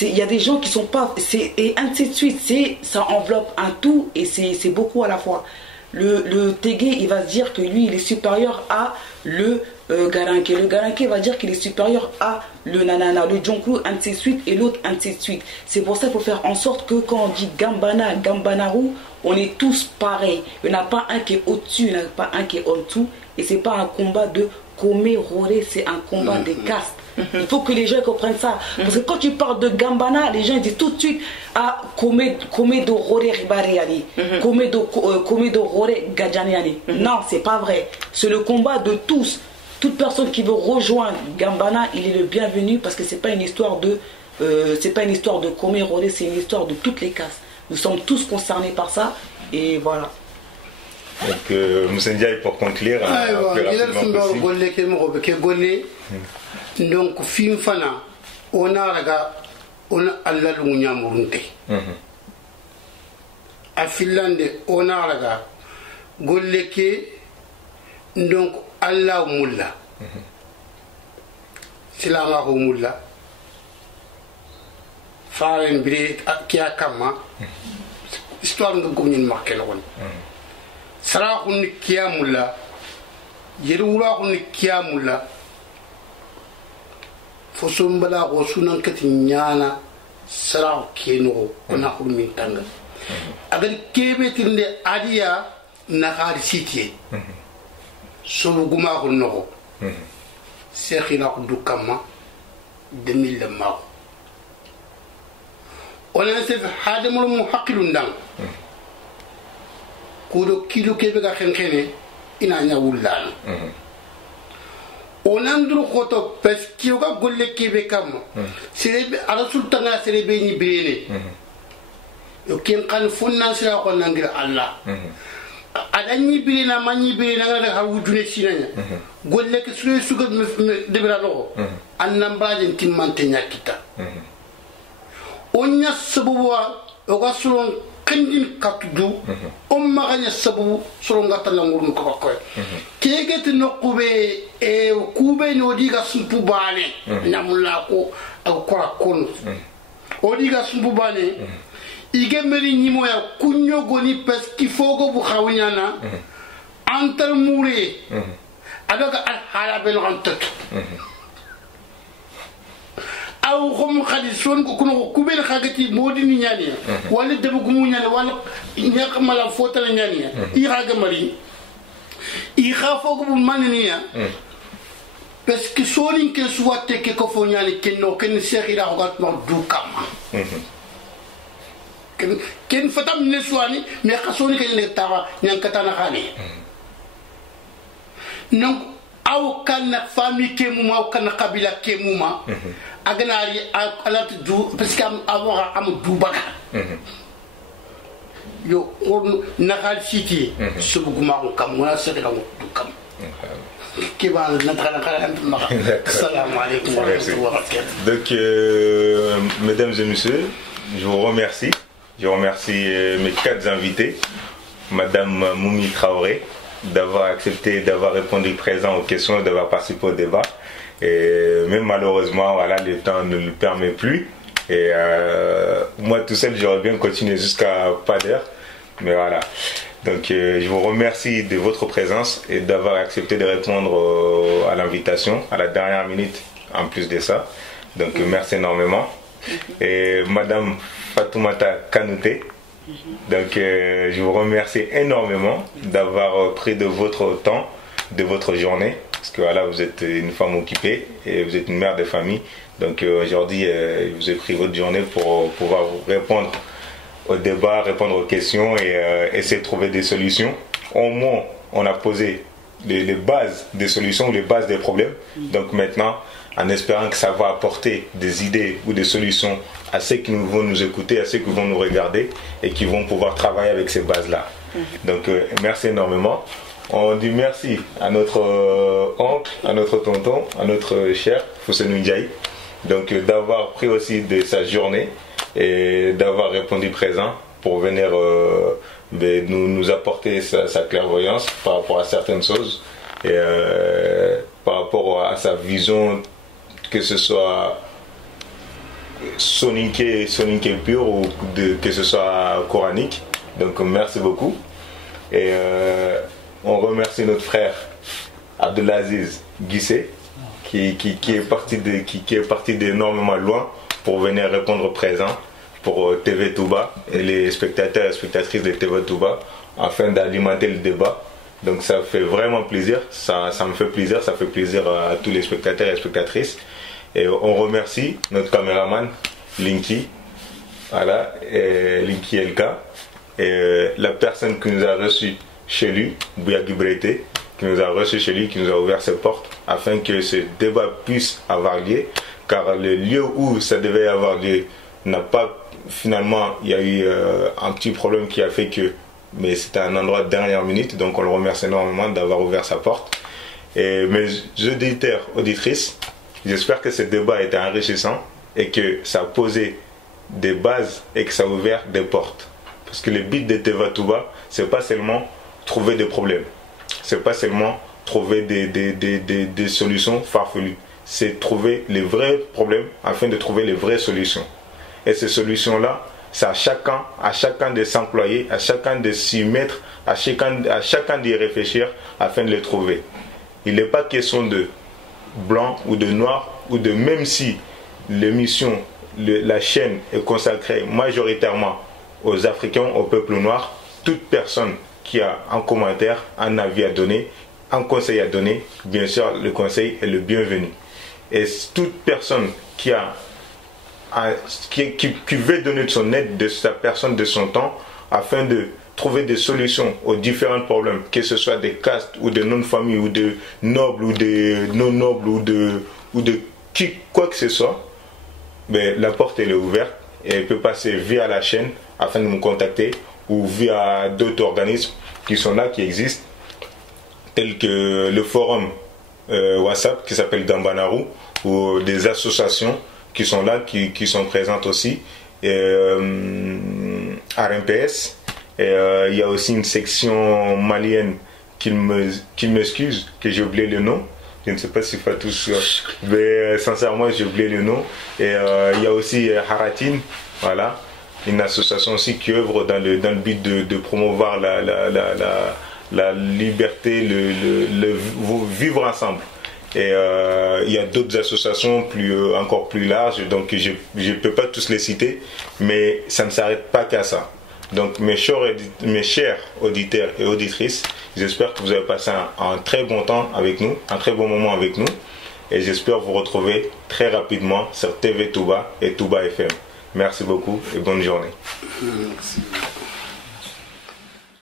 Il y a des gens qui sont pas, et ainsi de suite, ça enveloppe un tout et c'est beaucoup à la fois. Le Tégué, il va se dire que lui, il est supérieur à le Garanké. Le Garanké va dire qu'il est supérieur à le Nanana, le Djonklu, ainsi de suite, et l'autre, ainsi de suite. C'est pour ça qu'il faut faire en sorte que quand on dit Gambana, Gambanaru, on est tous pareils. Il n'y en a pas un qui est au-dessus, il n'y en a pas un qui est en dessous. Et ce n'est pas un combat de Komé Roré, c'est un combat des castes. Il faut que les gens comprennent ça. Parce que quand tu parles de Gambana, les gens disent tout de suite à Komé do Roré Ribariani, Komé do Roré Gadjaniani. Non, c'est pas vrai. C'est le combat de tous. Toute personne qui veut rejoindre Gambana, il est le bienvenu parce que c'est pas une histoire de Komé Roré, c'est une histoire de toutes les castes. Nous sommes tous concernés par ça et voilà. Donc, Moussendiaï, pour conclure, donc film fana on a Allah lunyamurunte a Finlande on a raga golleke donc Allah mulla silama ko mulla faren bre kiya kama histoire nga gomnin marqué won sara khun kiya mulla yeru wura khun kiya mulla fo sombala ko sunan kati nyana sara keno ona khun min tanga agar kebe tinde adiya na khar sitiye so guma ko noko sekhina ko dukama 2000 ma ona se hadamul muhaqqilun dang kudo kilo kebe ga khenkene ina nya wulan onandru khoto parce que ga golle kebe kam serebe ala sultana serebe ni birene yo ken kan funnan sira ko nangira Allah adani birina mani birina ga ha wujune sinanya golle ke sure suga debira lo annambaje timmante nyakita onya sabuwa o ga sulon kandin katudu umma ganya sabu soronga talangurun ko ko kegete nokube e kube no diga sumpu bane namulla ko akora kon o diga sumpu bane igemeri nyimo ya kunyo goni parce qu'il faut que vous khawnyana antar mouré alors ala ben rantat aw khom khadison ko kuno ku ben khagati modi ni nyani wala debu gumu nyani wala nyak mala fota la nyani I haga mari I khafo ko manni ya parce que sonin ke suwate ke ko fo nyani kenno ken sekhira ko gat no du kam ken fatam ne suwani mais khasoni ke ne tawa nyan katana khani donc aw kan famille ke muma aw kan qabila ke muma aganari alat du parce que avoir am du baka yo on nakal city subuguma ko kam wala sekela du kam qui va Salam alaikum. Donc, mesdames et messieurs, je vous remercie. Je remercie mes 4 invités. Madame Moumi Traoré, d'avoir accepté, d'avoir répondu présent aux questions, d'avoir participé au débat. Et même malheureusement, voilà, le temps ne le permet plus. Et moi tout seul, j'aurais bien continué jusqu'à pas d'heure. Mais voilà. Donc je vous remercie de votre présence et d'avoir accepté de répondre à l'invitation à la dernière minute en plus de ça. Donc merci énormément. Et Madame Fatoumata Kanouté, donc je vous remercie énormément d'avoir pris de votre temps, de votre journée. Parce que voilà, vous êtes une femme occupée et vous êtes une mère de famille. Donc aujourd'hui, je vous ai pris votre journée pour pouvoir vous répondre au débat, répondre aux questions et essayer de trouver des solutions. Au moins, on a posé les bases des solutions, les bases des problèmes. Donc maintenant, en espérant que ça va apporter des idées ou des solutions à ceux qui vont nous écouter, à ceux qui vont nous regarder et qui vont pouvoir travailler avec ces bases-là. Donc merci énormément. On dit merci à notre oncle, à notre tonton, à notre cher Foussenou Ndiaye, donc d'avoir pris aussi de sa journée et d'avoir répondu présent pour venir nous apporter sa clairvoyance par rapport à certaines choses et par rapport à sa vision, que ce soit soninké pur ou que ce soit coranique. Donc merci beaucoup et on remercie notre frère Abdelaziz Guissé qui est parti d'énormément loin pour venir répondre présent pour TV Touba et les spectateurs et spectatrices de TV Touba afin d'alimenter le débat. Donc ça fait vraiment plaisir, ça me fait plaisir, ça fait plaisir à tous les spectateurs et spectatrices. Et on remercie notre caméraman Linky, voilà, Linky LK, et la personne qui nous a reçus chez lui, Bouyagui Breité, qui nous a reçus chez lui, qui nous a ouvert ses portes afin que ce débat puisse avoir lieu, car le lieu où ça devait avoir lieu n'a pas, finalement, il y a eu un petit problème qui a fait que, mais c'était un endroit de dernière minute, donc on le remercie énormément d'avoir ouvert sa porte. Et mes auditeurs, auditrices, j'espère que ce débat a été enrichissant et que ça a posé des bases et que ça a ouvert des portes. Parce que le but de TV Touba, c'est pas seulement trouver des problèmes, c'est pas seulement trouver des solutions farfelues, c'est trouver les vrais problèmes afin de trouver les vraies solutions. Et ces solutions-là, c'est à chacun de s'employer, à chacun de s'y mettre, à chacun d'y réfléchir afin de les trouver. Il n'est pas question de blanc ou de noir, ou de, même si l'émission, la chaîne est consacrée majoritairement aux Africains, au peuple noir, toute personne qui a un commentaire, un avis à donner, un conseil à donner, bien sûr le conseil est le bienvenu. Et toute personne qui veut donner de son aide, de sa personne, de son temps, afin de trouver des solutions aux différents problèmes, que ce soit des castes ou de non-familles ou de nobles ou de non-nobles ou de quoi que ce soit, mais la porte elle est ouverte et elle peut passer via la chaîne afin de nous contacter ou via d'autres organismes qui sont là, qui existent, tels que le forum WhatsApp qui s'appelle Dambanaru, ou des associations qui sont là, qui sont présentes aussi, RMPS, et il y a aussi une section malienne qui m'excuse, que j'ai oublié le nom. Je ne sais pas si Fatou, mais sincèrement j'ai oublié le nom. Et il y a aussi Haratin, voilà, une association aussi qui œuvre dans le but de promouvoir la liberté, le vivre ensemble. Et il y a d'autres associations encore plus larges, donc je ne peux pas tous les citer, mais ça ne s'arrête pas qu'à ça. Donc mes chers auditeurs et auditrices, j'espère que vous avez passé un très bon temps avec nous, un très bon moment avec nous, et j'espère vous retrouver très rapidement sur TV Touba et Touba FM. Merci beaucoup et bonne journée. Merci.